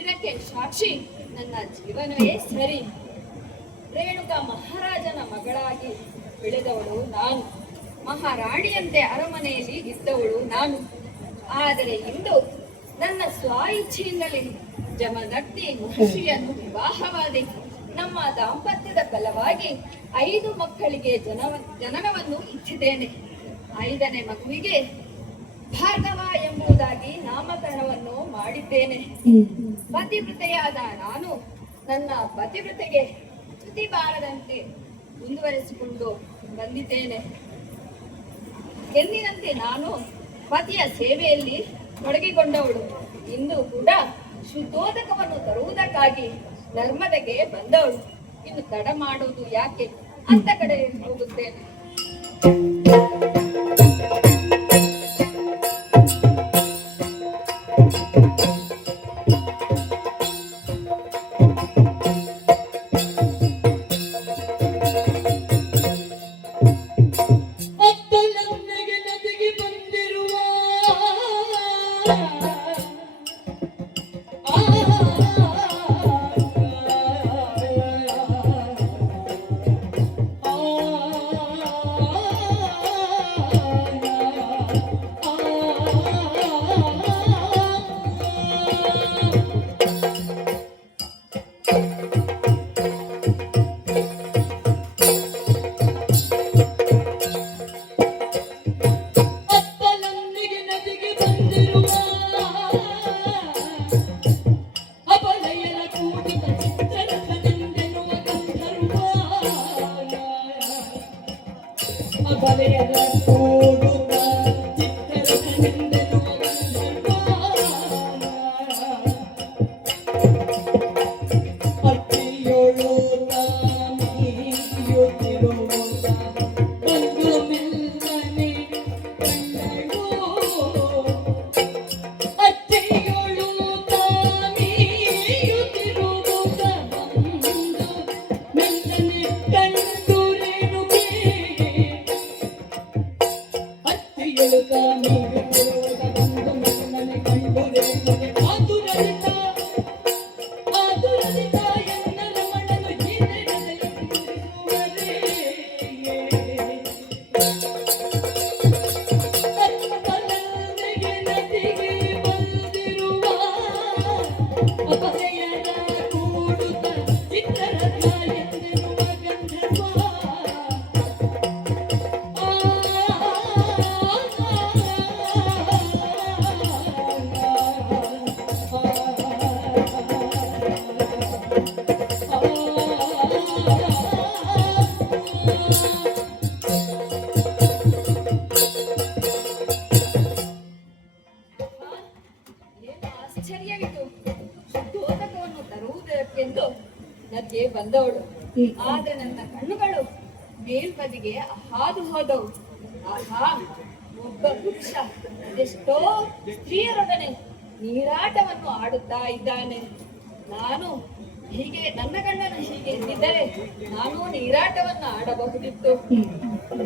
ಇದಕ್ಕೆ ಸಾಕ್ಷಿ ನನ್ನ ಜೀವನವೇ ಸರಿ. ರೇಣುಕಾ ಮಹಾರಾಜನ ಮಗಳಾಗಿ ಬೆಳೆದವಳು ನಾನು, ಮಹಾರಾಣಿಯಂತೆ ಅರಮನೆಯಲ್ಲಿ ಇದ್ದವಳು ನಾನು. ಆದರೆ ಇಂದು ನನ್ನ ಸ್ವ ಇಚ್ಛೆಯಿಂದಲೇ ಜಮದಗ್ನಿ ಮಹರ್ಷಿಯನ್ನು ವಿವಾಹವಾದೆ. ನಮ್ಮ ದಾಂಪತ್ಯದ ಫಲವಾಗಿ 5 ಮಕ್ಕಳಿಗೆ ಜನನವನ್ನು ಇಚ್ಛಿದ್ದೇನೆ. 5ನೇ ಮಗುವಿಗೆ ಭಾರ್ಗವ ಎಂಬುದಾಗಿ ನಾಮಕರಣವನ್ನು ಮಾಡಿದ್ದೇನೆ. ಪತಿವ್ರತೆಯಾದ ನಾನು ನನ್ನ ಪತಿವ್ರತೆಗೆ ಚ್ಯುತಿ ಬಾರದಂತೆ ಮುಂದುವರೆಸಿಕೊಂಡು ಬಂದಿದ್ದೇನೆ. ಎಂದಿನಂತೆ ನಾನು ಪತಿಯ ಸೇವೆಯಲ್ಲಿ ತೊಡಗಿಕೊಂಡವಳು. ಇಂದು ಕೂಡ ಶುದ್ಧೋದಕವನ್ನು ತರುವುದಕ್ಕಾಗಿ ನರ್ಮದೆಗೆ ಬಂದವಳು. ಇನ್ನು ತಡ ಮಾಡುವುದು ಯಾಕೆ, ಅಂತ ಕಡೆ ಹೋಗುತ್ತೇನೆ. ಬಂದವಳು. ಆದ್ರೆ ನನ್ನ ಕಣ್ಣುಗಳು ಮೇಲ್ಬದಿಗೆ ಹಾದು ಹೋದವು. ಆಹಾ, ಒಬ್ಬ ಪುರುಷ ಅದೆಷ್ಟೋ ಸ್ತ್ರೀಯರೊಡನೆ ನೀರಾಟವನ್ನು ಆಡುತ್ತಾ ಇದ್ದಾನೆ. ನಾನು ಹೀಗೆ ನನ್ನ ಗಂಡನು ಹೀಗೆ ಇದ್ದಿದ್ದರೆ ನಾನು ನೀರಾಟವನ್ನು ಆಡಬಹುದಿತ್ತು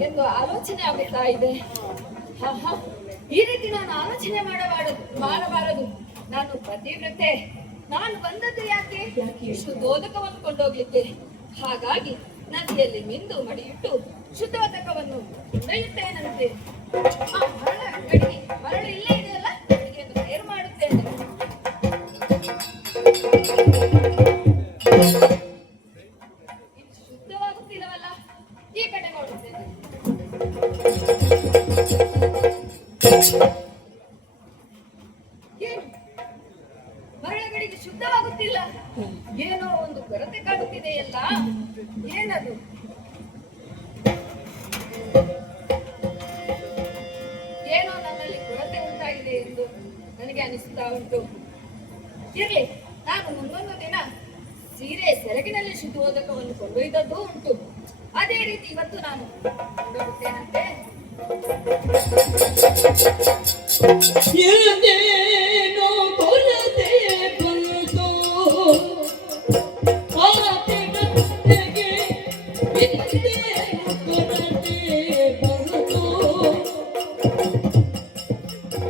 ಎಂದು ಆಲೋಚನೆ ಆಗುತ್ತಾ ಇದೆ. ಆಹಾ, ಈ ರೀತಿ ನಾನು ಆಲೋಚನೆ ಮಾಡಬಾರದು. ನಾನು ಪತಿವ್ರತೆ. ನಾನು ಬಂದದ್ದು ಯಾಕೆ? ಇಷ್ಟು ದೋದಕವನ್ನು ಕೊಂಡೋಗ್ಲಿಕ್ಕೆ. ಹಾಗಾಗಿ ನದಿಯಲ್ಲಿ ಮಿಂದು ಮಡಿಯಿಟ್ಟು ಶುದ್ಧೋದಕವನ್ನು ಕೊಂಡೊಯ್ಯುತ್ತೇನಂತೆ. ಮರಳು ಇಲ್ಲೇ ಇದೆಯಲ್ಲ, ಅಡಿಗೆಯನ್ನು ತಯಾರು ಮಾಡುತ್ತೇನೆ. ಇದು ಶುದ್ಧವಾಗುತ್ತಿಲ್ಲವಲ್ಲ, ಈ ಕಡೆ ನೋಡುತ್ತೇನೆ. ಏನು ಮರಳಗಡಿಗೆ ಶುದ್ಧವಾಗುತ್ತಿಲ್ಲ? ಏನೋ ಒಂದು ಕೊರತೆ ಕಾಣುತ್ತಿದೆಯಲ್ಲ, ಏನದು? ಏನೋ ನನ್ನಲ್ಲಿ ಕೊರತೆ ಉಂಟಾಗಿದೆ ಎಂದು ನನಗೆ ಅನಿಸುತ್ತಾ ಉಂಟು. ಇರ್ಲಿ, ನಾನು ಮುಂದೊಂದು ದಿನ ಸೀರೆ ಸೆರಗಿನಲ್ಲಿ ಶುದ್ಧೋದಕವನ್ನು ಕೊಂಡೊಯ್ದದ್ದು ಉಂಟು. ಅದೇ ರೀತಿ ಇವತ್ತು ನಾನು ಕೊಂಡೋಗುತ್ತೇನಂತೆ. ಏನೋ ಕೊರತೆ ಬಂತು, ಆತನಿಗೆ ಇನ್ನೇನು ಕೊರತೆ ಬಂತು.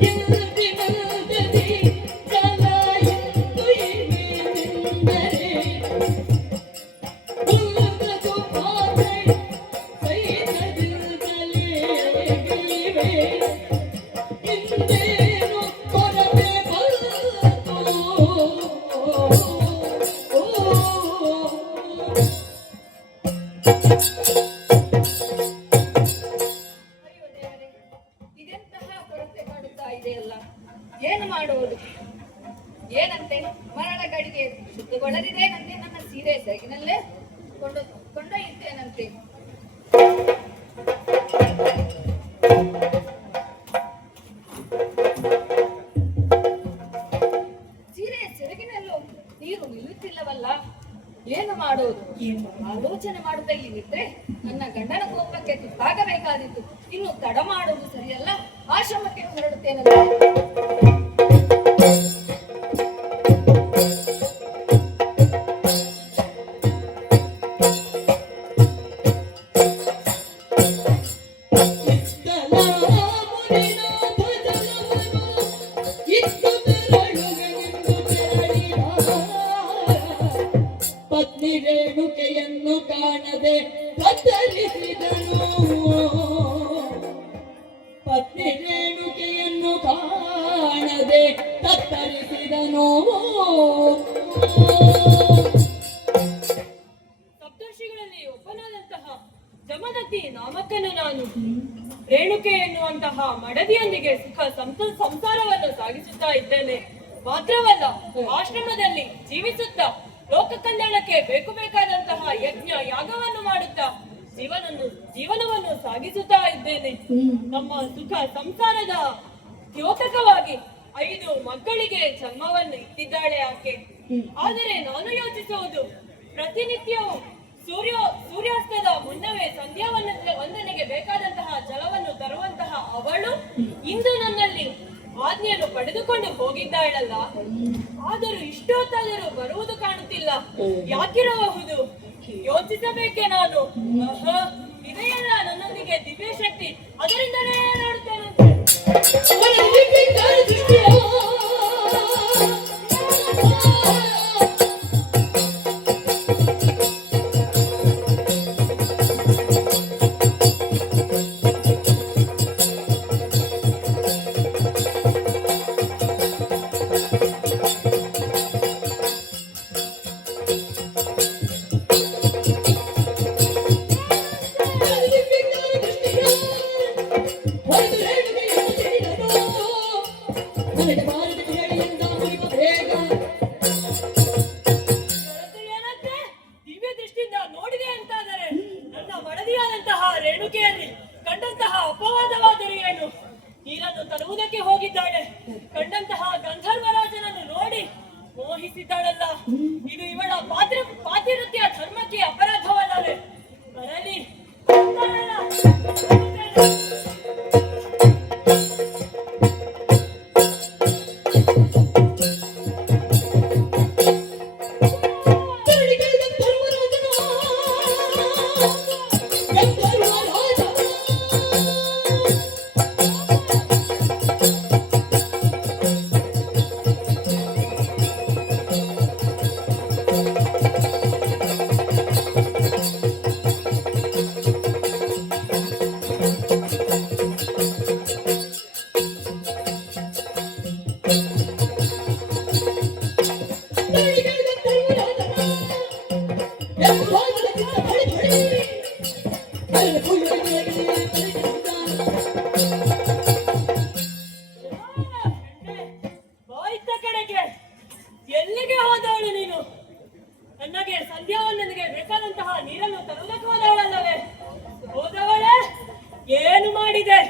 ಎಂದಿನಂದದಿ ಕಾಲ ಎಂದು ಇವೆನೆಂದರೆ ಉಲ್ಲದು ಪಾತ್ರೆ ಸೈತದಿಂದಲೇ ಗೆಲ್ಲಿವೆ. ಇನ್ನೇನು ಕೊರತೆ ಬಂತು. ಅಯ್ಯೋ ದೇವರೇ, ಇದೆಂತಹ ಕೊರತೆ ಕಾಡುತ್ತಾ ಇದೆಯಲ್ಲ, ಏನು ಮಾಡುವುದು? ಏನಂತೆ ಮರಳ ಗಡಿಗೆ ಶುದ್ಧಗೊಳ್ಳದಿದೇನಂತೆ. ನನ್ನ ಸೀರೆ ಸೆರಗಿನಲ್ಲೇ ಕೊಂಡೊಯ್ಯುತ್ತೇನಂತೆ. ಸೀರೆ ಸೆರಗಿನಲ್ಲೂ ನೀರು ನಿಲ್ಲುತ್ತಿಲ್ಲವಲ್ಲ, ಏನು ಮಾಡೋದು? ಆಲೋಚನೆ ಮಾಡುತ್ತಾ ಇಲ್ಲಿದ್ರೆ ನನ್ನ ಗಂಡನ ಕೋಪಕ್ಕೆ ತುತ್ತಾಗಬೇಕಾದಿತ್ತು. ಇನ್ನು ತಡ ಮಾಡುವುದು ಸರಿಯಲ್ಲ. ಆಶ್ರಮಕ್ಕೆ ಹೊರಡುತ್ತೇನಲ್ಲ. ಪತ್ನಿ ರೇಣುಕೆಯನ್ನು ಕಾಣದೆ ತತ್ತರಿಸಿದನು. ಪತ್ನಿ ರೇಣುಕೆಯನ್ನು ಕಾಣದೆ ತತ್ತರಿಸಿದನು. ಸಪ್ತರ್ಷಿಗಳಲ್ಲಿ ಒಬ್ಬನಾದಂತಹ ಜಮದಗ್ನಿ ನಾಮಕನು ನಾನು. ರೇಣುಕೆ ಎನ್ನುವಂತಹ ಮಡದಿಯೊಂದಿಗೆ ಸುಖ ಸಂಸಾರವನ್ನು ಸಾಗಿಸುತ್ತಾ ಇದ್ದೇನೆ. ಮಾತ್ರವಲ್ಲ, ಆಶ್ರಮದಲ್ಲಿ ಜೀವಿಸುತ್ತಾ ಲೋಕ ಕಲ್ಯಾಣಕ್ಕೆ ಬೇಕಾದಂತಹ ಯಜ್ಞ ಯಾಗವನ್ನು ಮಾಡುತ್ತಾ ಜೀವನವನ್ನು ಸಾಗಿಸುತ್ತಾ ಇದ್ದೇನೆ. ನಮ್ಮ ಸುಖ ಸಂಸಾರದ ದ್ಯೋತಕವಾಗಿ 5 ಮಕ್ಕಳಿಗೆ ಜನ್ಮವನ್ನು ಇಟ್ಟಿದ್ದಾಳೆ ಆಕೆ. ಆದರೆ ನಾನು ಯೋಚಿಸುವುದು, ಪ್ರತಿನಿತ್ಯವೂ ಸೂರ್ಯಾಸ್ತದ ಮುನ್ನವೇ ಸಂಧ್ಯಾ ವಂದನೆಗೆ ಬೇಕಾದಂತಹ ಜಲವನ್ನು ತರುವಂತಹ ಅವಳು ಇಂದು ನನ್ನಲ್ಲಿ ಆಜ್ಞೆಯನ್ನು ಪಡೆದುಕೊಂಡು ಹೋಗಿದ್ದಾಳಲ್ಲ. ಆದರೂ ಇಷ್ಟೊತ್ತಾದರೂ ಬರುವುದು ಕಾಣುತ್ತಿಲ್ಲ. ಯಾಕಿರಬಹುದು? ಯೋಚಿಸಬೇಕೆ ನಾನು. ಇದೆಯಲ್ಲ ನನ್ನೊಂದಿಗೆ ದಿವ್ಯ ಶಕ್ತಿ, ಅದರಿಂದಲೇ ನೋಡುತ್ತೇನಂತೆ. ದಿವ್ಯ ದೃಷ್ಟಿಯಿಂದ ನೋಡಿದೆ ಅಂತಾದರೆ ನನ್ನ ಮಡದಿಯಾದಂತಹ ರೇಣುಕೆಯಲ್ಲಿ ಕಂಡಂತಹ ಅಪವಾದವಾದರೂ ಏನು? ನೀರನ್ನು ತರುವುದಕ್ಕೆ ಹೋಗಿದ್ದಾಳೆ. ಕಂಡಂತಹ ಗಂಧರ್ವರಾಜನನ್ನು ನೋಡಿ ಮೋಹಿಸಿದ್ದಾಳಲ್ಲ, ಇದು ಇವಳ ಪಾತಿರತ್ಯ ಧರ್ಮಕ್ಕೆ ಅಪರಾಧವಲ್ಲವೇ? ಬರಲಿ, ಬರ್ತಾಳಲ್ಲ, ಬರುತ್ತೇನೆ. ಬಾಯ್ತ ಕಡೆಗೆ ಎಲ್ಲಿಗೆ ಹೋದವಳು ನೀನು? ನನಗೆ ಸಂಧ್ಯಾವಂದನಿಗೆ ಬೇಕಾದಂತಹ ನೀರನ್ನು ತರುವುದಕ್ಕೆ ಹೋದವಳಲ್ಲವೇ? ಹೋದವಳೇ, ಏನು ಮಾಡಿದೆ?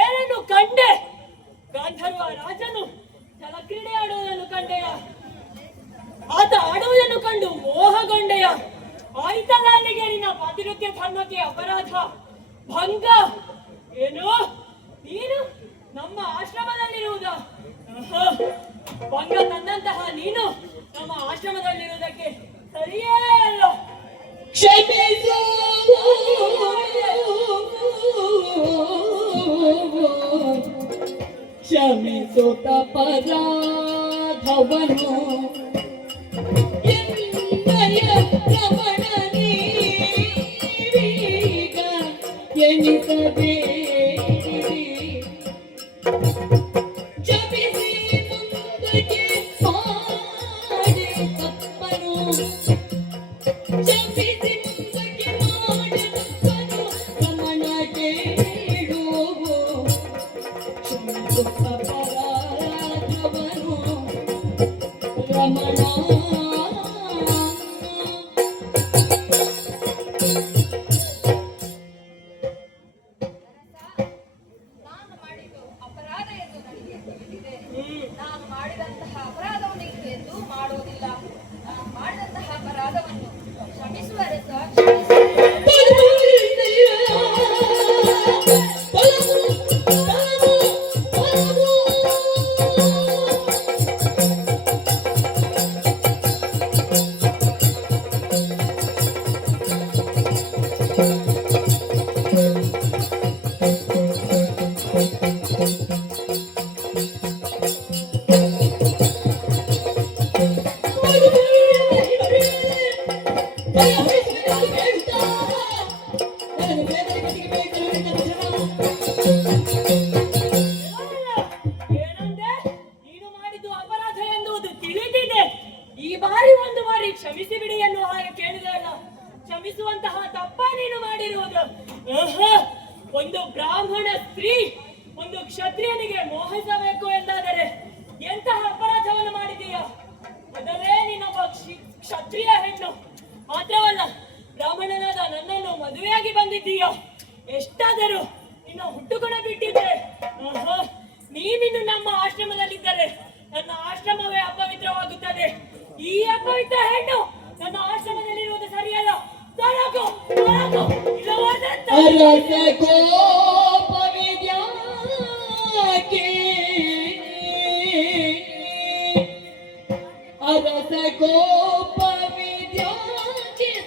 ಏನನ್ನು ಕಂಡೆ? ಗಾಂಧರ್ವ ರಾಜನು ಜಲಕ್ರೀಡೆ ಆಡುವುದನ್ನು ಕಂಡೆಯ? ಆತ ಆಡುವುದನ್ನು ಕಂಡು ಮೋಹಗೊಂಡೆಯ? ಆಯ್ತಲ್ಲ ಅಲ್ಲಿಗೆ ನಿನ್ನ ಪಾತಿರತ್ಯ ಧರ್ಮಕ್ಕೆ ಅಪರಾಧ ಭಂಗ. ಏನು ನೀನು ನಮ್ಮ ಆಶ್ರಮದಲ್ಲಿರುವುದ? ಭಂಗ ತಂದಂತಹ ನೀನು ನಮ್ಮ ಆಶ್ರಮದಲ್ಲಿರುವುದಕ್ಕೆ ಸರಿಯೇ ಅಲ್ಲ. ಕ್ಷಮಿಸು ಕ್ಷಮಿಸುತ್ತ ಪರಾಧವನು ಎನ್ನಯ ರಮಣ ನೀವೀಗ ಎಣಿಸಬೇಡಿ. ಕ್ಷಮಿಸಿ ಮುಂದಕ್ಕೆ ಮಾಡಿ ತಪ್ಪನು, ಕ್ಷಮಿಸಿ ಮುಂದಕ್ಕೆ ಮಾಡಿ ತಪ್ಪನು ರಮಣ ಕೇಳುವು. ಕ್ಷಮಿಸುತ್ತ ಪರಾಧವನು ರಮಣ. ನಾನು ಮಾಡಿದ್ದು ಅಪರಾಧ ಎಂದು ನನಗೆ ತಿಳಿದಿದೆ. ನಾನು ಮಾಡಿದಂತಹ ಅಪರಾಧವನ್ನು ಇನ್ನು ಎಂದೂ ಮಾಡುವುದಿಲ್ಲ. ನಾನು ಮಾಡಿದಂತಹ ಅಪರಾಧವನ್ನು ಕ್ಷಮಿಸುವರೆ ಸಹ ಏನಂದೆ? ನೀನು ಮಾಡಿದ್ದು ಅಪರಾಧ ಎನ್ನುವುದು ತಿಳಿದಿದೆ. ಈ ಬಾರಿ ಒಂದು ಬಾರಿ ಕ್ಷಮಿಸಿ ಬಿಡಿ ಎನ್ನುವ ಹಾಗೆ ಕೇಳಿದೆ ಅಲ್ಲ. ಕ್ಷಮಿಸುವಂತಹ ತಪ್ಪ ನೀನು ಮಾಡಿರುವುದು. ಒಂದು ಬ್ರಾಹ್ಮಣ ಸ್ತ್ರೀ ಒಂದು ಕ್ಷತ್ರಿಯನಿಗೆ ಮೋಹಿಸಬೇಕು ಎಂದಾದರೆ ಎಂತಹ ಅಪರಾಧವನ್ನು ಮಾಡಿದೀಯ? ಮೊದಲೇ ನೀನೊಬ್ಬ ಕ್ಷತ್ರಿಯ ಹೆಣ್ಣು, ಮಾತ್ರವಲ್ಲ ಬ್ರಾಹ್ಮಣನಾದ ನನ್ನನ್ನು ಮದುವೆಯಾಗಿ ಬಂದಿದ್ದೀಯ. ಎಷ್ಟಾದರೂ ನಿನ್ನ ಹುಟ್ಟುಗುಣ ಬಿಟ್ಟಿದೆ. ನೀನಿನ್ನು ನಮ್ಮ ಆಶ್ರಮದಲ್ಲಿದ್ದರೆ ನನ್ನ ಆಶ್ರಮವೇ ಅಪವಿತ್ರವಾಗುತ್ತದೆ. ಈ ಅಪವಿತ್ರ ಹೆಣ್ಣು ನನ್ನ ಆಶ್ರಮದಲ್ಲಿರುವುದು ಸರಿಯಲ್ಲ. ತೊಲಗು, ತೊಲಗು, ಇಲ್ಲವಾದಂತ ಅರಸ ಕೋಪವಿದ್ಯಾಕೆ, ಅರಸ ಕೋಪವಿದ್ಯಾಕೆ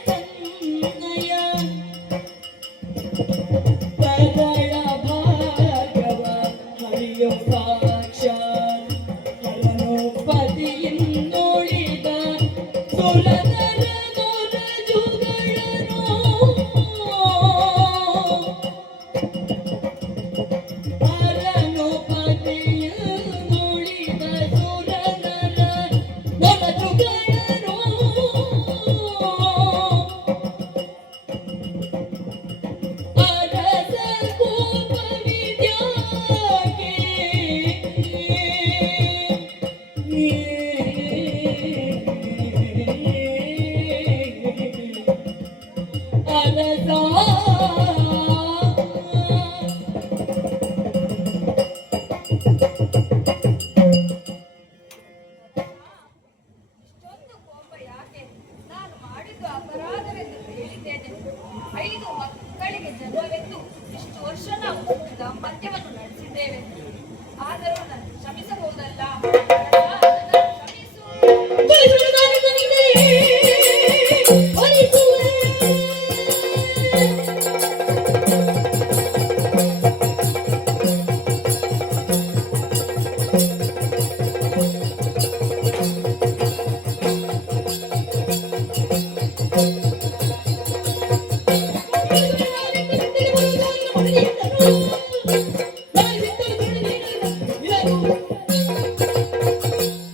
ತನ್ನಯ ಸರಳ ಭಾಗವ ಹರಿಯೋ ಸಾಕ್ಷಾತ್ ಹರನು ಪತಿಯಿಂದೊಳಿದ ಸುರನರ ನೊರಜುಗಳನ್ನು ಹರನು ಪತಿಯಿಂದೊಳಿದ ಸುರನರ ನೊರಜುಗಳನ್ನು ಅರಸ ಕೋಪವಿದ್ಯಾಕೆ ಅರಸ ದೂರವೆಂದು ಇಷ್ಟು ವರ್ಷ ನಾವು ದಾಂಪತ್ಯವನ್ನು ನಡೆಸಿದ್ದೇವೆ. ಆದರೂ ನನ್ನ ಕ್ಷಮಿಸಬಹುದಲ್ಲ? ನನ್ನನ್ನು ಕ್ಷಮಿಸು.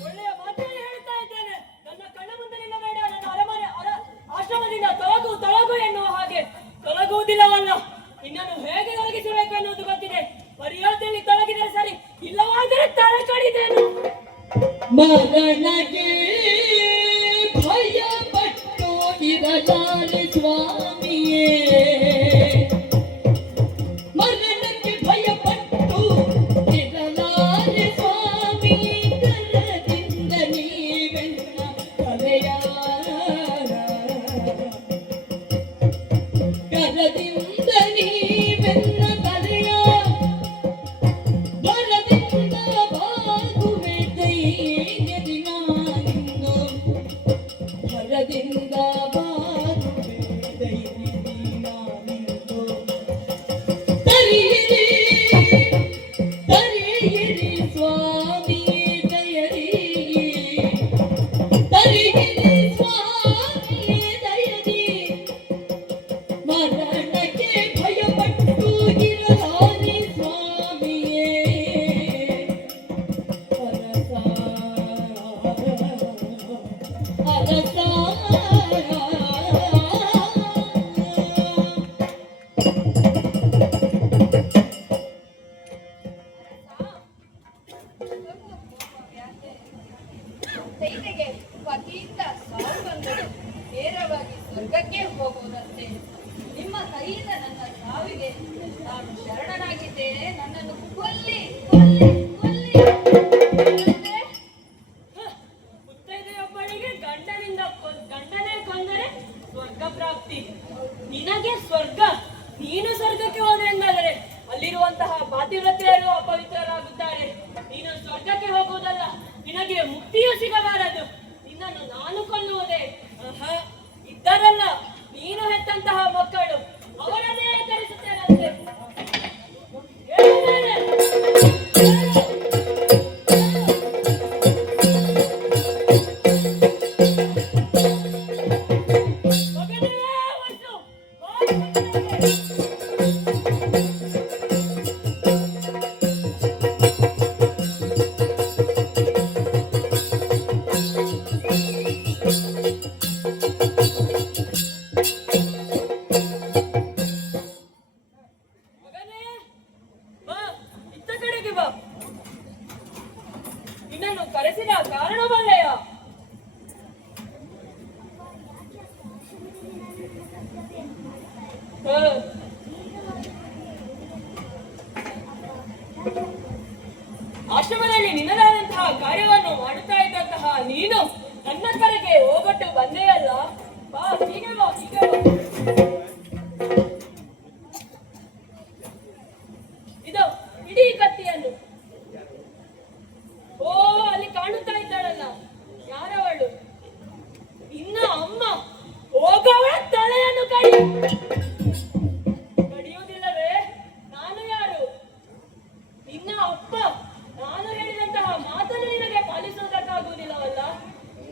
ಒಳ್ಳೆಯ ಮಾತನ್ನು ಹೇಳ್ತಾ ಇದ್ದೇನೆ. ನನ್ನ ಕಣ್ಣ ಮುಂದೆ ನಿಲ್ಲಬೇಡ. ನನ್ನ ಅರಮನೆ ಆಶ್ರಮದಿಂದ ತೊಲಗು ಎನ್ನುವ ಹಾಗೆ ತೊಲಗುವುದಿಲ್ಲವಲ್ಲ. ನಿನ್ನನ್ನು ಹೇಗೆ ತೊಲಗಿಸಬೇಕು ಎನ್ನುವುದು ಗೊತ್ತಿದೆ. ಮರ್ಯಾದೆಯಲ್ಲಿ ತೊಲಗಿದರೆ ಸರಿ, ಇಲ್ಲವಾದರೆ ತಲೆ ಕಡಿದೇನು. ಮರಣಕ್ಕೆ ಭಯಪಟ್ಟು ಇರಲಾರೆ ಸ್ವಾಮಿಯೇ, ಮರಣಕ್ಕೆ ಭಯಪಟ್ಟು ಇರಲಾರೆ ಸ್ವಾಮಿ, ಕರದಿಂದ ನೀವೆನ್ನ ಕರೆಯಾರ, ಕರದಿಂದ ನೀವೆನ್ನ ಕರೆಯ, ಬರದಿಂದ ಬಾಗುವೆ ಧೈರ್ಯದಿ ನಾನಿಂದು, ಭರದಿಂದ ಬಾಗುವೆ ಧೈರ್ಯದಿ ನಾನಿಂದು. ತರಿಯಿರಿ ತರಿಯಿರಿ ಸ್ವಾಮಿ ದಯದಿ, ತರಿಯಿರಿ ಸ್ವಾಮಿ ದಯದಿ, ಮರಣಕ್ಕೆ ಭಯಪಟ್ಟು ಇರಲಾರೆ ಸ್ವಾಮಿಯೇ, ಅರಸ ಅರಸ. ದೈತೆಗೆ ಪತಿಯಿಂದ ಸಾವು ಬಂದರೆ ನೇರವಾಗಿ ಸ್ವರ್ಗಕ್ಕೆ ಹೋಗುವುದಂತೆ. ನಿಮ್ಮ ಕೈಯಿಂದ ನನ್ನ ಸಾವಿಗೆ ನಾನು ಶರಣನಾಗಿದ್ದೇನೆ. ನನ್ನನ್ನು ಕೊಲ್ಲಿ ಕೊಲ್ಲಿ ಕೊಲ್ಲಿ. ಮತ್ತೆ ಮುತ್ತೈದೆಯೊಬ್ಬಳಿಗೆ ಗಂಡನೇ ಕೊಂದರೆ ಸ್ವರ್ಗ ಪ್ರಾಪ್ತಿ. ನಿನಗೆ ಸ್ವರ್ಗ, ನೀನು ಸ್ವರ್ಗಕ್ಕೆ ಹೋದೆ ಎಂದಾದರೆ ಅಲ್ಲಿರುವಂತಹ ಪಾತಿವ್ರತ್ಯರು ಅಪವಿತ್ರರಾಗುತ್ತಾರೆ. ನೀನು ಸ್ವರ್ಗಕ್ಕೆ ಹೋಗುವುದಲ್ಲ, ನಿನಗೆ ಮುಕ್ತಿಯೂ ಸಿಗಬಾರದು. ನಿನ್ನನ್ನು ನಾನು ಕೊಲ್ಲುವುದೇ. ಇದ್ದರಲ್ಲ ನೀನು ಹೆತ್ತಂತಹ ಮಕ್ಕಳು, ಅವರನ್ನೇ ಧರಿಸುತ್ತೇನಂತೆ. ಹೇಳಿದ್ದೇನೆ. ಮಗನೇ ವಸು, ಹೋಗಿ ಮಗನೇ. ಮಗನೇ, ಬಾ, ಇತ್ತ ಕಡೆಗೆ ಬಾ. ನಿನ್ನನ್ನು ಕರೆಸಿದ ಕಾರಣವಲ್ಲೆಯ? ಆಶ್ರಮದಲ್ಲಿ ನಿನ್ನದಾದಂತಹ ಕಾರ್ಯವನ್ನು ಮಾಡುತ್ತಾ ಇದ್ದಂತಹ ನೀನು ನನ್ನ ಕರೆಗೆ ಹೋಗಟ್ಟು ಬಂದೆಯಲ್ಲ. ಬಾ, ಹೀಗೆ ಬಾ, ಹೀಗೆ ಬಾ. ಇದು ಇಡೀ ಕತ್ತಿಯನ್ನು. ಓ, ಅಲ್ಲಿ ಕಾಣುತ್ತಾ ಇದ್ದಾಳಲ್ಲ, ಯಾರವಳು? ಇನ್ನ ಅಮ್ಮ. ಹೋಗವಳ ತಲೆಯನ್ನು ಕಡಿ. ಕಡಿಯುವುದಿಲ್ಲವೇ? ನಾನು ಯಾರು? ನಿನ್ನ ಅಪ್ಪ. ನಾನು ಹೇಳಿದಂತಹ ಮಾತನ್ನು ನಿನಗೆ ಪಾಲಿಸುವುದಕ್ಕಾಗುವುದಿಲ್ಲವಲ್ಲ?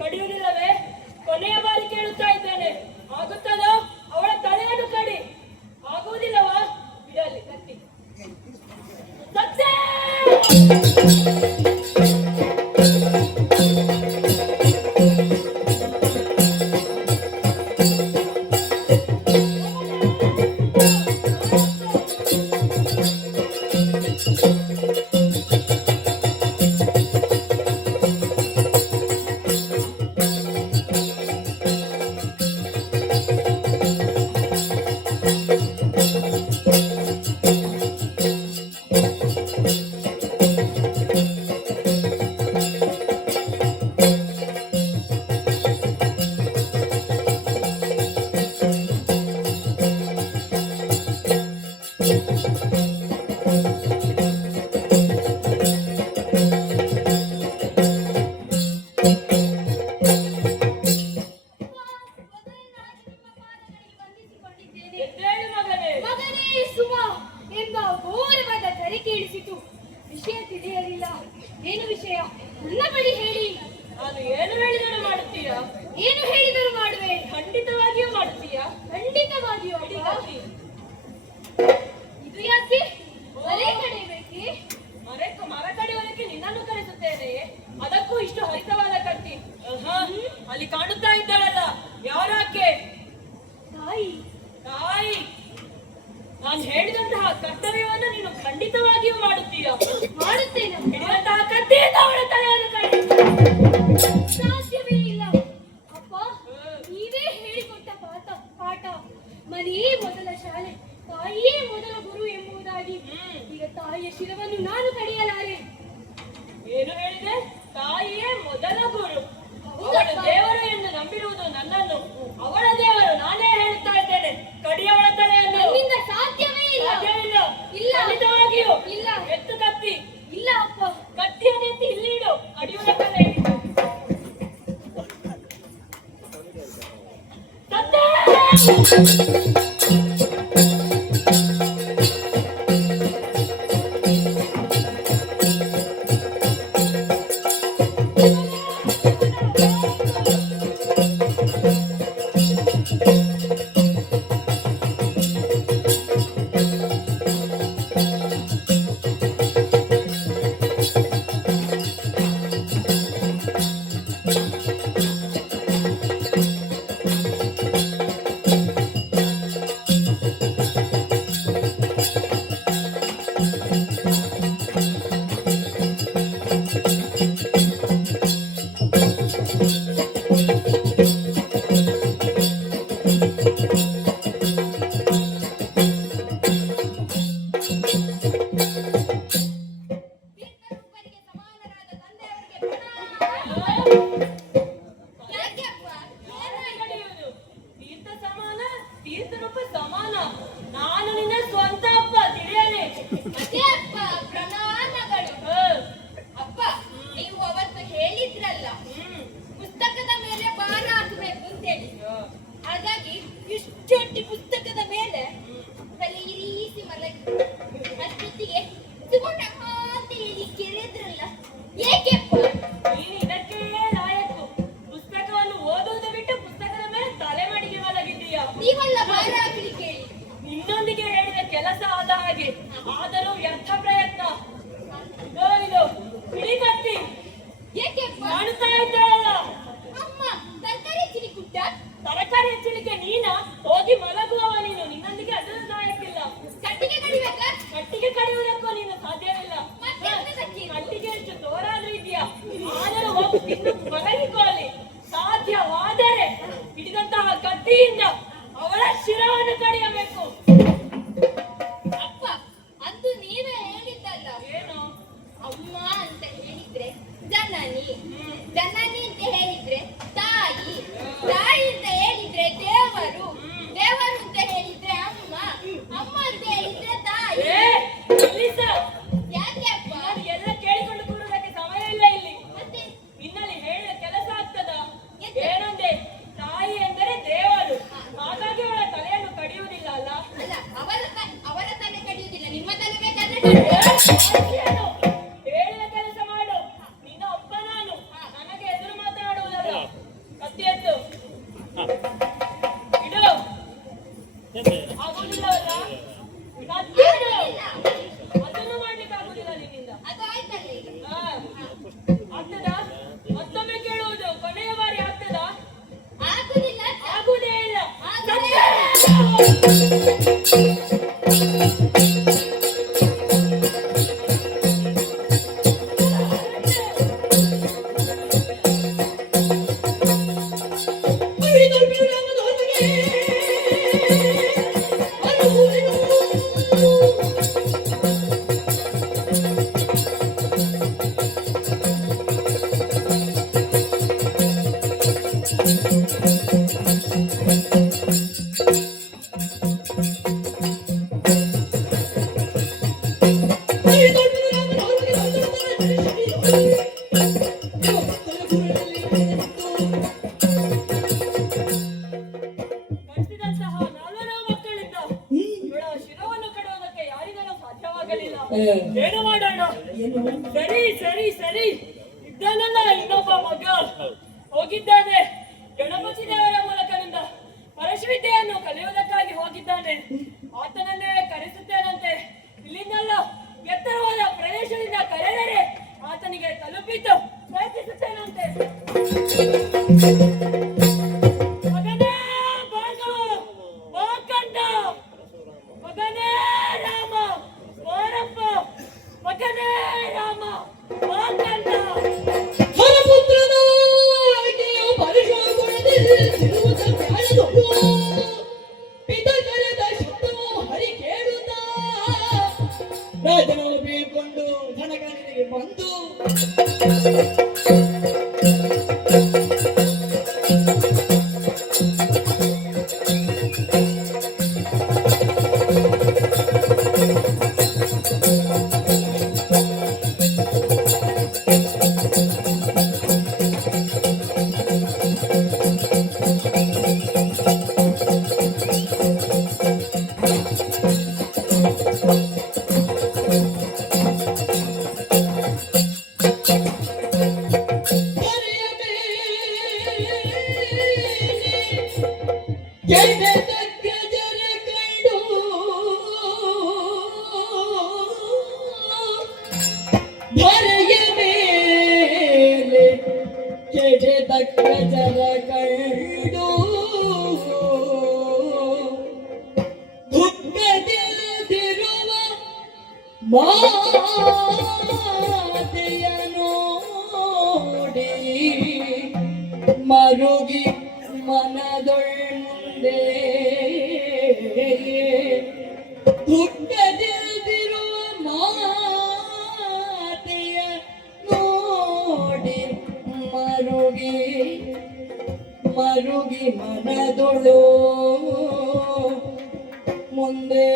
ಕಡಿಯುವುದಿಲ್ಲವೇ? ಕೊನೆಯ ಬಾರಿ ಕೇಳುತ್ತಾ ಇದ್ದೇನೆ, ಆಗುತ್ತದೋ? ಅವಳ ತಲೆಯನ್ನು ಕಡಿ. ಆಗುವುದಿಲ್ಲವಾ? ಬಿಡಲಿ ಕತ್ತಿ. ಸತ್ಯ! ಮಗನೇ, ಎದ್ದೇಳುತ್ತಿದೆ. ಎದ್ದೇಳು ಮಗನೇ. ಮಗನೇ ಸುಮ ಎಂಬ ಘೋರವಾದ ಕರೆ ಕೇಳಿಸಿತು. ವಿಷಯ ತಿಳಿಯಲಿಲ್ಲ. ಏನು ವಿಷಯ? ನನ್ನ ಬಳಿ ಹೇಳಿ. ನಾನು ಏನು ಹೇಳಿದರೂ ಮಾಡುತ್ತೀಯಾ? ಏನು ಹೇಳಿದರೂ ಮಾಡುವೆ. ಖಂಡಿತವಾಗಿಯೂ ಮಾಡುತ್ತೀಯಾ? ಖಂಡಿತವಾಗಿಯೂ ಬಿಡಿ ಅಪ್ಪ. ಕತ್ತಿ. ಇದು ಯಾಕೆ? ಮನೆ ಕಡಿಬೇಕೆ? ಮರ ಕಡಿಯೋದಕ್ಕೆ ನಿನ್ನನ್ನು ಕರೆಸುತ್ತೇನೆ. ಅದಕ್ಕೂ ಇಷ್ಟು ಹರಿತವಾದ ಕತ್ತಿ. ಆಹಾ, ಅಲ್ಲಿ ಕಾಣುತ್ತಾ ಇದ್ದಾಳಲ್ಲ, ಯಾರಾಕೆ? ತಾಯಿ. ತಾಯಿ. ನಾನು ಹೇಳಿದಂತಹ ಕರ್ತವ್ಯವನ್ನು ನೀನು ಖಂಡಿತವಾಗಿಯೂ ಮಾಡುತ್ತೀಯಾ? ಮಾಡುತ್ತೇನೆ. ಹಿಡಿದಂತಹ ಕತ್ತಿಯಿಂದ ಅವಳ ತಲೆಯನ್ನು ಕಡಿ. ಸಾಧ್ಯವೇ ಇಲ್ಲ ಅಪ್ಪ. ನೀವೇ ಹೇಳಿಕೊಟ್ಟ ಪಾಠ ಮನೆಯೇ ಮೊದಲ ಶಾಲೆ, ತಾಯಿಯೇ ಮೊದಲ ಗುರು ಎಂಬುದಾಗಿ. ಈಗ ತಾಯಿಯ ಶಿರವನ್ನು ನಾನು ಕಡಿಯಲಾರೆ. ಏನು ಹೇಳಿದೆ? ತಾಯಿಯೇ ಮೊದಲ ಗುರು. ಹೌದಪ್ಪ. ಅವಳು ದೇವರು ಎಂದು ನಂಬಿರುವುದು ನನ್ನನ್ನು. ಅವಳ ದೇವರು ನಾನೇ ಹೇಳುತ್ತಾ ಇದ್ದೇನೆ. ಕಡಿಯವಳ ತಲೆಯನ್ನು. ನನ್ನಿಂದ ಸಾಧ್ಯವೇ ಇಲ್ಲ. ಸಾಧ್ಯವಿಲ್ಲ. ಇಲ್ಲ. ಖಂಡಿತವಾಗಿಯೂ ಇಲ್ಲ. ಎತ್ತು ಕತ್ತಿ. ಇಲ್ಲ ಅಪ್ಪ. ಕತ್ತಿಯನ್ನು ಎತ್ತಿ ಇಲ್ಲಿ ಇಡು. ಕಡಿಯುವುದಕ್ಕಲ್ಲ ಇಡು. ತೀರ್ಥರೂಪರಿಗೆ ಸಮಾನರಾದ ತಂದೆಯವರಿಗೆ ಪ್ರಣಾಮ. ಯಾಕೆ ಅಪ್ಪ? ಯಾರನ್ನು ಕಡಿಯುವುದು? ತೀರ್ಥ ಸಮಾನ, ತೀರ್ಥರೂಪ ಸಮಾನ. ನಾನು ನಿನ್ನ ಸ್ವಂತ ಅಪ್ಪ, ತಿಳಿಯಲಿ. ಅದೇ ಅಪ್ಪ, ಪ್ರಣಾಮಗಳು. ಅಪ್ಪ, ನೀವು ಅವತ್ತು ಹೇಳಿದ್ರಲ್ಲ ಪುಸ್ತಕದ ಮೇಲೆ ಭಾರ ಹಾಕಬೇಕು ಅಂತೇಳಿ. ಹಾಗಾಗಿ ಇಷ್ಟೊಟ್ಟಿ ಪುಸ್ತಕದ ಮೇಲೆ ತಲೆ ಇರಿಸಿ ಮಲಗಿ ಅಷ್ಟೊತ್ತಿಗೆ ಸುಗುಣ ಅಂತ ಹೇಳಿ ಕೇಳಿದ್ರಲ್ಲ, ಏಕೆ ಅಪ್ಪ? ನೀನು ಇದಕ್ಕೆ ಲಾಯಕು. ಪುಸ್ತಕವನ್ನು ಓದುವುದು ಬಿಟ್ಟು ಪುಸ್ತಕದ ಮೇಲೆ ತಲೆ ಮಾಡಿಗೆ ಮಲಗಿದ್ದೀಯಾ? ನೀವಲ್ಲ ಭಾರ ಹಾಕಲಿ ಕೇಳಿ. ನಿನ್ನೊಂದಿಗೆ ಹೇಳಿದ ಕೆಲಸ ಆದ ಹಾಗೆ, ಆದರೂ ವ್ಯರ್ಥ ಪ್ರಯತ್ನ. ಇದು ಬಿಡಿ ಕತ್ತಿ. ಏಕೆ ಅಪ್ಪ? ಕಾಣುತ್ತಾ ಇದ್ದಾಳಲ್ಲ, ಅಮ್ಮ ತರಕಾರಿ ಚಿನಿಕುಟ್ಟ. ತರಕಾರಿ ಹೆಚ್ಚಲಿಕ್ಕೆ ನೀನ ಹೋಗಿ ಮಲಗುವವ ನೀನು. ನಿನ್ನೊಂದಿಗೆ ಅದನ್ನು ಲಾಯಕ್ಕಿಲ್ಲ. ಕಟ್ಟಿಗೆ ಕಡಿಬೇಕಾ? ಕಟ್ಟಿಗೆ ಕಡಿಯುವುದಕ್ಕೂ ನೀನು ಸಾಧ್ಯವಿಲ್ಲ. ಮತ್ತೆಂತ ಕಟ್ಟಿ? ಕಟ್ಟಿಗೆ ಎಷ್ಟು ತೋರಾದ್ರೂ ಇದೆಯಾ? ಆದರೂ ಹೋಗಿ ತಿನ್ನು ಮಲಗಿಕೊಳ್ಳಿ. ಸಾಧ್ಯವಾದರೆ ಹಿಡಿದಂತಹ ಕತ್ತಿಯಿಂದ ಅವಳ ಶಿರವನ್ನು ಕಡಿಯಬೇಕು. ಅಪ್ಪ, ಅಂದು ನೀವೇ ಹೇಳಿದ್ದಲ್ಲ, ಏನು? ಅಮ್ಮ ಅಂತ ಹೇಳಿದ್ರೆ ಜನನಿ, ಜನನಿ ಅಂತ ಹೇಳಿದ್ರೆ ತಾಯಿ, ತಾಯಿ ಅಂತ ಹೇಳಿದ್ರೆ ದೇವರು, ದೇವರು ಅಂತ ಹೇಳಿದ್ರೆ ಅಮ್ಮ, ಅಮ್ಮ ಅಂತ ಹೇಳಿದ್ರೆ ತಾಯಿ. ಏ, ನಿಲ್ಲಿಸ. ಯಾಕೆ ಅಪ್ಪ? ನಾನು ಎಲ್ಲ ಕೇಳಿಕೊಂಡು ಕೂರುವುದಕ್ಕೆ ಸಮಯ ಇಲ್ಲ ಇಲ್ಲಿ. ಮತ್ತೆ ನಿನ್ನಲ್ಲಿ ಹೇಳಿದ ಕೆಲಸ ಆಗ್ತದ? ಎಂತ? ಏನಂದೆ? ತಾಯಿ ಎಂದರೆ ದೇವರು. ಹಾಗಾಗಿ ಅವಳ ತಲೆಯನ್ನು ಕಡಿಯುವುದಿಲ್ಲ ಅಲ್ಲ? ಅಲ್ಲ, ಅವರ ತಲೆ ಕಡಿಯುವುದಿಲ್ಲ, ನಿಮ್ಮ ತಲೆ ಬೇಕಾದ್ರೆ ಕಡಿಯುವುದು. ಏನು? ಹೇಳಿದ ಕೆಲಸ ಮಾಡು. ನಿನ್ನ ಒಬ್ಬ ನಾನು. ನನಗೆ ಎದುರು ಮಾತನಾಡುವುದಲ್ಲ. ಕತ್ತಿ ಎತ್ತು. ಇಡು. ಆಗುವುದಿಲ್ಲವಲ್ಲ? ಕತ್ತಿ ಇಡು. ಅದನ್ನು ಮಾಡ್ಲಿಕ್ಕೆ ಆಗುದಿಲ್ಲ ನಿನ್ನಿಂದ. ಅದು ಆಯ್ತಲ್ಲ ಈಗ. ಹಾ. ಆಗ್ತದಾ? ಮತ್ತೊಮ್ಮೆ ಕೇಳುವುದು. ಕೊನೆಯ ಬಾರಿ ಆಗ್ತದಾ? ಆಗುದಿಲ್ಲ. ಆಗುವುದೇ ಇಲ್ಲ. ಆಗುವುದೇ ಕಟ್ಟಿದಂತಹ 4 ಏನು ಮಾಡೋಣ? ಏನು ಸರಿ ಸರಿ ಸರಿ, ಇದ್ದಾನಲ್ಲ ಇನ್ನೊಬ್ಬ ಮಗ, ಹೋಗಿದ್ದಾನೆ ಗಣಪತಿ ದೇವರ ಮೂಲಕದಿಂದ ಪರಶುವಿದ್ಯೆಯನ್ನು ಕಲಿಯುವುದಕ್ಕಾಗಿ ಹೋಗಿದ್ದಾನೆ. ಆತನನ್ನೇ ಕರೆಸುತ್ತೇನಂತೆ. ಇಲ್ಲಿಂದಲ್ಲ, ಎತ್ತರವಾದ ಪ್ರದೇಶದಿಂದ ಕರೆದರೆ ಆತನಿಗೆ ತಲುಪಿದ್ದು ಪ್ರಯತ್ನಿಸುತ್ತೇನಂತೆ. ಮಗನೇ ಭಾರ್ಗವ, ಬಾ ಕಂದ. ಮಗನೇ ರಾಮ, ಬಾರಪ್ಪ. ಮಗನೇ ರಾಮ, ಬಾ ಕಂದ. ಹರಪುತ್ರನಾಗಿಯೂ ಪರಶುಗುಣದಿರುವುದ ಜ್ಞಾನದೊಳು ಪಿತ ಕರೆದ ಶಬ್ದವು ಹರಿ ಕೇಳುತ್ತಾ ರಾಜನನ್ನು ಬೀಳ್ಕೊಂಡು ಧನಗನಿಗೆ ಬಂದು ಧರೆಯ ಮೇಲೆ ಜಗಜರ ಕಂಡು ಧರೆಯ ಮೇಲೆ ಜಗಜರ ಕಂಡು ದುಃಖದಿರುವ ಮಾತೆಯ ನೋಡಿ ಮರುಗಿ ಮನದೊಳ್ಳೆ ದುಃಖದಿರುವ ಮಾತೆಯ ನೋಡಿ ಮರುಗಿ ಮರುಗಿ ಮನದೊಳು ಮುಂದೆ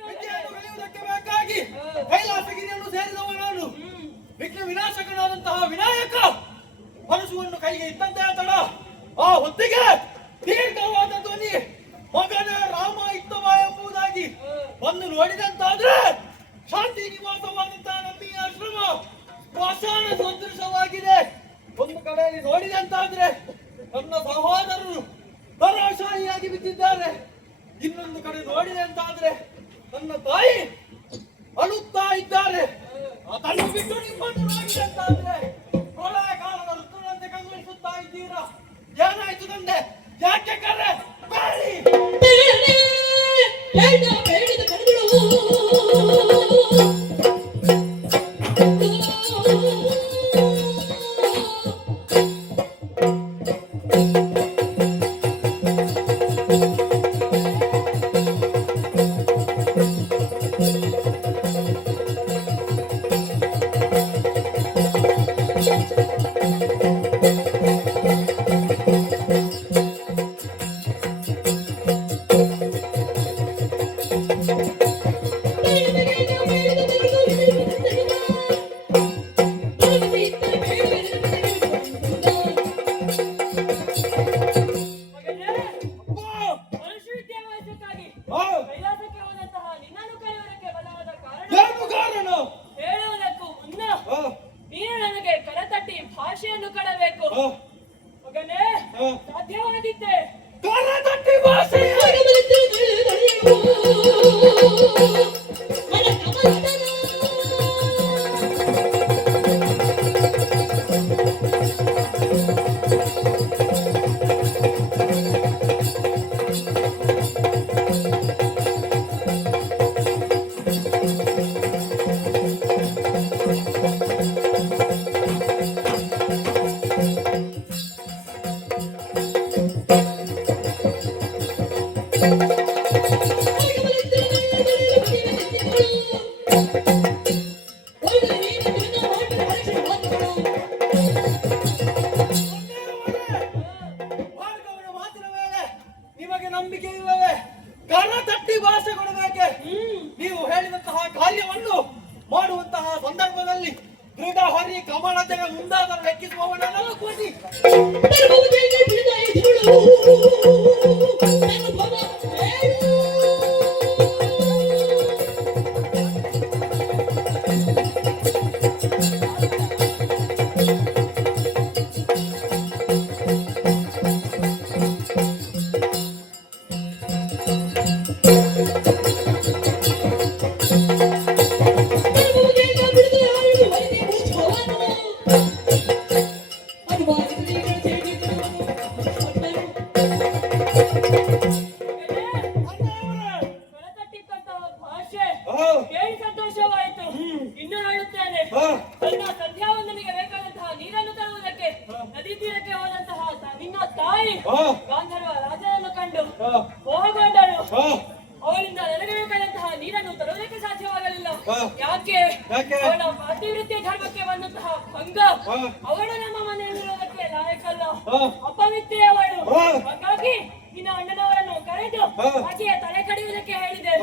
ವಿದ್ಯೆಯನ್ನು ಕಲಿಯುವುದಕ್ಕೆ ಬೇಕಾಗಿ ಕೈಲಾಸಗಿರಿಯನ್ನು ಸೇರಿದವ ನಾನು. ವಿಘ್ನ ವಿನಾಶಕನಾದಂತಹ ವಿನಾಯಕ ಮನಸ್ಸುವನ್ನು ಕೈಗೆ ಇದ್ದಂತೆ ತಡ ಆ ಹೊತ್ತಿಗೆ ದೀರ್ಘವಾದ ಧ್ವನಿ ಮಗನೇ ರಾಮ ಇತ್ತವ ಎಂಬುದಾಗಿ ಬಂದು ನೋಡಿದಂತಾದ್ರೆ ಶಾಂತಿ ನಿವಾಸವಾದಂತಹ ನಮ್ಮ ಈ ಆಶ್ರಮ ಸ್ಮಶಾನ ಸದೃಶವಾಗಿದೆ. ಒಂದು ಕಡೆಯಲ್ಲಿ ನೋಡಿದಂತಾದ್ರೆ ನನ್ನ ಸಹೋದರರು ಧರಾಶಾಹಿಯಾಗಿ ಬಿದ್ದಿದ್ದಾರೆ. ಇನ್ನೊಂದು ಕಡೆ ನೋಡಿದಂತಾದ್ರೆ ನನ್ನ ತಾಯಿ ಅಳುತ್ತಾ ಇದ್ದಾರೆ. ಅದನ್ನು ಬಿಟ್ಟು ನಿಮ್ಮನ್ನು ನೋಡಿದಂತಾದ್ರೆ ಪ್ರಳಯಕಾಲದ ಋತುವಿನಂತೆ ಕಂಗೊಳಿಸುತ್ತಾ ಇದ್ದೀರಾ. ಏನಾಯ್ತು ತಂದೆ? ಯಾಕೆ ಕರೆ ಬೇಡಿ? ಬೇಡದ ಕರೆಗಳು ಮಗನೇ, ಪರಶುವಿದ್ಯೆ ವಹಿಸಕ್ಕಾಗಿ ಕೈಲಾಸಕ್ಕೆ ಹೋದಂತಹ ನಿನ್ನನ್ನು ಕರೆಯುವುದಕ್ಕೆ ಬಲವಾದ ಕಾರಣ ಏನು ಕಾರಣ? ಹೇಳುವುದಕ್ಕೂ ಮುನ್ನ ಆ, ನೀನು ನನಗೆ ಕರತಟ್ಟಿ ಭಾಷೆಯನ್ನು ಕಡಬೇಕು. ಆ, ಮಗನೇ, ಸಾಧ್ಯವಾದಿದ್ದೆ ಕರತಟ್ಟಿ ಭಾಷೆ ಭಾರ್ಗವನ ಮಾತಿನ ಮೇಲೆ ನಿಮಗೆ ನಂಬಿಕೆ ಇಲ್ಲವೇ? ಕರ ತಟ್ಟಿ ಭಾಷೆ ಕೊಡಬೇಕೆ? ನೀವು ಹೇಳಿದಂತಹ ಕಾರ್ಯವನ್ನು ಮಾಡುವಂತಹ ಸಂದರ್ಭದಲ್ಲಿ ದೃಢ ಹರಿ ಕಮಲತೆಯ ಮುಂದಾದ ಲೆಕ್ಕಿಸುವವನನ್ನು ಕೂಡಿ ಹೊರತಟ್ಟಿದ್ದಂತಹ ಭಾಷೆ ಕೇಳಿ ಸಂತೋಷವಾಯಿತು. ಇನ್ನು ಹೇಳುತ್ತೇನೆ, ನನ್ನ ಸಂಧ್ಯಾವಂದನಿಗೆ ಬೇಕಾದಂತಹ ನೀರನ್ನು ತರುವುದಕ್ಕೆ ನದಿ ತೀರಕ್ಕೆ ಹೋದಂತಹ ನಿನ್ನ ತಾಯಿ ಗಾಂಧರ್ವ ರಾಜನನ್ನು ಕಂಡು ಮೋಹಗೊಂಡಳು. ಅವಳಿಂದ ನನಗೆ ಬೇಕಾದಂತಹ ನೀರನ್ನು ತರುವುದಕ್ಕೆ ಸಾಧ್ಯವಾಗಲಿಲ್ಲ. ಯಾಕೆ? ಅವಳ ಪಾತಿವೃತ್ಯ ಧರ್ಮಕ್ಕೆ ಬಂದಂತಹ ಭಂಗ. ಅವಳು ನಮ್ಮ ಮನೆಯಲ್ಲಿರುವುದಕ್ಕೆ ಲಾಯಕಲ್ಲ, ಅಪವಿತ್ರೆಯವಳು. ಹಾಗಾಗಿ ನಿನ್ನ ಅಣ್ಣನವರನ್ನು ಕರೆದು ಆಕೆಯ ತಲೆ ಕಡಿಯುವುದಕ್ಕೆ ಹೇಳಿದೆ.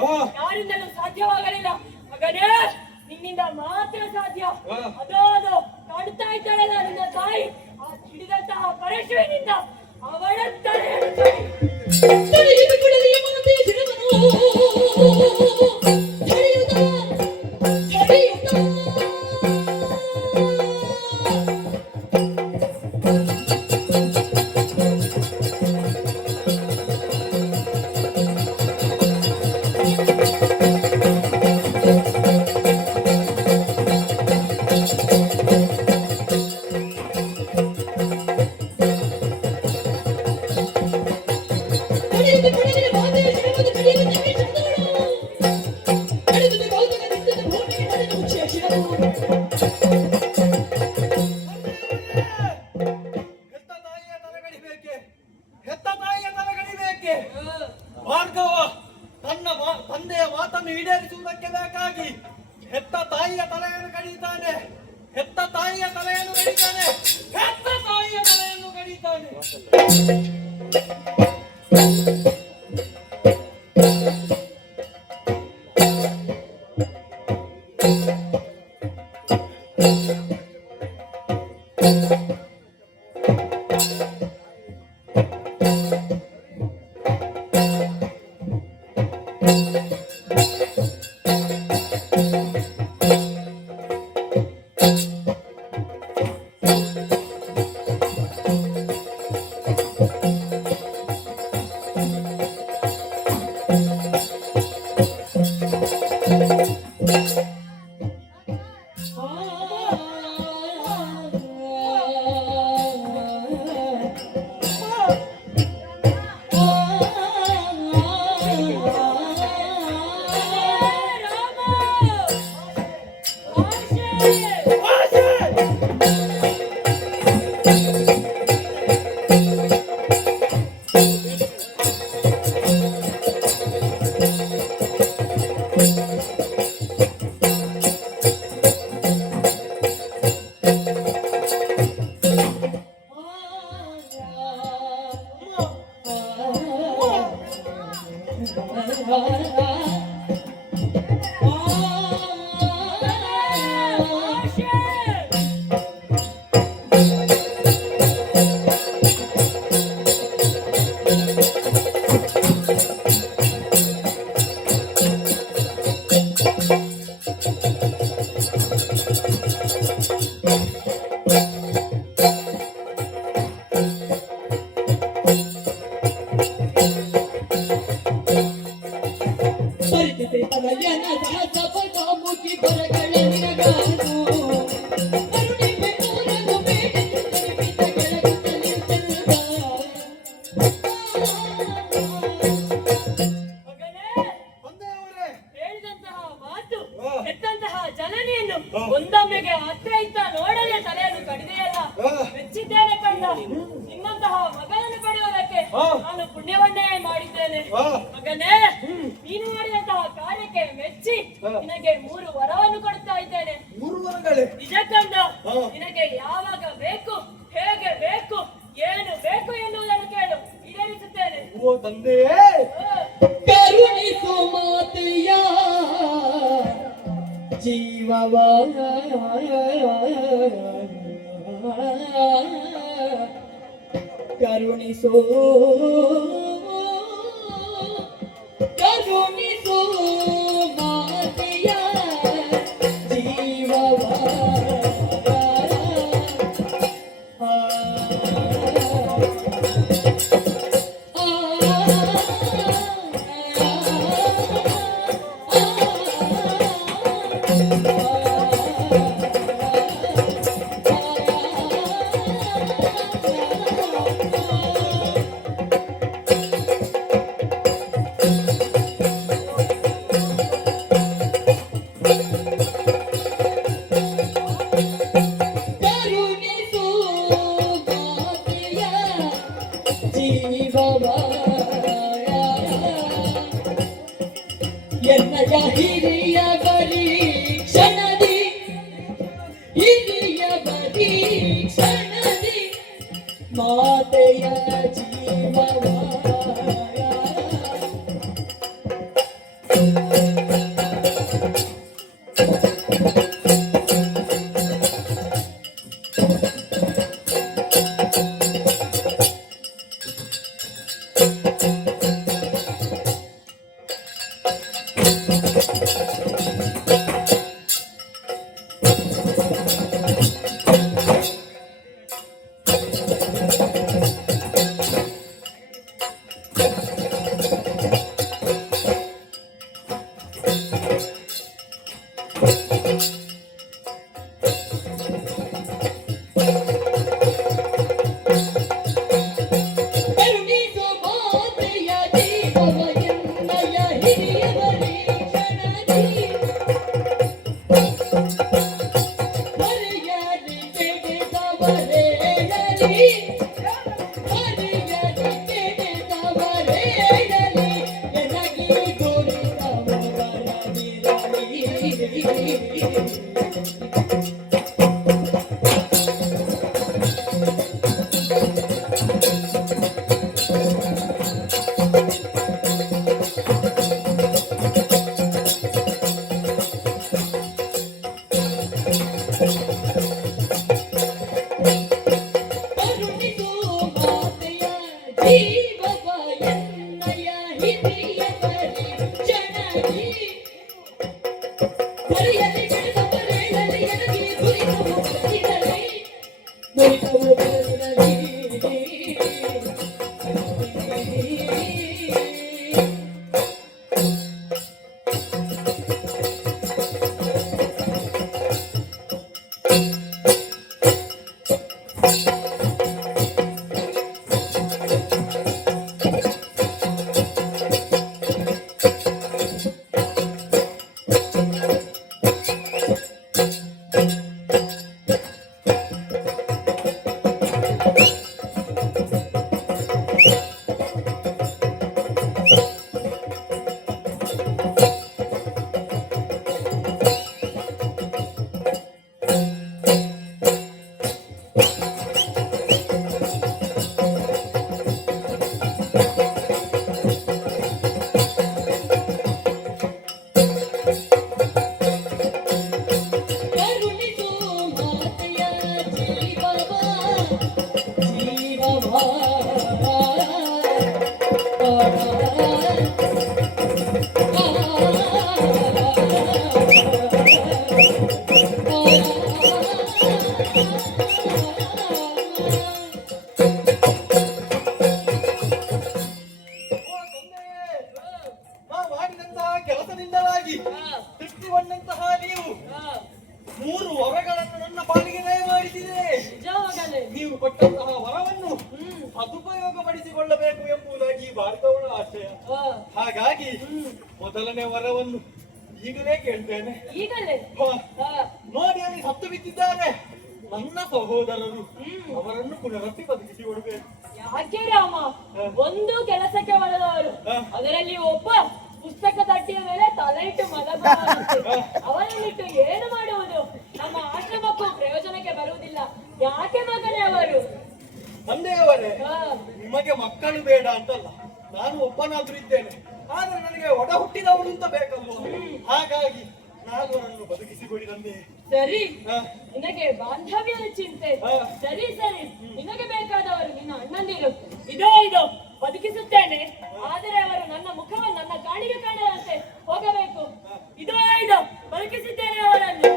ಯಾರಿಂದಲೂ ಸಾಧ್ಯವಾಗಲಿಲ್ಲ. ಮಗನೇ, ನಿನ್ನಿಂದ ಮಾತ್ರ ಸಾಧ್ಯ. ಅದೋ ಕಾಡುತ್ತಾ ಇದ್ದಾಳಲ್ಲ ನಿನ್ನ ತಾಯಿ, ಆ ಹಿಡಿದಂತಹ ಪರಶುವಿನಿಂದ ಅವಳ ತಲೆಯನ್ನು ಹೆತ್ತ ತಾಯಿಯ ತಲೆಗಡಿಬೇಕೆ? ಭಾರ್ಗವ ತಂದೆಯ ಮಾತನ್ನು ಈಡೇರಿಸುವುದಕ್ಕೆ ಬೇಕಾಗಿ ಹೆತ್ತ ತಾಯಿಯ ತಲೆಯನ್ನು ಕಡಿತಾನೆ, ಹೆತ್ತ ತಾಯಿಯ ತಲೆಯನ್ನು ಕಡಿತಾನೆ, ಹೆತ್ತ ತಾಯಿಯ ತಲೆಯನ್ನು ಕಡಿತಾನೆ. ನೀನು ನಿಮ್ಮಂತಹ ಮಗನನ್ನು ಪಡೆಯುವುದಕ್ಕೆ ಹಾ. ನಾನು ಪುಣ್ಯವನ್ನೇ ಮಾಡಿದ್ದೇನೆ ಹಾ. ಮಗನೇ ನೀನು ಮಾಡಿದಂತಹ ಕಾರ್ಯಕ್ಕೆ ಮೆಚ್ಚಿ ಹಾ. ನಿನಗೆ 3 ವರವನ್ನು ಕೊಡ್ತಾ ಇದ್ದೇನೆ. 3 ವರಗಳೇ ನಿಜಕ್ಕಂದ ಹಾ. ನಿನಗೆ ಯಾವಾಗ ಬೇಕು, ಹೇಗೆ ಬೇಕು, ಏನು ಬೇಕು ಎನ್ನುವುದನ್ನು ಕೇಳು, ಈಡೇರಿಸುತ್ತೇನೆ. ಓ ತಂದೆಯೇ, ಕರುಣಿಸು ಮಾತೆಯ ಜೀವವ ಕರುಣಿಸೋ ಕರುಣಿಸೋ ಮಾತೆಯ ಜೀವವ ಕರುಣಿಸೋ ಮಾತೆಯ ಜೀವವ ಎನ್ನಯ ಹಿರಿಯ ಪರೀಕ್ಷಣದಿ ಹಿರಿಯ ಪರೀಕ್ಷಣದಿ ಮಾತೆಯ ಜೀವವ ಕರುಣಿಸೋ ಮಾತೆಯ ಜೀವವ ಎನ್ನಯ ಹಿರಿಯ ಪರೀಕ್ಷಣದಿ ಹರಿಯದಿ ಕೆಡೆದವರೇಳಲಿ ಹರಿಯದಿ ಕೆಡೆದವರೇಳಲಿ ನನಗೆ ದೊರೆತವರವಿರಲಿ ಕರುಣಿಸೋ ಮಾತೆಯ ಜೀವವ ಎನ್ನಯ ಹಿರಿಯ ಪರೀಕ್ಷಣದಿ ಹರಿಯಲಿ ಕೆಡೆದವರೇಳಲಿ ನನಗೆ ದೊರೆತವು ಬರದಿರಲಿ ಕರುಣಿಸೋ ಮಾತೆಯ ಜೀವವ ಜೀವವ ಓ ತಂದೆಯೇ, ನಾ ಮಾಡಿದಂತಹ ಕೆಲಸದಿಂದಲಾಗಿ ತೃಪ್ತಿಗೊಂಡಂತಹ ನೀವು 3 ವರಗಳನ್ನು ನನ್ನ ಪಾಲಿಗೆ ದಯಮಾಡಿಸಿದೆ. ನಿಜ ಮಗನೇ. ನೀವು ಕೊಟ್ಟಂತಹ ವರವನ್ನು ಸದುಪಯೋಗಪಡಿಸಿಕೊಳ್ಳಬೇಕು ಎಂಬುದಾಗಿ ಭಾರತವಳ ಆಶಯ. ಹಾ. ಹಾಗಾಗಿ ಮೊದಲನೇ ವರವನ್ನು ಈಗಲೇ ಕೇಳ್ತೇನೆ. ಈಗಲೇ ಹಾ. ಹಾ. ನೋಡಿ ಅಲ್ಲಿ ಸತ್ತು ಬಿದ್ದಿದ್ದಾರೆ, ನನ್ನ ಸಹೋದರರು ಅವರನ್ನು ಪುನರತ್ತಿ ಬದುಕಿಸಿ ಕೊಡಬೇಕು. ಯಾಕೆ ರಾಮ ಒಂದು ಕೆಲಸಕ್ಕೆ ಹೊರದವರು, ಅದರಲ್ಲಿ ಒಬ್ಬ ಪುಸ್ತಕ ತಟ್ಟಿಯ ಮೇಲೆ ತಲೆ ಇಟ್ಟು ಮಲಗುವವನಂತೆ. ಅವರನ್ನಿಟ್ಟು ಏನು ಮಾಡುವುದು? ನಮ್ಮ ಆಶ್ರಮಕ್ಕೂ ಪ್ರಯೋಜನಕ್ಕೆ ಬರುವುದಿಲ್ಲ. ಯಾಕೆ ಮಗನೇ ಅವರು? ತಂದೆಯವರೇ, ಹಾ, ನಿಮಗೆ ಮಕ್ಕಳು ಬೇಡ ಅಂತಲ್ಲ, ನಾನು ಒಬ್ಬನಾದ್ರೂ ಇದ್ದೇನೆ. ಆದ್ರೆ ನನಗೆ ಒಡ ಹುಟ್ಟಿದವಳು ಅಂತ ಬೇಕಲ್ವ? ಹಾಗಾಗಿ ನಾನು ಅವರನ್ನು ಬದುಕಿಸಿಕೊಡಿ ತಂದೆ. ಸರಿ, ಹಾ. ನಿನಗೆ ಬಾಂಧವ್ಯದ ಚಿಂತೆ. ಹಾ. ಸರಿ ಸರಿ, ನಿನಗೆ ಬೇಕಾದವರು ನಿನ್ನ ಅಣ್ಣಂದಿರು. ಇದೋ ಬದುಕಿಸುತ್ತೇನೆ. ಆದರೆ ಅವರು ನನ್ನ ಮುಖವನ್ನು ನನ್ನ ಕಾಣಿಗೆ ಕಾಣದಂತೆ ಹೋಗಬೇಕು. ಇದೋ ಬದುಕಿಸಿದ್ದೇನೆ ಅವರನ್ನು.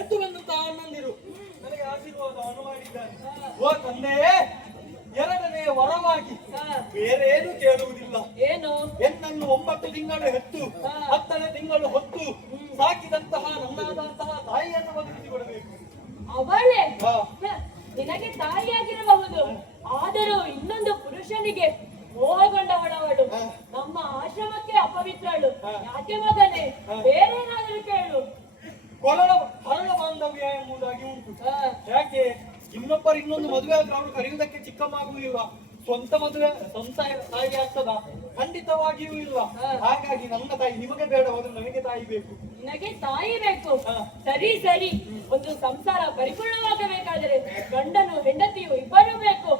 ಎದ್ದು ಬಂದಂತಹ ಅಣ್ಣಂದಿರು ನನಗೆ ಆಶೀರ್ವಾದವನ್ನು ಮಾಡಿದ್ದಾರೆ. ಓ ತಂದೆಯೇ, ಎರಡನೇ ವರವಾಗಿ ಬೇರೇನು ಕೇಳುವುದಿಲ್ಲ. ಏನು? ಎನ್ನನ್ನು 9 ತಿಂಗಳು ಹೆತ್ತು 10ನೇ ತಿಂಗಳು ಹೊತ್ತು ಸಾಕಿದಂತಹ ನನ್ನದಾದಂತಹ ತಾಯಿಯನ್ನು ಬದುಕಿಸಿಕೊಡಬೇಕು. ಅವಳೇ ಹಾ. ನಿನಗೆ ತಾಯಿಯಾಗಿರಬಹುದು, ಆದರೂ ಇನ್ನೊಂದು ಪುರುಷನಿಗೆ ಮೋಹಗೊಂಡವಳವಳು. ನಮ್ಮ ಆಶ್ರಮಕ್ಕೆ ಅಪವಿತ್ರಳು. ಯಾಕೆ ಮಗನೇ? ಬೇರೇನಾದರೂ ಕೇಳು. ಹರಳ ಬಾಂಧವ್ಯ ಎಂಬುದಾಗಿ ಉಂಟು. ಯಾಕೆ ಇನ್ನೊಬ್ಬರು ಇನ್ನೊಂದು ಮದುವೆ ಆದ್ರೆ ಅವರು ಕರೆಯುವುದಕ್ಕೆ ಚಿಕ್ಕ ಮಗು ಇಲ್ಲ. ಸ್ವಂತ ಮದುವೆ ಸ್ವಂತ ತಾಯಿ ಆಗ್ತದ? ಖಂಡಿತವಾಗಿಯೂ ಇಲ್ಲ. ಹಾಗಾಗಿ ನನ್ನ ತಾಯಿ ನಿಮಗೆ ಬೇಡವಾದ್ರೆ ನನಗೆ ತಾಯಿ ಬೇಕು. ನಿನಗೆ ತಾಯಿ ಬೇಕು? ಸರಿ, ಒಂದು ಸಂಸಾರ ಪರಿಪೂರ್ಣವಾಗಬೇಕಾದರೆ ಗಂಡನು ಹೆಂಡತಿಯು ಇಬ್ಬರೂ ಬೇಕು.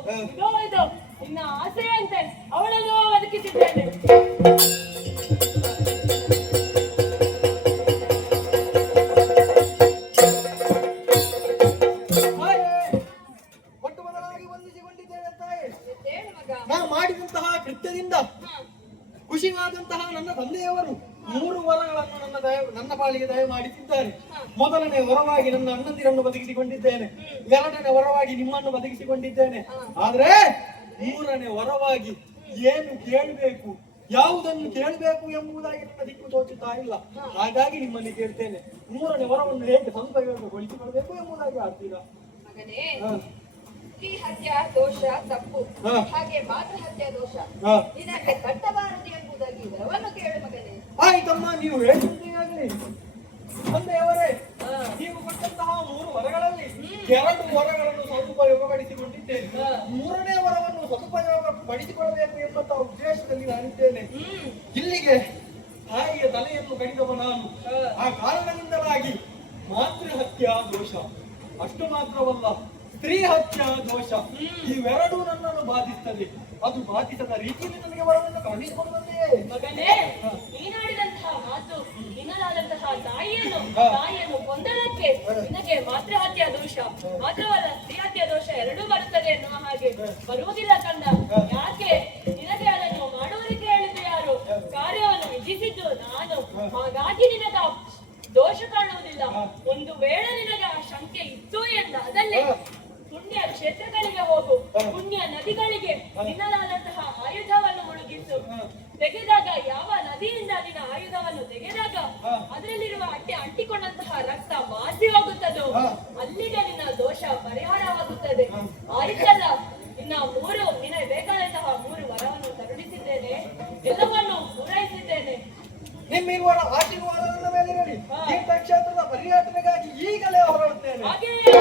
ಇದು ನಿನ್ನ ಆಸೆಯಂತೆ ಅವಳನ್ನು ಬದುಕಿಸಿದ್ದೇನೆ. ಒಟ್ಟು ಬದಲಾಗಿ ವಂದಿಸಿಕೊಂಡಿದ್ದೇನೆ ತಾಯಿ. ಏನು ಮಗ? ನಾನು ಮಾಡಿದಂತಹ ಕೃತ್ಯದಿಂದ ಖುಷಿಯಾದಂತಹ ನನ್ನ ತಂದೆಯವರು 3 ವರಗಳನ್ನು ನನ್ನ ಪಾಲಿಗೆ ದಯ ಮಾಡಿಸಿದ್ದಾರೆ. ಮೊದಲನೇ ವರವಾಗಿ ನನ್ನ ಅಣ್ಣಂದಿರನ್ನು ಬದುಕಿಸಿಕೊಂಡಿದ್ದೇನೆ. 2ನೇ ವರವಾಗಿ ನಿಮ್ಮನ್ನು ಬದುಕಿಸಿಕೊಂಡಿದ್ದೇನೆ. ಆದ್ರೆ 3ನೇ ವರವಾಗಿ ಏನು ಕೇಳಬೇಕು, ಯಾವುದನ್ನು ಕೇಳಬೇಕು ಎಂಬುದಾಗಿ ನನ್ನ ದಿಕ್ಕು ತೋಚುತ್ತಾ ಇಲ್ಲ. ಹಾಗಾಗಿ ನಿಮ್ಮಲ್ಲಿ ಕೇಳ್ತೇನೆ, 3ನೇ ವರವನ್ನು ಹೇಗೆ ಸದುಪಯೋಗಗೊಳಿಸಿಕೊಳ್ಬೇಕು ಎಂಬುದಾಗಿ ಆಗ್ತೀರಾ? ಮಗನೇ, ಸ್ತ್ರೀ ಹತ್ಯೆ ದೋಷ ತಪ್ಪು, ಹಾಗೆ ಮಾತೃ ಹತ್ಯೆ ದೋಷ. ನಿನಗೆ ಕಟ್ಟಬಾರದು ಎಂಬುದಾಗಿ ವರವನ್ನು ಕೇಳು ಮಗನೇ. ಆಯ್ತಮ್ಮ, ನೀವು ಹೇಳಿದಂತೆಯಾಗಲಿ. ತಂದೆಯವರೇ, ನೀವು ಕೊಟ್ಟಂತಹ 3 ವರಗಳಲ್ಲಿ 2 ವರಗಳನ್ನು ಸದುಪಯೋಗಪಡಿಸಿಕೊಂಡಿದ್ದೇನೆ. 3ನೇ ವರವನ್ನು ಸದುಪಯೋಗ ಪಡಿಸಿಕೊಳ್ಳಬೇಕು ಎಂಬಂತಹ ಉದ್ದೇಶದಲ್ಲಿ ನಾನಿದ್ದೇನೆ. ಇಲ್ಲಿಗೆ ತಾಯಿಯ ತಲೆಯನ್ನು ಕಡಿದವ ನಾನು. ಆ ಕಾರಣದಿಂದಲಾಗಿ ಮಾತೃ ಹತ್ಯಾ ದೋಷ, ಅಷ್ಟು ಮಾತ್ರವಲ್ಲ ಸ್ತ್ರೀ ಹತ್ಯಾ ದೋಷ, ಇವೆರಡೂ ನನ್ನನ್ನು ಬಾಧಿಸುತ್ತದೆ. ಅದು ಬಾಧಿಸದ ರೀತಿಯಲ್ಲಿ ನನಗೆ ವರವನ್ನು ಕರುಣಿಸಿಕೊಡುವಂತೆಯೇ. ಮಗನೇ, ನೀನಾಡಿದಂತಹ ಮಾತು, ನಿನ್ನದಾದಂತಹ ತಾಯಿಯನ್ನು ಕೊಂದದಕ್ಕೆ ನಿನಗೆ ಮಾತೃ ಹತ್ಯಾ ದೋಷ ಮಾತ್ರವಲ್ಲ ಸ್ತ್ರೀ ಹತ್ಯಾ ದೋಷ ಎರಡೂ ಬರುತ್ತದೆ ಎನ್ನುವ ಹಾಗೆ ಬರುವುದಿಲ್ಲ ಕಂದ. ಯಾಕೆ? ನಿನಗೆ ಅದನ್ನು ಮಾಡುವುದಕ್ಕೆ ಹೇಳಿದ್ದು ಯಾರು? ಕಾರ್ಯವನ್ನು ವಿಧಿಸಿದ್ದು ನಾನು. ಹಾಗಾಗಿ ನಿನಗ ದೋಷ ಕಾಣುವುದಿಲ್ಲ. ಒಂದು ವೇಳೆ ನಿನಗೆ ಆ ಶಂಕೆ ಇತ್ತು ಎಂದಾದಲ್ಲಿ ಪುಣ್ಯ ಕ್ಷೇತ್ರಗಳಿಗೆ ಹೋಗು, ಪುಣ್ಯ ನದಿಗಳಿಗೆ ನಿನ್ನದಾದಂತಹ ಆಯುಧವನ್ನು ಮುಳುಗಿಸು. ತೆಗೆದಾಗ ಯಾವ ನದಿಯಿಂದ ನಿನ್ನ ಆಯುಧವನ್ನು ತೆಗೆದಾಗ ಅದರಲ್ಲಿರುವ ಅಂಟಿಕೊಂಡಂತಹ ರಕ್ತ ಮಾಸಿ ಹೋಗುತ್ತದೋ ಅಲ್ಲಿಗೆ ನಿನ್ನ ದೋಷ ಪರಿಹಾರವಾಗುತ್ತದೆ. ಆಯ್ತಲ್ಲ, ನಿನಗೆ ಬೇಕಾದಂತಹ 3 ವರವನ್ನು ಕರುಣಿಸಿದ್ದೇನೆ, ಎಲ್ಲವನ್ನು ಪೂರೈಸಿದ್ದೇನೆ. ನಿಮ್ಮಿರುವ ಆಶೀರ್ವಾದದ ಮೇಲೆ ಇರಲಿ. ತೀರ್ಥಕ್ಷೇತ್ರದ ಪರ್ಯಟನೆಗಾಗಿ ಈಗಲೇ ಹೊರಡುತ್ತೇನೆ. ಹಾಗೆಯೇ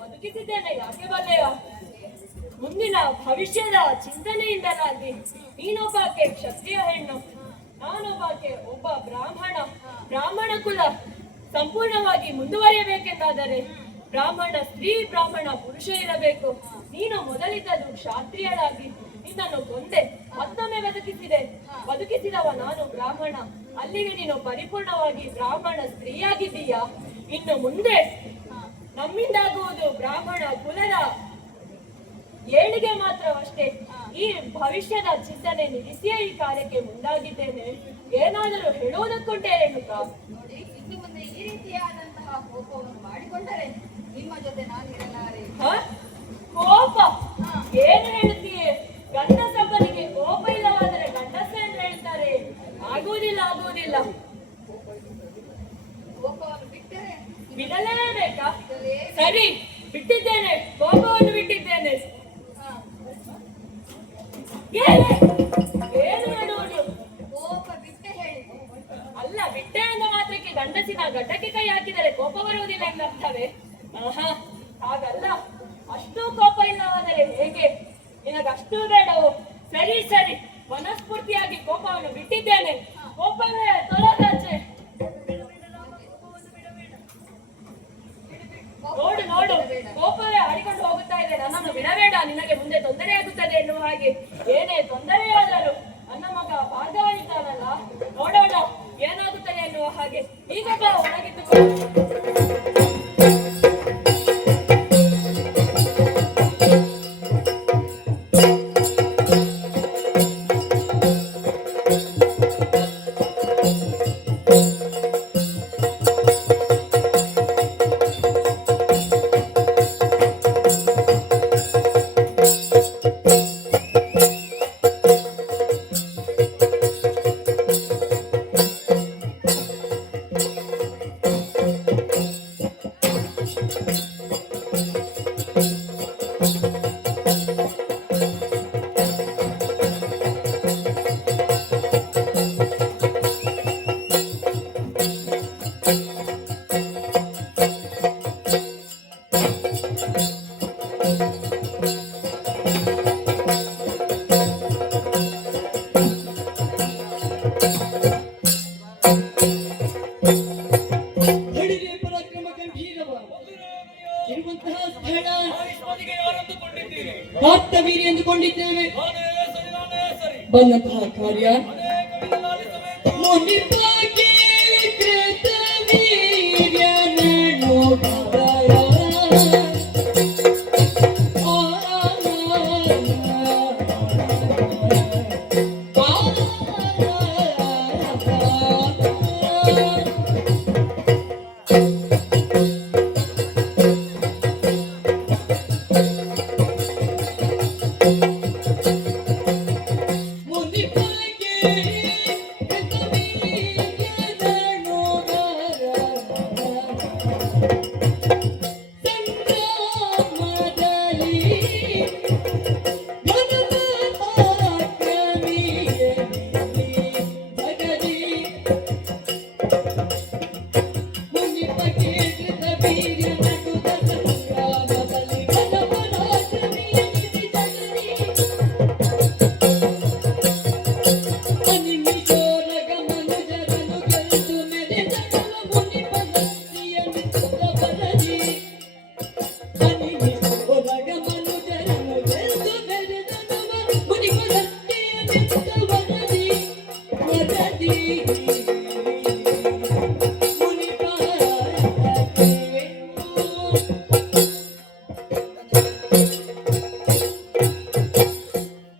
ಬದುಕಿಸಿದ್ದೇನೆ. ಯಾಕೆ ಬಲ್ಲೆಯ? ಮುಂದಿನ ಭವಿಷ್ಯದ ಚಿಂತನೆಯಿಂದಲಾಗಿ ನೀನೊಬ್ಬಾಕೆ ಕ್ಷತ್ರಿಯ ಹೆಣ್ಣು, ನಾನೊಬ್ಬಾಕೆ ಒಬ್ಬ ಬ್ರಾಹ್ಮಣ ಕುಲ ಸಂಪೂರ್ಣವಾಗಿ ಮುಂದುವರಿಯಬೇಕೆಂದಾದರೆ ಬ್ರಾಹ್ಮಣ ಸ್ತ್ರೀ ಬ್ರಾಹ್ಮಣ ಪುರುಷ ಇರಬೇಕು. ನೀನು ಮೊದಲಿದ್ದದು ಕ್ಷಾತ್ರಿಯಳಾಗಿ ನಿನ್ನನ್ನು ಕೊಂದೆ, ಮತ್ತೊಮ್ಮೆ ಬದುಕಿಸಿದವ ನಾನು ಬ್ರಾಹ್ಮಣ. ಅಲ್ಲಿಗೆ ನೀನು ಪರಿಪೂರ್ಣವಾಗಿ ಬ್ರಾಹ್ಮಣ ಸ್ತ್ರೀಯಾಗಿದ್ದೀಯಾ? ಇನ್ನು ಮುಂದೆ ನಮ್ಮಿಂದಾಗುವುದು ಬ್ರಾಹ್ಮಣ ಕುಲದ ಏಳಿಗೆ ಮಾತ್ರವಷ್ಟೇ. ಈ ಭವಿಷ್ಯದ ಚಿಂತನೆ ನಿಲ್ಲಿಸಿಯೇ ಈ ಕಾರ್ಯಕ್ಕೆ ಮುಂದಾಗಿದ್ದೇನೆ. ಏನಾದರೂ ಹೇಳುವುದಕ್ಕುಂಟೆ ರೇಣುಕಾ? ನೋಡಿ, ಇನ್ನು ಮುಂದೆ ಈ ರೀತಿಯಾದಂತಹ ಕೋಪವನ್ನು ಮಾಡಿಕೊಂಡರೆ ನಿಮ್ಮ ಜೊತೆ ನಾನು ಇರಲಾರೆ. ಕೋಪ? ಏನು ಹೇಳ್ತೀಯೇ? ಗಂಡ ಸಂಬಂಧಿಗೆ ಕೋಪ ಇಲ್ಲವಾದರೆ ಗಂಡಸ ಎಂದು ಹೇಳ್ತಾರೆ. ಆಗುವುದಿಲ್ಲ. ಕೋಪವನ್ನು ಬಿಟ್ಟರೆ ಬಿಡಲೇಬೇಕಾ? ಸರಿ, ಬಿಟ್ಟಿದ್ದೇನೆ, ಕೋಪವನ್ನು ಬಿಟ್ಟಿದ್ದೇನೆ. ಗಡ್ಡಕ್ಕೆ ಕೈ ಹಾಕಿದರೆ ಕೋಪ ಬರುವುದಿಲ್ಲ ಎಂದರ್ಥವೇ? ಆಹಾ, ಹಾಗಲ್ಲ. ಅಷ್ಟು ಕೋಪ ಇಲ್ಲವಾದರೆ ಹೇಗೆ? ನಿನಗಷ್ಟು ಬೇಡವು? ಸರಿ ಸರಿ, ಮನಸ್ಫೂರ್ತಿಯಾಗಿ ಕೋಪವನ್ನು ಬಿಟ್ಟಿದ್ದೇನೆ. ಕೋಪವೇ ತೊಲಗಾಚೆ. ನೋಡು ನೋಡು, ಕೋಪವೇ ಆಡಿಕೊಂಡು ಹೋಗುತ್ತಾ ಇದೆ. ನನ್ನನ್ನು ಬಿಡಬೇಡ, ನಿನಗೆ ಮುಂದೆ ತೊಂದರೆಯಾಗುತ್ತದೆ ಎನ್ನುವ ಹಾಗೆ. ಏನೇ ತೊಂದರೆಯಾದರೂ ನನ್ನ ಮಗ ಭಾರ್ಗವ ಇದ್ದಾನಲ್ಲ, ನೋಡೋಣ ಏನಾಗುತ್ತದೆ ಎನ್ನುವ ಹಾಗೆ. ಈಗ ಬಾ, ಒಳಗಿದ್ದು. ಹಡಿವೆ ಪರಾಕ್ರಮ ಗಂಭೀರವ ಇರುವಂತಹ ಸ್ಥಳ ಆಯುಷ್ಮಾನಿಗೆ ಯಾರೆಂದುಕೊಂಡಿದ್ದೀರಿ? ಕಾರ್ತವೀರ್ಯ ಎಂದುಕೊಂಡಿದ್ದೇವೆ. ನಾನೇ ಸರಿ, ನಾನೇ ಸರಿ. ಬಂದಂತಹ ಕಾರ್ಯ ಅನೇಕ ವಿಧಲಾಲಿಸಬೇಕು. ಮುನಿಪಾಗೆ ಕೃತವೀರ್ಯ ನೋಡಾರ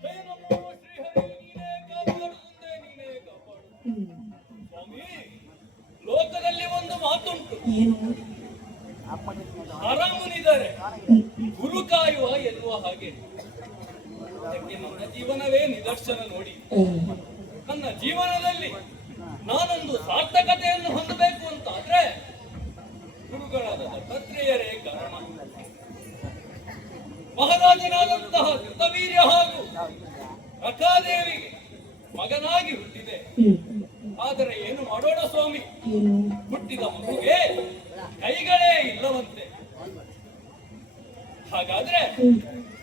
ಏನಮ್ಮ ಶ್ರೀಹರಿ, ನೀನೇ ಕಾಪಾಡು, ಮುಂದೆ ನೀನೇ ಕಾಪಾಡು. ಸ್ವಾಮಿ, ಲೋಕದಲ್ಲಿ ಒಂದು ಮಾತುಂಟು. ಹರಮುನಿದರೆ ಗುರು ಕಾಯುವ ಎನ್ನುವ ಹಾಗೆ. ಅದಕ್ಕೆ ನನ್ನ ಜೀವನವೇ ನಿದರ್ಶನ ನೋಡಿ. ನನ್ನ ಜೀವನದಲ್ಲಿ ನಾನೊಂದು ಸಾರ್ಥಕತೆಯನ್ನು ಹೊಂದಬೇಕು ಅಂತ ಆದ್ರೆ ಗುರುಗಳಾದ ದತ್ತಾತ್ರೇಯರೇ ಕಾರಣ. ಮಹಾರಾಜನಾದಂತಹ ಕೃತವೀರ್ಯ ಹಾಗೂ ರಕಾದೇವಿಗೆ ಮಗನಾಗಿ ಹುಟ್ಟಿದೆ. ಆದರೆ ಏನು ಮಾಡೋಣ ಸ್ವಾಮಿ, ಹುಟ್ಟಿದ ಮಗುಗೆ ಕೈಗಳೇ ಇಲ್ಲವಂತೆ. ಹಾಗಾದ್ರೆ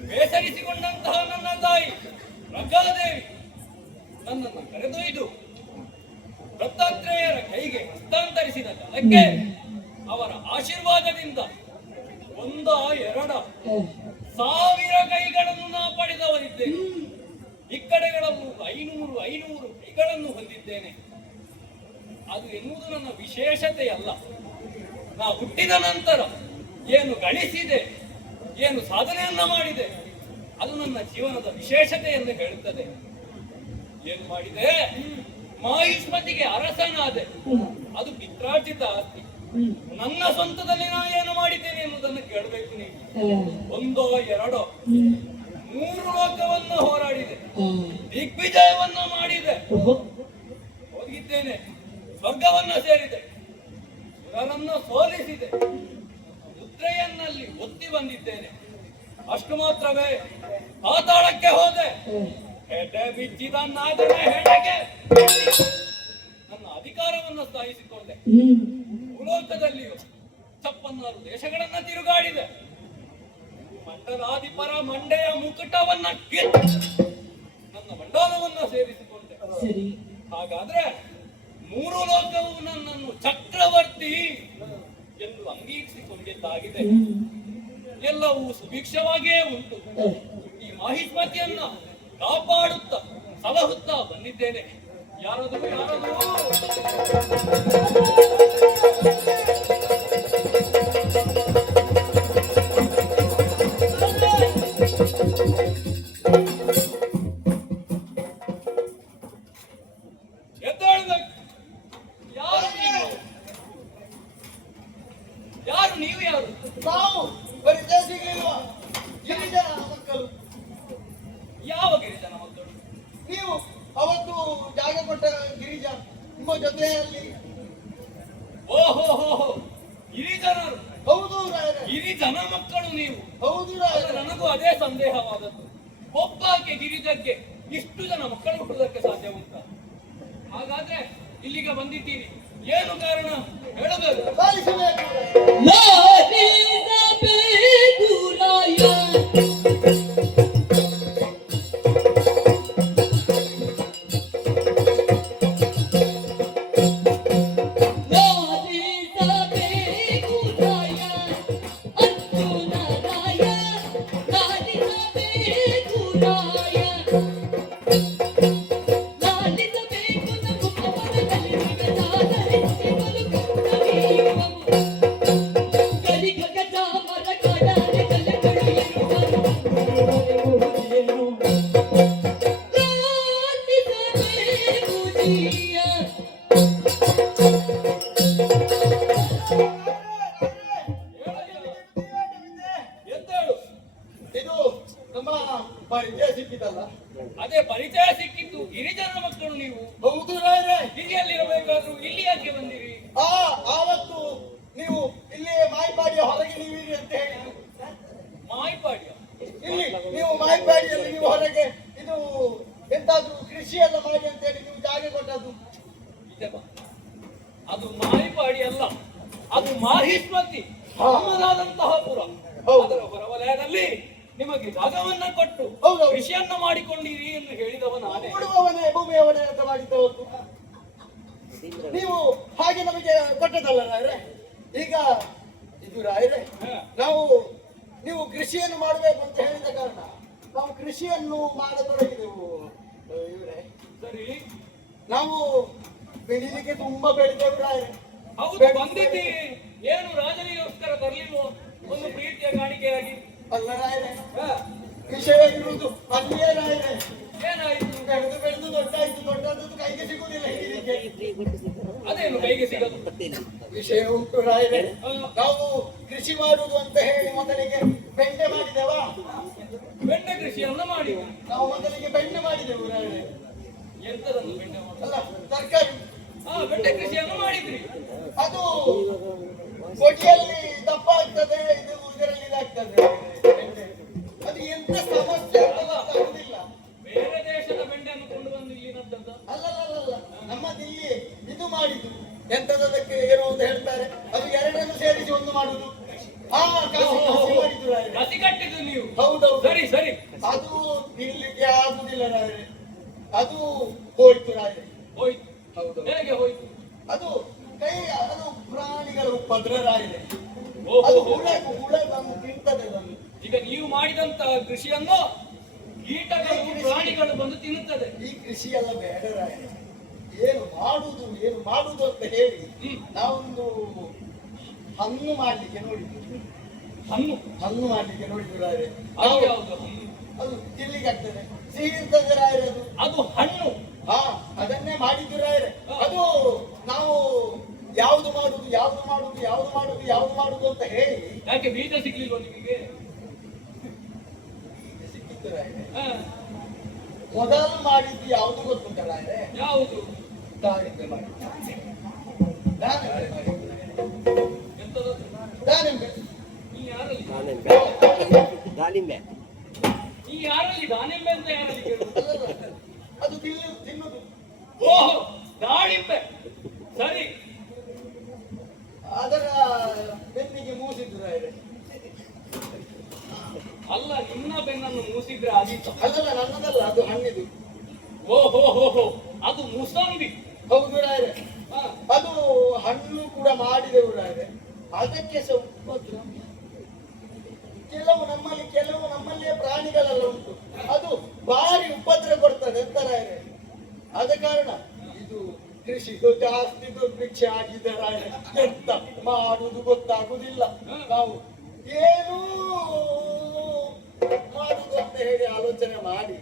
ಬೇಸರಿಸಿಕೊಂಡಂತಹ ನನ್ನ ತಾಯಿ ರಕಾದೇವಿ ನನ್ನನ್ನು ಕರೆದೊಯ್ದು ದತ್ತಾತ್ರೇಯರ ಕೈಗೆ ಹಸ್ತಾಂತರಿಸಿದ ಕಾಲಕ್ಕೆ ಅವರ ಆಶೀರ್ವಾದದಿಂದ ಒಂದ ಎರಡ 1000 ಕೈಗಳನ್ನು ನಾ ಪಡೆದವರಿದ್ದೇನೆ. ಇಕ್ಕಡೆಗಳನ್ನು 500 ಕೈಗಳನ್ನು ಹೊಂದಿದ್ದೇನೆ. ಅದು ಎನ್ನುವುದು ನನ್ನ ವಿಶೇಷತೆಯಲ್ಲ. ನಾ ಹುಟ್ಟಿದ ನಂತರ ಏನು ಗಳಿಸಿದೆ, ಏನು ಸಾಧನೆಯನ್ನ ಮಾಡಿದೆ, ಅದು ನನ್ನ ಜೀವನದ ವಿಶೇಷತೆ ಎಂದು ಹೇಳುತ್ತದೆ. ಏನು ಮಾಡಿದೆ? ಮಾಹಿಷ್ಮತಿಗೆ ಅರಸನಾದೆ. ಅದು ಪಿತ್ರಾರ್ಜಿತ ಆಸ್ತಿ. ನನ್ನ ಸ್ವಂತದಲ್ಲಿ ನಾ ಏನು ಮಾಡಿದ್ದೇನೆ ಎನ್ನುವುದನ್ನು ಕೇಳಬೇಕು ನೀವು. ಒಂದೋ ಎರಡೋ 3 ಲೋಕವನ್ನು ಹೋರಾಡಿದೆ, ದಿಗ್ವಿಜಯವನ್ನ ಮಾಡಿದೆ, ಹೋಗಿದ್ದೇನೆ, ಸ್ವರ್ಗವನ್ನ ಸೇರಿದೆ, ಸುರರನ್ನ ಸೋಲಿಸಿದೆ, ಮುದ್ರೆಯನ್ನಲ್ಲಿ ಒತ್ತಿ ಬಂದಿದ್ದೇನೆ. ಅಷ್ಟು ಮಾತ್ರವೇ ಪಾತಾಳಕ್ಕೆ ಹೋದೆ, ಹೆಡೆ ಬಿಚ್ಚಿದ ನಾಗನ ಹೆಡೆಗೆ ನನ್ನ ಅಧಿಕಾರವನ್ನು ಸ್ಥಾಪಿಸಿಕೊಂಡೆ. ಭೂಲೋಕದಲ್ಲಿಯೂ 56 ದೇಶಗಳನ್ನ ತಿರುಗಾಡಿದೆ. ಮಂಡಲಾಧಿಪರ ಮಂಡೆಯ ಮುಕುಟವನ್ನ ಕಿತ್ತು ನನ್ನ ಮಂಡಲವನ್ನ ಸೇರಿಸಿಕೊಂಡೆ. ಸರಿ. ಹಾಗಾದ್ರೆ 3 ಲೋಕವು ನನ್ನನ್ನು ಚಕ್ರವರ್ತಿ ಎಂದು ಅಂಗೀಕರಿಸಿಕೊಂಡಿದ್ದಾಗಿದೆ. ಎಲ್ಲವೂ ಸುಭಿಕ್ಷವಾಗಿಯೇ ಉಂಟು. ಈ ಮಾಹಿಷ್ಮತಿಯನ್ನ ಕಾಪಾಡುತ್ತಾ ಸಲಹುತ್ತಾ ಬಂದಿದ್ದೇನೆ. ಯಾರದು ಎದ್ದೇಳಬೇಕು. ಯಾರು ನೀವು? ಯಾರು? ನಾವು ಪರಿಚಯ ಸಿಗಲಿಲ್ವಾ? ಗಿರಿಜನ ಮಕ್ಕಳು. ಯಾವ ಗಿರಿಜನ ಮಕ್ಕಳು? ನೀವು ಅವತ್ತು ಜಾಗ ಕೊಟ್ಟ ಗಿರಿಜ ನಿಮ್ಮ ಜೊತೆಯಲ್ಲಿ. ಓಹೋ ಗಿರಿಜನರು. ಹೌದು ರಾಯರೇ. ಗಿರಿಜನ ಮಕ್ಕಳು ನೀವು. ಹೌದು ಆದ್ರೆ ರಾಯರೇ. ನನಗೂ ಅದೇ ಸಂದೇಹವಾದದ್ದು. ಒಬ್ಬಾಕೆ ಗಿರಿಜಕ್ಕೆ ಇಷ್ಟು ಜನ ಮಕ್ಕಳು ಹುಟ್ಟುವುದಕ್ಕೆ ಸಾಧ್ಯ ಉಂಟಾ? ಹಾಗಾದ್ರೆ ಇಲ್ಲಿಗೆ ಬಂದಿದ್ದೀರಿ, ಏನು ಕಾರಣ ಹೇಳಬೇಕು. ಪಾಲಿಸಬೇಕು. ಲಾಲಿಸಬೇಕು ರಾಯ. ಎದ್ದೇಳು. ಇದು ನಮ್ಮ ಪರಿಚಯ ಸಿಕ್ಕಿತಲ್ಲ. ಅದೇ ಪರಿಚಯ ಸಿಕ್ಕಿತ್ತು. ಗಿರಿಜನ ಮಕ್ಕಳು ನೀವು. ಹೌದು ರಾಯರೇ. ಹಿರಿಯಲ್ಲಿರಬೇಕಾದ್ರೂ ಇಲ್ಲಿ ಯಾಕೆ ಬಂದಿರಿ? ಆವತ್ತು ನೀವು ಇಲ್ಲಿ ಮಾಯಿಪಾಡಿಯ ಹೊರಗೆ ನೀವಿರಿ ಅಂತ ಹೇಳಿದ್ರು. ಮಾಯಿಪಾಡ್ಯ? ಇಲ್ಲಿ ನೀವು ಮಾಯಿಪಾಡಿಯಲ್ಲಿ ನೀವು ಹೊರಗೆ ಇದು ಎಂತಾದ್ರೂ ಕೃಷಿ ಎಲ್ಲ ಮಾಡಿ ಅಂತ ಹೇಳಿ ನೀವು ಜಾಗ ಕೊಟ್ಟದ್ದು. ಇದೆ ಬಾ. ಅದು ಮಾಯಿಪಾಡಿ ಅಲ್ಲ, ಅದು ಮಾಹಿಷ್ಮತಿ. ಹಾ. ನಮ್ಮದಾದಂತಹ ಪುರ. ಹೌದು. ಅದರ ಹೊರವಲಯದಲ್ಲಿ ನಿಮಗೆ ಜಾಗವನ್ನ ಕೊಟ್ಟು ಹೌದು. ಕೃಷಿಯನ್ನ ಮಾಡಿಕೊಂಡಿರಿ ಎಂದು ಹೇಳಿದವ ನಾನೇ. ಉಳುವವನೇ ಭೂಮಿಯವನೇ ಅಂತ ಮಾಡಿದ್ದವತ್ತು ನೀವು ಹಾಗೆ ನಮಗೆ ಕೊಟ್ಟದಲ್ಲ ರಾಯರೇ. ಈಗ ಇದು ರಾಯರೇ, ಹಾ. ನಾವು ನೀವು ಕೃಷಿಯನ್ನು ಮಾಡಬೇಕು ಅಂತ ಹೇಳಿದ ಕಾರಣ ನಾವು ಕೃಷಿಯನ್ನು ಮಾಡತೊಡಗಿದೆವು ಇವರೇ. ಸರಿ, ನಾವು ಬೆಳಿಲಿಕ್ಕೆ ತುಂಬಾ ಬೆಳೆದೆವು ರಾಯರೇ. ಹೌದು ಬಂದಿದ್ದೀರಿ. ಏನು ರಾಜನಿಗೋಸ್ಕರ ತರಲಿಲ್ವೋ ಒಂದು ಪ್ರೀತಿಯ ಕಾಣಿಕೆಯಾಗಿ? ಅಲ್ಲ ರಾಯರೇ, ಹಾ. ವಿಷಯ ಇರುವುದು ಅಲ್ಲಿಯೇ ರಾಯರೇ. ಏನಾಯಿತು? ಬೆಳೆದು ಬೆಳೆದು ದೊಡ್ಡಾಯ್ತು, ದೊಡ್ಡದ್ದು ಕೈಗೆ ಸಿಗುವುದಿಲ್ಲ ಹಿಡಿಲಿಕ್ಕೆ. ಅದೇನು ಕೈಗೆ ಸಿಗದು? ವಿಷಯ ಉಂಟು ರಾಯರೇ. ಹಾ. ನಾವು ಕೃಷಿ ಮಾಡುವುದು ಅಂತ ಹೇಳಿ ಮೊದಲಿಗೆ ಬೆಂಡೆ ಮಾಡಿದೆವಾ? ಬೆಂಡೆ ಕೃಷಿಯನ್ನ ಮಾಡಿ. ನಾವು ಮೊದಲಿಗೆ ಬೆಂಡೆ ಮಾಡಿದೆವು ರಾಯರೇ. ಎಂತದನ್ನು ಬೆಂಡೆ ಮಾಡಿ? ಅಲ್ಲ, ತರಕಾರಿ. ಬೆಂಡೆ ಕೃಷಿಯನ್ನು ಮಾಡಿದ್ರಿ. ಅದು ಕೊಡಿಯಲ್ಲಿ ದಪ್ಪ ಆಗ್ತದೆ, ಇದು ಇದರಲ್ಲಿ ಇದಾಗ್ತದೆ ಬೆಂಡೆ. ಅದು ಎಂತ ಸಮಸ್ಯೆ ಅಂತ ಗೊತ್ತಾಗುದಿಲ್ಲ. ಬೇರೆ ದೇಶದ ಬೆಂಡೆಯನ್ನು ಕೊಂಡು ಬಂದು ಇಲ್ಲಿ ನಟ್ಟದ್ದ? ಅಲ್ಲಲ್ಲ, ನಮ್ಮದು ಇಲ್ಲಿ ಇದು ಮಾಡಿದ್ದು ಎಂತದಕ್ಕೆ ಏನೋ ಒಂದು ಹೇಳ್ತಾರೆ, ಅದು ಎರಡನ್ನು ಸೇರಿಸಿ ಒಂದು ಮಾಡುದು. ಕಸಿ ಮಾಡಿದ್ದು ರಾಯರೇ. ಕಸಿ ಕಟ್ಟಿದ್ದು ನೀವು? ಹೌದೌದು. ಸರಿ ಸರಿ. ಅದು ತಿನ್ಲಿಕ್ಕೆ ಆಗುದಿಲ್ಲ ರಾಯರೇ. ಅದು ಹೋಯ್ತು ರಾಯರೇ. ಹೋಯ್ತು. ಹೌದು. ಹೇಗೆ ಹೋಯ್ತು? ಅದು ಅದು ಪ್ರಾಣಿಗಳ ಉಪದ್ರ ರಾಯರೇ. ಓಹೋ. ಅದು ಹುಳ ಬಂದು ತಿಂತದೆ ಅದನ್ನು. ಈಗ ನೀವು ಮಾಡಿದಂತ ಕೃಷಿಯನ್ನು ಕೀಟಗಳು ಪ್ರಾಣಿಗಳು ಬಂದು ತಿನ್ನುತ್ತದೆ. ಈ ಕೃಷಿ ಎಲ್ಲ ಬೇಡ ರಾಯರೇ. ಏನು ಮಾಡುದು ಅಂತ ಹೇಳಿ ನಾವೊಂದು ಹಣ್ಣು ಮಾಡ್ಲಿಕ್ಕೆ ನೋಡಿದ್ವಿ. ಹಣ್ಣು ಮಾಡ್ಲಿಕ್ಕೆ ನೋಡಿದ್ವಿ ರಾಯರೇ. ಅದು ಯಾವುದು ಹಣ್ಣು? ಅದು ತಿನ್ಲಿಕ್ಕೆ ಆಗ್ತದೆ, ಸಿಹಿ ಇರ್ತದೆ ರಾಯರೇ. ಅದು ಹಣ್ಣು. ಅದನ್ನೇ ಮಾಡಿದ್ದು ರಾಯರೇ. ಅದು ನಾವು ಯಾವ್ದು ಮಾಡುದು ಅಂತ ಹೇಳಿ ಯಾಕೆ ಬೀಜ ಸಿಗ್ಲಿಲ್ವ ನಿಮಗೆ? ಸಿಕ್ಕಿತ್ತು ರಾಯರೇ. ಹಾ. ಮೊದಲು ಮಾಡಿದ್ದು ಯಾವುದು ಗೊತ್ತುಂಟ ರಾಯರೇ? ಯಾವುದು? ದಾಳಿಂಬೆ ಮಾಡಿ. ಎಂತದದು? ದಾಳಿಂಬೆ. ಈ ಯಾರಲ್ಲಿ? ದಾಳಿಂಬೆ ಈ ಯಾರಲ್ಲಿ ದಾನಿಂಬೆ ಅಂತ ಯಾರಲ್ಲಿ ಕೇಳುದು? ಅದು ತಿನ್ನುದು. ಓಹೋ, ದಾಳಿಂಬೆ. ಸರಿ. ಓಹೋ, ಅದು ಮೂಸಂಬಿ. ಹೌದು ರಾಯರೆ. ಹಾ. ಅದು ಹಣ್ಣು ಕೂಡ ಮಾಡಿದೆವು ರಾಯರೆ. ಅದಕ್ಕೆ ಸಹ ಉಪದ್ರ. ಕೆಲವು ನಮ್ಮಲ್ಲಿಯೇ ಪ್ರಾಣಿಗಳೆಲ್ಲ ಉಂಟು, ಅದು ಭಾರಿ ಉಪದ್ರ ಕೊಡ್ತದೆ ಅಂತ ರಾಯರೆ. ಆದ ಕಾರಣ ಇದು ಕೃಷಿಗೂ ಜಾಸ್ತಿ ದುರ್ಭಿಕ್ಷ ಆಗಿದೆ ರಾಯರೆ. ಎಂತ ಮಾಡುವುದು ಗೊತ್ತಾಗುದಿಲ್ಲ. ನಾವು ಏನೂ ಮಾಡುದು ಅಂತ ಹೇಳಿ ಆಲೋಚನೆ ಮಾಡಿ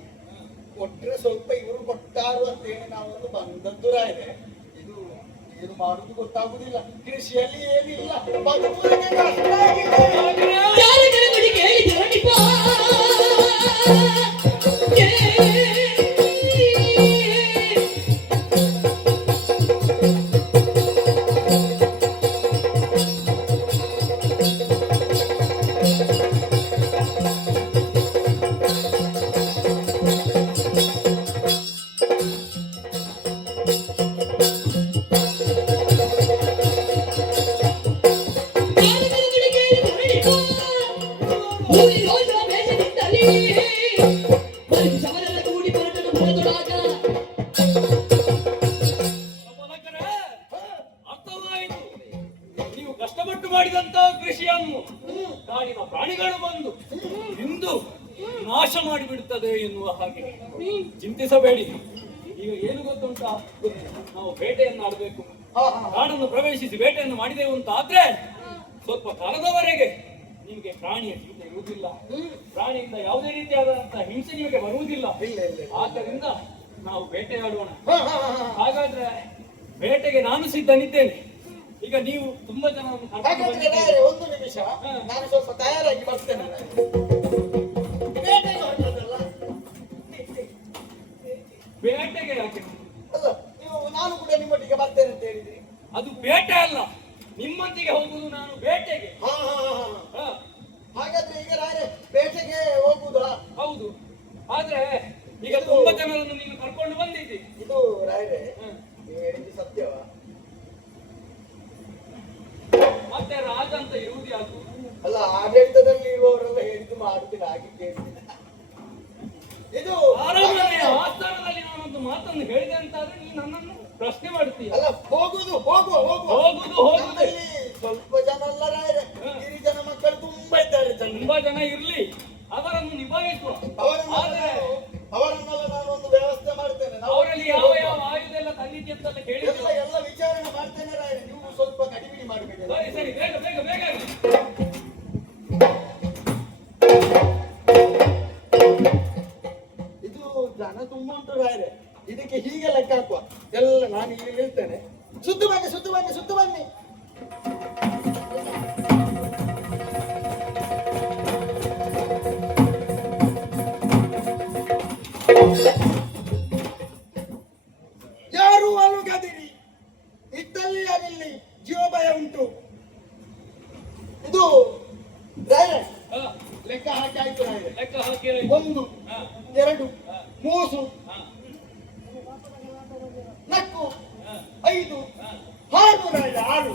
ಕೊಟ್ರೆ ಸ್ವಲ್ಪ ಇವರು ಕೊಟ್ಟಾರು ಅಂತ ಹೇಳಿ ನಾವೊಂದು ಬಂದದ್ದು ರಾಯರೆ. ಇದು ಏನು ಮಾಡುದು ಗೊತ್ತಾಗುದಿಲ್ಲ. ಕೃಷಿಯಲ್ಲಿ ಏನಿಲ್ಲ, ಬದುಕುವುದಕ್ಕೆ ಕಷ್ಟ ಆಗಿದೆ. ಯಾರಿಗರ ನುಡಿ ಕೇಳಿ ಧರಣಿಪ ಬಾಲಕರೇ, ಅರ್ಥವಾಯಿತು. ನೀವು ಕಷ್ಟಪಟ್ಟು ಮಾಡಿದಂತ ಕೃಷಿಯನ್ನು ಕಾಡಿನ ಪ್ರಾಣಿಗಳು ಬಂದು ಇಂದು ನಾಶ ಮಾಡಿಬಿಡುತ್ತದೆ ಎನ್ನುವ ಹಾಗೆ ಚಿಂತಿಸಬೇಡಿ. ಈಗ ಏನು ಗೊತ್ತುಂಟಾ, ನಾವು ಬೇಟೆಯನ್ನು ಆಡಬೇಕು. ಕಾಡನ್ನು ಪ್ರವೇಶಿಸಿ ಬೇಟೆಯನ್ನು ಮಾಡಿದೆವು ಅಂತ ಆದ್ರೆ ಸ್ವಲ್ಪ ಕಾಲದವರೆಗೆ ನಿಮಗೆ ಪ್ರಾಣಿಯ ಚಿಂತೆ ಇರುವುದಿಲ್ಲ. ಪ್ರಾಣಿಯಿಂದ ಯಾವುದೇ ರೀತಿಯಾದಂತಹ ಹಿಂಸೆ ನಿಮಗೆ ಬರುವುದಿಲ್ಲ. ಆದ್ದರಿಂದ ನಾವು ಬೇಟೆಯಾಡೋಣ. ಹಾಗಾದ್ರೆ ಬೇಟೆಗೆ ನಾನು ಸಿದ್ಧನಿದ್ದೇನೆ. ಈಗ ನೀವು ತುಂಬಾ ಜನರನ್ನು ಕರ್ಕೊಂಡು ಹಾಗಾದ್ರೆ ಬಂದಿದ್ದೀರಿ. ರಾಯರೆ, ಒಂದು ನಿಮಿಷ, ನಾನು ಸ್ವಲ್ಪ ತಯಾರಾಗಿ ಬರ್ತೇನೆ. ಬೇಟೆಗೆ ಹೊರಟದ್ದಲ್ಲ? ಬೇಟೆಗೆ ಯಾಕೆ? ಅಲ್ಲ, ನಾನು ಕೂಡ ನಿಮ್ಮೊಟ್ಟಿಗೆ ಬರ್ತೇನೆ ಅಂತ ಹೇಳಿದ್ರಿ. ಅದು ಬೇಟೆ ಅಲ್ಲ, ನಿಮ್ಮೊಂದಿಗೆ ಹೋಗುದು ನಾನು ಬೇಟೆಗೆ. ಹಾ, ಹಾಗಾದ್ರೆ ಈಗ ರಾಯರೆ ಬೇಟೆಗೆ ಹೋಗುದಾ? ಹೌದು. ಆದ್ರೆ ಈಗ ತುಂಬಾ ಜನರನ್ನು ನೀನು ಕರ್ಕೊಂಡು ಬಂದಿದ್ದಿ. ಇದು ರಾಯರೆ, ನೀವು ಹೇಳಿದ್ದು ಸತ್ಯವಾ? ಮತ್ತೆ ರಾಜ ಅಂತ ಇರುವುದು ಯಾಕು? ಅಲ್ಲ, ಆಡಳಿತದಲ್ಲಿ ಇರುವವರೆಲ್ಲ ಹೇಳಿದ್ದು ಮಾಡುದಿಲ್ಲ, ಹಾಗೆ ಕೇಳಿದ್ದೆ. ಇದು ಆರಾಮನೆಯ ಆಸ್ಥಾನದಲ್ಲಿ ನಾನೊಂದು ಮಾತನ್ನು ಹೇಳಿದೆ ಅಂತಾದ್ರೆ ನೀನು ನನ್ನನ್ನು ಪ್ರಶ್ನೆ ಮಾಡ್ತೀಯ. ಅಲ್ಲ, ಹೋಗುದು ಹೋಗುದು ಹೋಗುದೇ. ನಮ್ಮಲ್ಲಿ ಸ್ವಲ್ಪ ಜನ ಅಲ್ಲ ರಾಯರೆ, ಗಿರಿಜನ ಮಕ್ಕಳು ತುಂಬಾ ಇದ್ದಾರೆ. ತುಂಬಾ ಜನ ಇರ್ಲಿ, ಅವರನ್ನು ನಿಭಾಯಿಸುವ. ಅವರನ್ನೆಲ್ಲ ನಾನು ಒಂದು ವ್ಯವಸ್ಥೆ ಮಾಡ್ತೇನೆ. ಅವರಲ್ಲಿ ಯಾವ ಯಾವ ಆಯುಧ ಎಲ್ಲ ತಂದಿದ್ದೆ ಅಂತೆಲ್ಲ ಕೇಳಿದ್ರು. ಎಲ್ಲ ವಿಚಾರಣೆ ಮಾಡ್ತೇನೆ ರಾಯರೆ. ನೀವು ಸ್ವಲ್ಪ ಕಡಿಮೆ ಮಾಡಬೇಡಿ. ಸರಿ ಸರಿ, ಬೇಗ ಬೇಗ ಬೇಗ ಆಗ್ಲಿ. ಇದು ಜನ ತುಂಬಾ ಉಂಟು ರಾಯರೆ. ಇದಕ್ಕೆ ಹೀಗೆ ಲೆಕ್ಕ ಹಾಕುವ. ಎಲ್ಲ ನಾನು ಈಗ ಹೇಳ್ತೇನೆ. ಸುತ್ತು ಬನ್ನಿ. ಯಾರು ಅಲುಗದಿರಿ, ಇದ್ದಲ್ಲಿ ಅದಿಲ್ಲಿ ಜೀವಭಯ ಉಂಟು. ಇದು ರಾಯರೆ, ಹಾ, ಲೆಕ್ಕ ಹಾಕಿ ಆಯ್ತು ರಾಯರೆ. ಲೆಕ್ಕ ಹಾಕಿ ಆಯ್ತು. 1 ಹಾ, 2 3 ಹಾ, 4 ಹಾ, 5 ಹಾ. 6 ರಾಯರೆ, 6.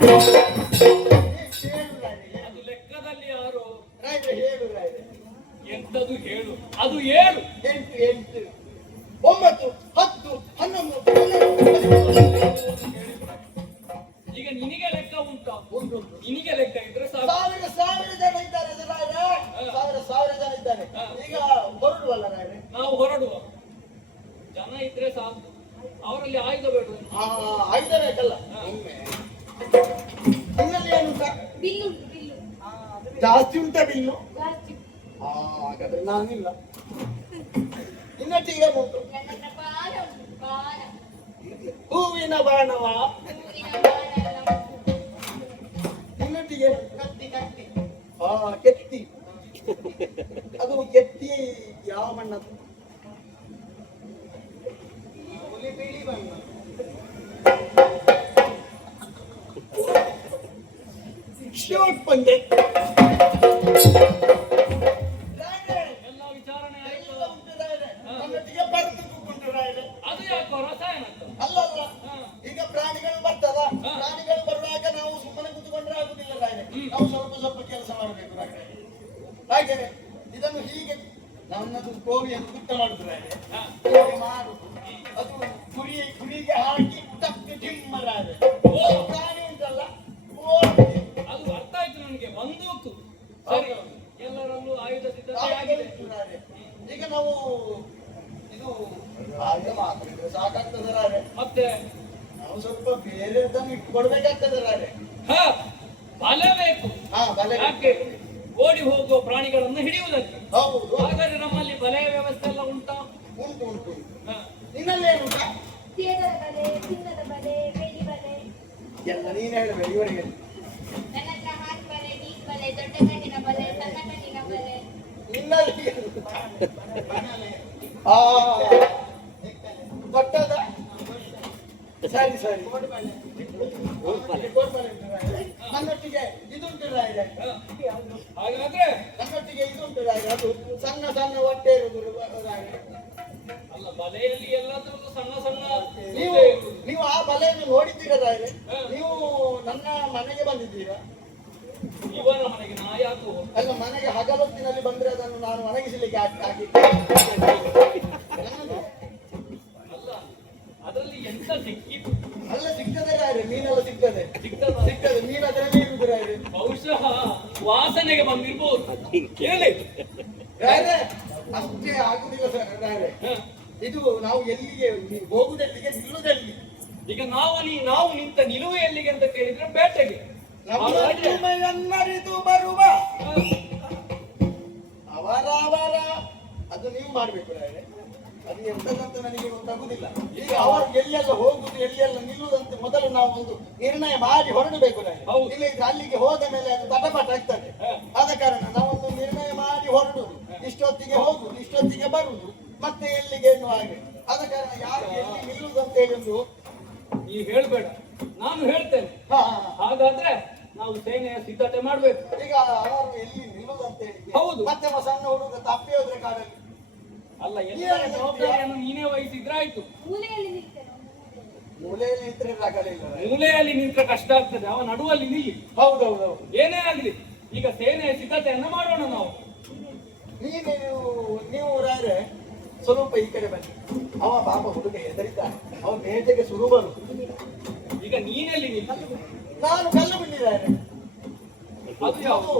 ಅದು ಲೆಕ್ಕದಲ್ಲಿ ಯಾರು? ರಾಯರೆ ಹೇಳು ರಾಯರೆ. ಎಂತದು ಹೇಳು? ಅದು 7. 8 9 10 11 12. ಈಗ ನಿನಗೆ ಲೆಕ್ಕ ಉಂಟಾ? ಉಂಟು. ನಿನಗೆ ಲೆಕ್ಕ ಇದ್ರೆ ಸಾಕು. ಸಾವಿರ ಜನ ಇದ್ದಾರೆ ರಾಯರೆ. ಸಾವಿರ ಜನ ಇದ್ದಾರೆ. ಈಗ ಹೊರಡುವಲ್ಲ ರಾಯರೆ? ನಾವು ಹೊರಡುವ. ಜನ ಇದ್ರೆ ಸಾಕು, ಅವರಲ್ಲಿ ಆಯುಧ ಬೇಡ. ಆಯುಧ ಬೇಕಲ್ಲ. ನಿನ್ನಲ್ಲಿ ಏನುಂಟ? ಬಿಲ್ಲು ಜಾಸ್ತಿ ಉಂಟಾ ಬಿಲ್ಲು? ಜಾಸ್ತಿ. ಹಾಗಾದ್ರೆ ನಾನಿಲ್ಲ. ನಿನ್ನೊಟ್ಟಿಗೆ ಏನುಂಟು? ನನ್ನ ಹತ್ರ ಬಾಣ ಉಂಟು, ಬಾಣ. ಹೂವಿನ ಬಾಣವ? ಊರಿನ ಬಾಣ ಎಲ್ಲ ಉಂಟು. ನಿನ್ನೊಟ್ಟಿಗೆ ಕತ್ತಿ. ಕೆತ್ತಿ. ಅದು ಕೆತ್ತಿ ಯಾವ ಬಣ್ಣದ್ದು? ಬಿಳಿ ಬಣ್ಣ. ಶೋಟ್ ಬಂದೆ. ಎಲ್ಲ ವಿಚಾರಣೆ ಆಯ್ತು. ಎಲ್ಲ ಉಂಟು ರಾಯರೆ. ನನ್ನೊಟ್ಟಿಗೆ ಬರೆದು ಕೂತ್ಕೊಂಡು ರಾಯರೆ. ಅದು ಯಾಕೋ ರಸಾಯನ ಅಂತ? ಅಲ್ಲ. ಈಗ ಪ್ರಾಣಿಗಳು ಬರ್ತದ, ಪ್ರಾಣಿಗಳು ಬರುವಾಗ ನಾವು ಸುಮ್ಮನೆ ಕೂತ್ಕೊಂಡ್ರೆ ಆಗುದಿಲ್ಲ ರಾಯರೆ. ನಾವು ಸ್ವಲ್ಪ ಕೆಲಸ ಮಾಡಬೇಕು ರಾಯರೆ. ಹಾಗೆ ಇದನ್ನು ಹೀಗೆ ನನ್ನದು ಕೋವಿಯನ್ನು ಕುಟ್ಟ ಮಾಡುದು ರಾಯರೆ. ಹೀಗೆ ಮಾಡುದು. ಅದು ಆಗ್ತದೆ ರಾರೆ. ಮತ್ತೆ ನಾವು ಸ್ವಲ್ಪ ಬೇರೆದನ್ನು ಇಟ್ಕೊಡ್ಬೇಕಾಗ್ತದೆ ರಾರೆ. ಹ ಬಲ ಬೇಕು. ಹಾ ಬಲೆ. ಯಾಕೆ ಓಡಿ ಹೋಗುವ ಪ್ರಾಣಿಗಳನ್ನು ಹಿಡಿಯುವುದಕ್ಕೆ. ಹೌದು. ಹಾಗಾದ್ರೆ ನಮ್ಮಲ್ಲಿ ಬಲೆಯ ವ್ಯವಸ್ಥೆ ಎಲ್ಲ ಉಂಟಾ? ಉಂಟು ಉಂಟು. ಹ. ನಿನ್ನಲ್ಲಿ ಏನುಂಟಾ? ಚಿನ್ನದ ಬಲೆ, ಚಿನ್ನದ ಬಲೆ, ಬೆಳ್ಳಿ ಬಲೆ. ಎಲ್ಲ ನೀನು ಹೇಳಬೇಡಿ ಇವರಿಗೆ. ನನ್ನ ಹತ್ರ ಹಾಲು ಬಲೆ, ನೀರು ಬಲೆ, ದೊಡ್ಡ ಕಣ್ಣಿನ ಬಲೆ, ಸಣ್ಣ ಕಣ್ಣಿನ ಬಲೆ. ನಿನ್ನಲ್ಲಿ ಆ ದೊಡ್ಡದ ಸರಿ ಸರಿ ನನ್ನೊಟ್ಟಿಗೆ ಇದುಂಟು ರಾಯ್ರೆ. ಹಾಗಾದ್ರೆ ನನ್ನೊಟ್ಟಿಗೆ ಇದುಂಟು ರಾಯ್ರೆ. ಅದು ಸಣ್ಣ ಸಣ್ಣ ಹೊಟ್ಟೆ ಇರುವುದು ರಾಯ್ರೆ. ಅಲ್ಲ ಬಲೆಯಲ್ಲಿ ಎಲ್ಲದರಲ್ಲೂ ಸಣ್ಣ ಸಣ್ಣ ನೀವು ನೀವು ಆ ಬಲೆಯನ್ನು ನೋಡಿದ್ದೀರಾ ರಾಯ್ರೆ? ನೀವು ನನ್ನ ಮನೆಗೆ ಬಂದಿದ್ದೀರಾ? ಇವನ ಮನೆಗೆ ನಾ ಯಾಕೆ ಹೋಗ್ಬೇಕು? ಅಲ್ಲ ಮನೆಗೆ ಹಗಲೊತ್ತಿನಲ್ಲಿ ಬಂದ್ರೆ ಅದನ್ನು ನಾನು ಒಣಗಿಸಲಿಕ್ಕೆ ಹಾಕಿ ನನ್ನದು. ಅಲ್ಲ ಅದರಲ್ಲಿ ಎಂತ ಸಿಕ್ಕಿತು? ಅಲ್ಲ ಸಿಗ್ತದೆ ರಾಯ್ರೆ, ಮೀನೆಲ್ಲ ಸಿಗ್ತದೆ. ಸಿಗ್ತದ? ಸಿಗ್ತದೆ, ಮೀನು ಅದರಲ್ಲಿ ಇರುವುದು ರಾಯ್ರೆ. ಬಹುಶಃ ವಾಸನೆಗೆ ಬಂದಿರ್ಬೋದು. ಹೇಳಿ. ರಾಯ್ರೆ ಅಷ್ಟೇ ಆಗುದಿಲ್ಲ ಸರ್ ರಾಯ್ರೆ. ಹ. ಇದು ನಾವು ಎಲ್ಲಿಗೆ ಹೋಗುದೆಲ್ಲಿಗೆ ನಿಲ್ಲುದೆಲ್ಲಿ? ಈಗ ನಾವು ನಿಂತ ನಿಲುವು ಎಲ್ಲಿಗೆ ಅಂತ ಕೇಳಿದ್ರೆ ಬೇಟೆಗೆ. ಹಾಗಾದ್ರೆ ನಮ್ಮರಿದು ಬರುವ ಹ. ಅವರ ಅದು ನೀವು ಮಾಡ್ಬೇಕು ರಾಯ್ರೆ. ಅದು ಎಂತದಂತ ನನಗೆ ಗೊತ್ತಾಗುದಿಲ್ಲ. ಈಗ ಅವರು ಎಲ್ಲೆಲ್ಲ ಹೋಗುದು ಎಲ್ಲೆಲ್ಲ ನಿಲ್ಲುದಂತೆ ಮೊದಲು ನಾವು ಒಂದು ನಿರ್ಣಯ ಮಾಡಿ ಹೊರಡಬೇಕು ರಾಯ್ರೆ. ಹೌದು. ಇಲ್ಲದಿದ್ರೆ ಅಲ್ಲಿಗೆ ಹೋದ ಮೇಲೆ ಅದು ತಟಪಾಟ ಆಗ್ತದೆ. ಆದ ಕಾರಣ ನಾವೊಂದು ನಿರ್ಣಯ ಮಾಡಿ ಹೊರಡುದು, ಇಷ್ಟೊತ್ತಿಗೆ ಹೋಗುದು, ಇಷ್ಟೊತ್ತಿಗೆ ಬರುದು, ಮತ್ತೆ ಎಲ್ಲಿಗೆ ಎನ್ನುವ ಹಾಗೆ. ಆದ ಕಾರಣ ಯಾರು ಎಲ್ಲಿ ನಿಲ್ಲುದು ಅಂತ ಹೇಳಿ ಒಂದು ನೀವು ಹೇಳ್ಬೇಡ, ನಾನು ಹೇಳ್ತೇನೆ. ಹಾ, ಹಾ, ಹಾ. ಹಾಗಾದ್ರೆ ನಾವು ಸೇನೆಯ ಸಿದ್ಧತೆ ಮಾಡ್ಬೇಕು. ಈಗ ಅವರು ಎಲ್ಲಿ ನಿಲ್ಲುದು ಅಂತ ಹೇಳಿ ಹೌದು. ಮತ್ತೆ ಸಣ್ಣ ಹುಡುಗ ತಪ್ಪಿ ಹೋದ್ರೆ ಕಾಡಲ್ಲಿ ಅಲ್ಲ ಎಲ್ಲ ಜವಾಬ್ದಾರಿಯನ್ನು ನೀನೇ ವಹಿಸಿದ್ರೆ ಆಯ್ತು. ಮೂಲೆಯಲ್ಲಿ ನಿಲ್ತೇನೆ. ಮೂಲೆಯಲ್ಲಿ ನಿಂತರೆ ಆಗಲಿಲ್ಲ ರಾಯ್ರೆ. ಮೂಲೆಯಲ್ಲಿ ನಿಂತ್ರೆ ಕಷ್ಟ ಆಗ್ತದೆ, ಅವ ನಡುವಲ್ಲಿ ನಿಲ್ಲಿ. ಹೌದೌದೌದು. ಏನೇ ಆಗ್ಲಿ ಈಗ ಸೇನೆಯ ಸಿದ್ಧತೆಯನ್ನ ಮಾಡೋಣ ನಾವು. ನೀವು ರಾಯ್ರೆ ಸ್ವಲ್ಪ ಈ ಕಡೆ ಬನ್ನಿ. ಅವ ಪಾಪ ಹುಡುಗ ಹೆದರಿದ್ದಾನೆ, ಅವ ಬೇಟೆಗೆ ಶುರು ಬರು. ಈಗ ನೀನೆಲ್ಲಿ ನಿಲ್ಲಿ? ನಾನು ಕಲ್ಲು ಬಿಟ್ಟಿದ್ದಾರೆ. ಅದು ಯಾವುದು?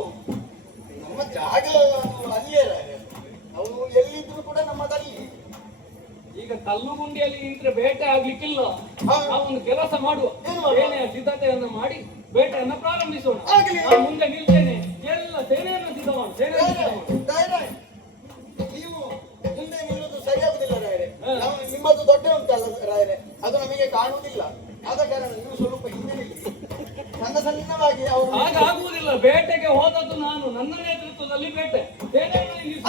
ನಮ್ಮ ಜಾಗ ಅಲ್ಲಿಯೇ ರಾಯ್ರೆ. ಅವನು ಎಲ್ಲಿದ್ರು ಕೂಡ ನಮ್ಮದಲ್ಲಿ. ಈಗ ಕಲ್ಲು ಗುಂಡಿಯಲ್ಲಿ ನಿಂತ್ರೆ ಬೇಟೆ ಆಗ್ಲಿಕ್ಕಿಲ್ಲ. ಹಾ. ನಾವೊಂದು ಕೆಲಸ ಮಾಡುವ, ಏನು ಮಾಡುವ? ಸೇನೆಯ ಸಿದ್ಧತೆಯನ್ನ ಮಾಡಿ ಬೇಟೆಯನ್ನ ಪ್ರಾರಂಭಿಸೋಣ. ಆಗ್ಲಿ. ನಾನು ಮುಂದೆ ನಿಲ್ತೇನೆ, ಎಲ್ಲ ಸೇನೆಯನ್ನು ಸಿದ್ಧ ಮಾಡು, ಸೇನೆಯನ್ನು ಸಿದ್ಧ ಮಾಡು. ರಾಯ್ರೆ, ನೀವು ಮುಂದೆ ನಿಲ್ಲುವುದು ಸರಿಯಾಗುದಿಲ್ಲ ರಾಯ್ರೆ. ಹಾ. ನಾವು ನಿಮ್ಮದು ದೊಡ್ಡ ಉಂಟಲ್ಲ ರಾಯ್ರೆ, ಅದು ನಮಗೆ ಕಾಣುವುದಿಲ್ಲ. ಆದ ಕಾರಣ ನೀವು ಸ್ವಲ್ಪ ಹಿಂದೆ ನಿಲ್ಲಿ. ಸಣ್ಣ ಸಣ್ಣವಾಗಿ ಅವರು ಹಾಗಾಗುವುದಿಲ್ಲ. ಬೇಟೆಗೆ ಹೋದದ್ದು ನಾನು, ನನ್ನ ನೇತೃತ್ವದಲ್ಲಿ ಬೇಟೆ. ಸೇನೆಯನ್ನು ನಿಲ್ಲಿಸು.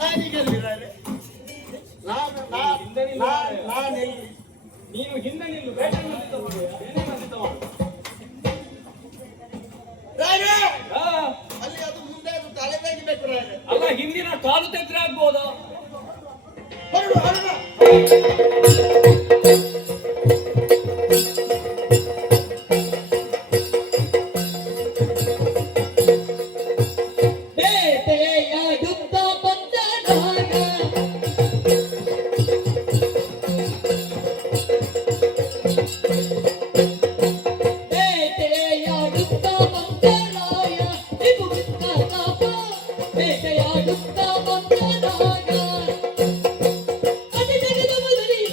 ನಾನೀಗ ಎಲ್ಲಿ ರಾಯ್ರೆ? ನಾನೆಲ್ಲಿ? ನೀನು ಹಿಂದೆ ನಿಲ್ಲು, ಬೇಟೆಯನ್ನು ಸಿದ್ಧ ಮಾಡು, ಸೇನೆಯನ್ನು ಸಿದ್ಧ ಮಾಡು. ರಾಯ್ರೆ, ಹಾ. ಅಲ್ಲಿ ಅದು ಮುಂದೆ ಅದು ತಲೆ ತೆಗಿಬೇಕು ರಾಯ್ರೆ. ಅಲ್ಲ ಹಿಂದಿನ ಕಾಲು ತೆಗೆದ್ರೆ ಆಗ್ಬೋದಾ? ಹೊರಡು ಹೊರಡು. ಬೇಟೆಯಾಡುತ್ತ ಬಂದ ನಾಗ ಬೇಟೆಯಾಡುತ್ತ ಬಂದ ರಾಯ ಇವು ಬಿತ್ತ ತಾಪ ಬೇಟೆಯಾಡುತ್ತ ಬಂದ ನಾಗ ಅತಿ ತೆಗೆದ ಮೊದಲಿಗೆ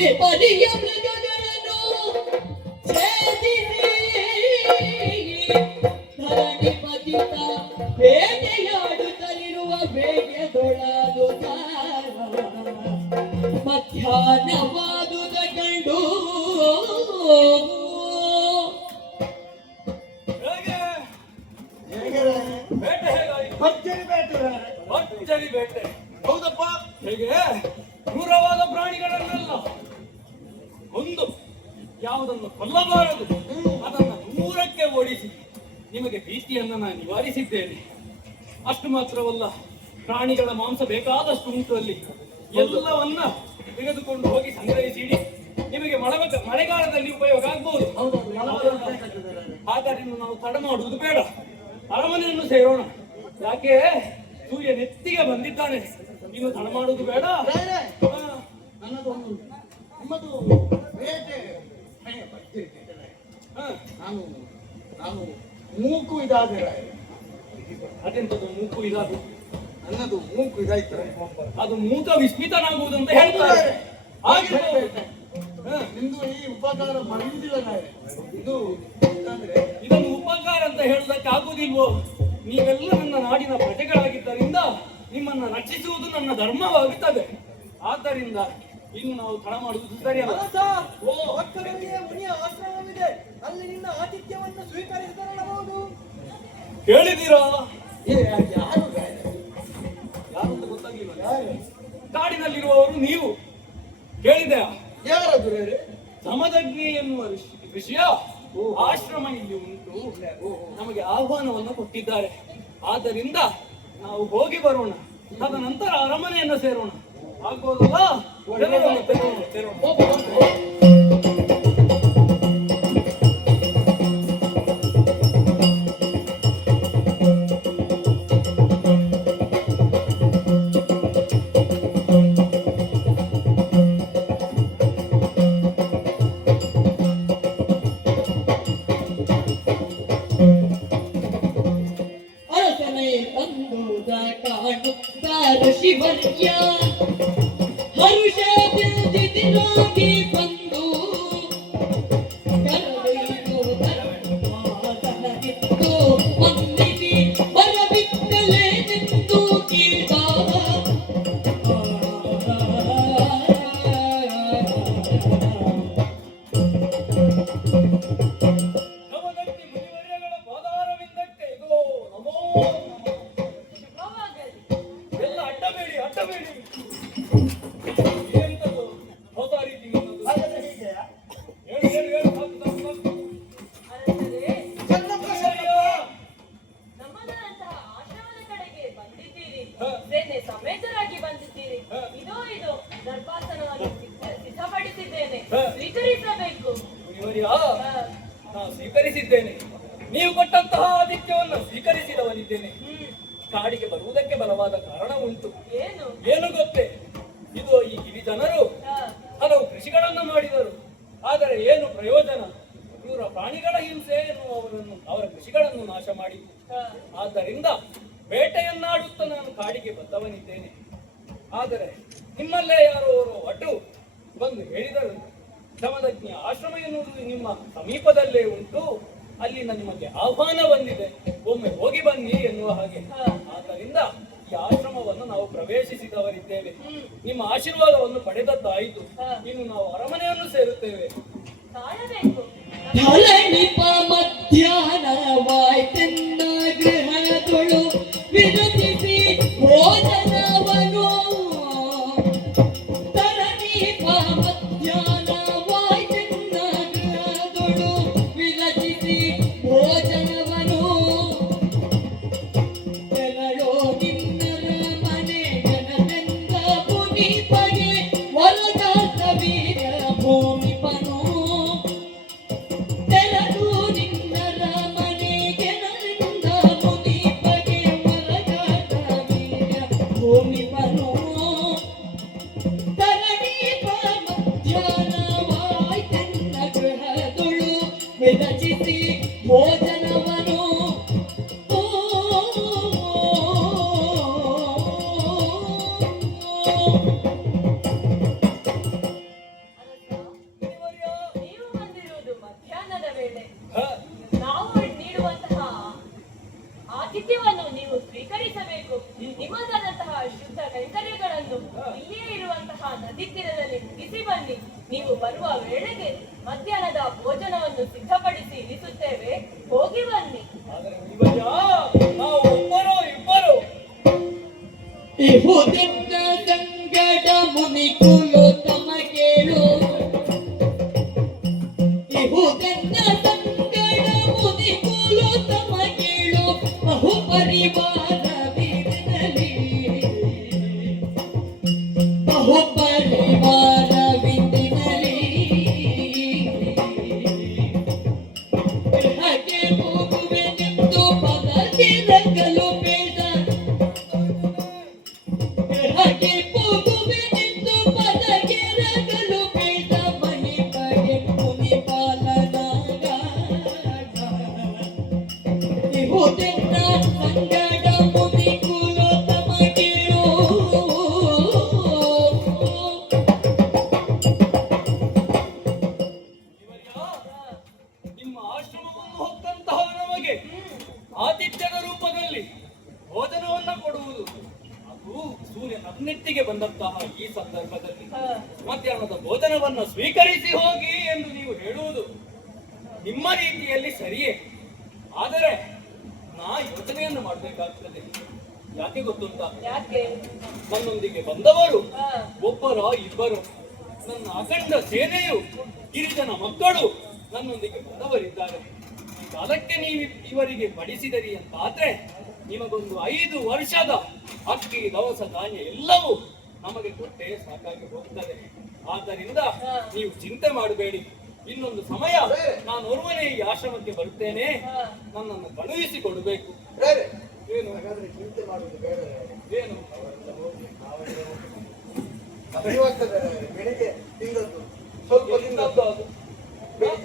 ಪದೇ ಪದಿಯ ಮೃಗಗಳನ್ನು ಛೇದಿಸಿ ಧರಣಿ ಪತಿತ ಬೇಟೆಯಾಡುತ್ತಲಿರುವ ಬೇಟೆದೊಳದು ಮಧ್ಯಾಹ್ನವಾದುದ ಕಂಡು ಹೇಗೆ ಬೇಟೆ ಹೇಗಾಯಿತು? ಭರ್ಜರಿ ಬೇಟೆ. ಹೌದಪ್ಪ. ಹೇಗೆ ಕ್ರೂರವಾದ ಪ್ರಾಣಿಗಳನ್ನೆಲ್ಲ ಒಂದು ಯಾವುದನ್ನು ಕೊಲ್ಲಬಾರದು ಅದನ್ನು ದೂರಕ್ಕೆ ಓಡಿಸಿ ನಿಮಗೆ ಭೀತಿಯನ್ನು ನಾನು ನಿವಾರಿಸಿದ್ದೇನೆ. ಅಷ್ಟು ಮಾತ್ರವಲ್ಲ, ಪ್ರಾಣಿಗಳ ಮಾಂಸ ಬೇಕಾದಷ್ಟು ಉಂಟು ಅಲ್ಲಿ. ಎಲ್ಲವನ್ನ ತೆಗೆದುಕೊಂಡು ಹೋಗಿ ಸಂಗ್ರಹಿಸಿಡಿ. ನಿಮಗೆ ಮಳೆಗಾಲದಲ್ಲಿ ಉಪಯೋಗ ಆಗ್ಬಹುದು. ಆದ್ದರಿಂದ ನಾವು ತಡ ಮಾಡುವುದು ಬೇಡ, ಅರಮನೆಯನ್ನು ಸೇರೋಣ. ಯಾಕೆ ಸೂರ್ಯ ನೆತ್ತಿಗೆ ಬಂದಿದ್ದಾನೆ, ನೀನು ತಡ ಮಾಡುವುದು ಬೇಡ. ನನ್ನದೊಂದು ನಿಮ್ಮದು ಬೇಟೆ ನಾನು ನಾನು ಮೂಕು ಇದಾದೆ. ಅದೆಂತದ್ದು ಮೂಕು ಇದಾದ? ನನ್ನದು ಮೂಕು ಇದಾಯ್ತು. ಅದು ಮೂಕ ವಿಸ್ಮಿತನಾಗುವುದಂತ ಹೇಳ್ತಾರೆ. ಆಗಿರ್ಬೋದು. ನಿಮ್ದು ಈ ಉಪಕಾರ ಮರೆಯುವುದಿಲ್ಲ ನಾಳೆ. ಇದು ಅಂದ್ರೆ ಇದನ್ನು ಉಪಕಾರ ಅಂತ ಹೇಳುವುದಕ್ಕೆ ಆಗುವುದಿಲ್ವೋ? ನೀವೆಲ್ಲ ನನ್ನ ನಾಡಿನ ಪ್ರಜೆಗಳಾಗಿದ್ದರಿಂದ ನಿಮ್ಮನ್ನ ರಕ್ಷಿಸುವುದು ನನ್ನ ಧರ್ಮವಾಗುತ್ತದೆ. ಆದ್ದರಿಂದ ಇನ್ನು ನಾವು ತಡ ಮಾಡುವುದು ಸರಿಯಲ್ಲ. ಪಕ್ಕದಲ್ಲಿಯೇ ಮುನಿಯ ಆಶ್ರಮವಿದೆ, ಅಲ್ಲಿ ನಿನ್ನ ಆತಿಥ್ಯವನ್ನು ಸ್ವೀಕರಿಸಬಹುದು. ಕೇಳಿದ್ದೀರಾ? ಯಾರು ಯಾರಂತ ಗೊತ್ತಾಗಿಲ್ಲ. ಕಾಡಿನಲ್ಲಿರುವವರು ನೀವು ಕೇಳಿದೆಯಾ? ಯಾರದು? ಸಮದಗ್ನಿ ಎನ್ನುವ ಋಷಿಯ ಆಶ್ರಮ ಇಲ್ಲಿ ಉಂಟು. ನಮಗೆ ಆಹ್ವಾನವನ್ನು ಕೊಟ್ಟಿದ್ದಾರೆ. ಆದ್ದರಿಂದ ನಾವು ಹೋಗಿ ಬರೋಣ, ತದನಂತರ ಅರಮನೆಯನ್ನು ಸೇರೋಣ. ಆಗ್ಬೋದಲ್ಲ? ತೆರೋಣ. ಅರಸನೈ ತಂದುದ ಕಾಣುತ್ತ ಋಷಿವರ್ಯ ಹರುಷದಿರಾಗಿ ಬಂದು ಕರದೈದು ಧರ್ಮಾದನಗಿತ್ತು ವಂದಿಸಿ ಬರಬಿತ್ತಲೇ ನಿಂತು ಕೀಟ ನವದತ್ತಿ ಮುನಿವರ್ಯಗಳ ಪಾದಾರವಿಂದಕ್ಕೆ ಇದೋ ನಮೋ. ಎಲ್ಲ ಅಡ್ಡಬೇಡಿ. ಎಂತದು ಹೊಸ ರೀತಿ ನಿಮ್ಮದು? ಹೇಳು. ನಮ್ಮದಂತಹ ಆಶ್ರಮದ ಕಡೆಗೆ ಬಂದಿದ್ದೀರಿ. ಸೇನೆ ಸಮೇತರಾಗಿ ಬಂದಿದ್ದೀರಿ. ಇದು ದರ್ಭಾಸನವನ್ನು ಸಿದ್ಧಪಡಿಸಿದ್ದೇನೆ, ಸ್ವೀಕರಿಸಬೇಕು. ಮುನಿವರ್ಯ, ನಾನು ಸ್ವೀಕರಿಸಿದ್ದೇನೆ. ನೀವು ಕೊಟ್ಟಂತಹ ಆತಿಥ್ಯವನ್ನು ಸ್ವೀಕರಿಸಿದವನಿದ್ದೇನೆ. ಕಾಡಿಗೆ ಬರುವುದಕ್ಕೆ ಬಲವಾದ ಕಾರಣ ಉಂಟು. ಏನು ಗೊತ್ತೇ? ಇದು ಈ ಗಿರಿಜನರು ಹಲವು ಕೃಷಿಗಳನ್ನು ಮಾಡಿದರು, ಆದರೆ ಏನು ಪ್ರಯೋಜನ? ಕ್ರೂರ ಪ್ರಾಣಿಗಳ ಹಿಂಸೆ ಅವರ ಕೃಷಿಗಳನ್ನು ನಾಶ ಮಾಡಿತು. ಆದ್ದರಿಂದ ಬೇಟೆಯನ್ನಾಡುತ್ತಾ ನಾನು ಕಾಡಿಗೆ ಬಂದವನಿದ್ದೇನೆ. ಆದರೆ ನಿಮ್ಮಲ್ಲೇ ಯಾರೋ ಒಟ್ಟು ಬಂದು ಹೇಳಿದರು, ಸಮದಗ್ನಿಯ ಆಶ್ರಮ ಎನ್ನುವುದು ನಿಮ್ಮ ಸಮೀಪದಲ್ಲೇ ಉಂಟು, ಅಲ್ಲಿಂದ ನಿಮಗೆ ಆಹ್ವಾನ ಬಂದಿದೆ, ಒಮ್ಮೆ ಹೋಗಿ ಬನ್ನಿ ಎನ್ನುವ ಹಾಗೆ. ಆದ್ದರಿಂದ ಈ ಆಶ್ರಮವನ್ನು ನಾವು ಪ್ರವೇಶಿಸಿದವರಿದ್ದೇವೆ. ನಿಮ್ಮ ಆಶೀರ್ವಾದವನ್ನು ಪಡೆದದ್ದಾಯಿತು. ಇನ್ನು ನಾವು ಅರಮನೆಯನ್ನು ಸೇರುತ್ತೇವೆ. ಧರಣಿಪ ಮಧ್ಯಾಹ್ನವಾಯ್ತೆನ್ನ ಗೃಹದೊಳು ವಿರಚಿಸಿ ಭೋಜನವನು ಧರಣಿಪ ಮಧ್ಯಾಹ್ನವಾಯ್ತೆನ್ನ ಗೃಹದೊಳು ವಿರಚಿಸಿ ಭೋಜನವನು ತೆರಳೋ ನಿನ್ನರ ಮನೆ ಜನತೆಂದ ಪುನೀಪಗೆ ವರದಾತ ವೀರ ಭೂಮಿಪನು ತೆರಳು ನಿನ್ನರ ಮನೆಗೆ ನರೆಂದ ಇರುವಂತಹ ನದಿ ತೀರದಲ್ಲಿ ಮುಗಿಸಿ ಬನ್ನಿ. ನೀವು ಬರುವ ವೇಳೆಗೆ ಮಧ್ಯಾಹ್ನದ ಭೋಜನವನ್ನು ಸಿದ್ಧಪಡಿಸಿ ಇರಿಸುತ್ತೇವೆ, ಹೋಗಿ ಬನ್ನಿ. ಆದರೆ ಇವಯ್ಯ, ನಾವು ಒಬ್ಬರು ಇಬ್ಬರು ಇಹುದೆನ್ನ ಸಂಗಡ ಮುನಿಕುಲು ತಮ ಕೇಳು ಇಹುದೆನ್ನ ಸಂಗಡ ಮುನಿಕುಲು ತಮ ಕೇಳು ಬಹು ಪರಿವಾರವಿರಲಿ ಬಹು ಪರಿವಾರವಿರಲಿ ಹಾಗೆ ಹೋಗುವೆನೆಂದು ಪದಕ್ಕೆ ರಗಲು ಬೇಡ ಹಾಗೆ ಹೋಗುವೆನೆಂದು ಪದಕ್ಕೆ ರಗಲು ಬೇಡ ಮನೆ ಬಗೆ ಮುನಿ ಪಾಲನಾಗ ಇಹುದೆನ್ನ ಸಂಗಡ ಮುನಿ ಕುಲು ತಮ ಕೇಳು ನಿಮ್ಮ ಆಶ್ರಮವನ್ನು ಹೊಕ್ಕಂತಹ ನಮಗೆ ಆತಿಥ್ಯದ ರೂಪದಲ್ಲಿ ಭೋಜನವನ್ನ ಕೊಡುವುದು, ಅದು ಸೂರ್ಯ ನನ್ನೆತ್ತಿಗೆ ಬಂದಂತಹ ಈ ಸಂದರ್ಭದಲ್ಲಿ ಮಧ್ಯಾಹ್ನದ ಭೋಜನವನ್ನು ಸ್ವೀಕರಿಸಿ ಹೋಗಿ ಎಂದು ನೀವು ಹೇಳುವುದು ನಿಮ್ಮ ರೀತಿಯಲ್ಲಿ ಸರಿಯೇ. ಆದರೆ ನಾ ಯೋಚನೆಯನ್ನು ಮಾಡಬೇಕಾಗ್ತದೆ. ಯಾಕೆ ಗೊತ್ತುಂಟಾ? ಯಾಕೆ? ನನ್ನೊಂದಿಗೆ ಬಂದವರು ಹಾ. ಒಬ್ಬರ ಇಬ್ಬರು, ನನ್ನ ಅಖಂಡ ಸೇನೆಯು ಗಿರಿಜನ ಮಕ್ಕಳು ನನ್ನೊಂದಿಗೆ ಬಂದವರಿದ್ದಾರೆ. ಈ ಕಾಲಕ್ಕೆ ನೀವು ಇವರಿಗೆ ಬಡಿಸಿದರಿ ಅಂತಾದ್ರೆ ನಿಮಗೊಂದು 5 ವರ್ಷದ ಅಕ್ಕಿ ದವಸ ಧಾನ್ಯ ಎಲ್ಲವೂ ನಮಗೆ ಕೊಟ್ಟೆ ಸಾಕಾಗಿ ಹೋಗ್ತದೆ. ಆದ್ದರಿಂದ ನೀವು ಚಿಂತೆ ಮಾಡಬೇಡಿ. ಇನ್ನೊಂದು ಸಮಯ ನಾನು ಒರ್ವನೇ ಈ ಆಶ್ರಮಕ್ಕೆ ಬರುತ್ತೇನೆ, ನನ್ನನ್ನು ಕಳುಹಿಸಿ ಕೊಡಬೇಕು. ಏನು ಚಿಂತೆ ಮಾಡುವುದು ಬೇಡ. ಏನು ಬೆಳಿಗ್ಗೆ ತಿಂದದ್ದು ಸ್ವಲ್ಪ ಎಂತದ್ದು ಅದು?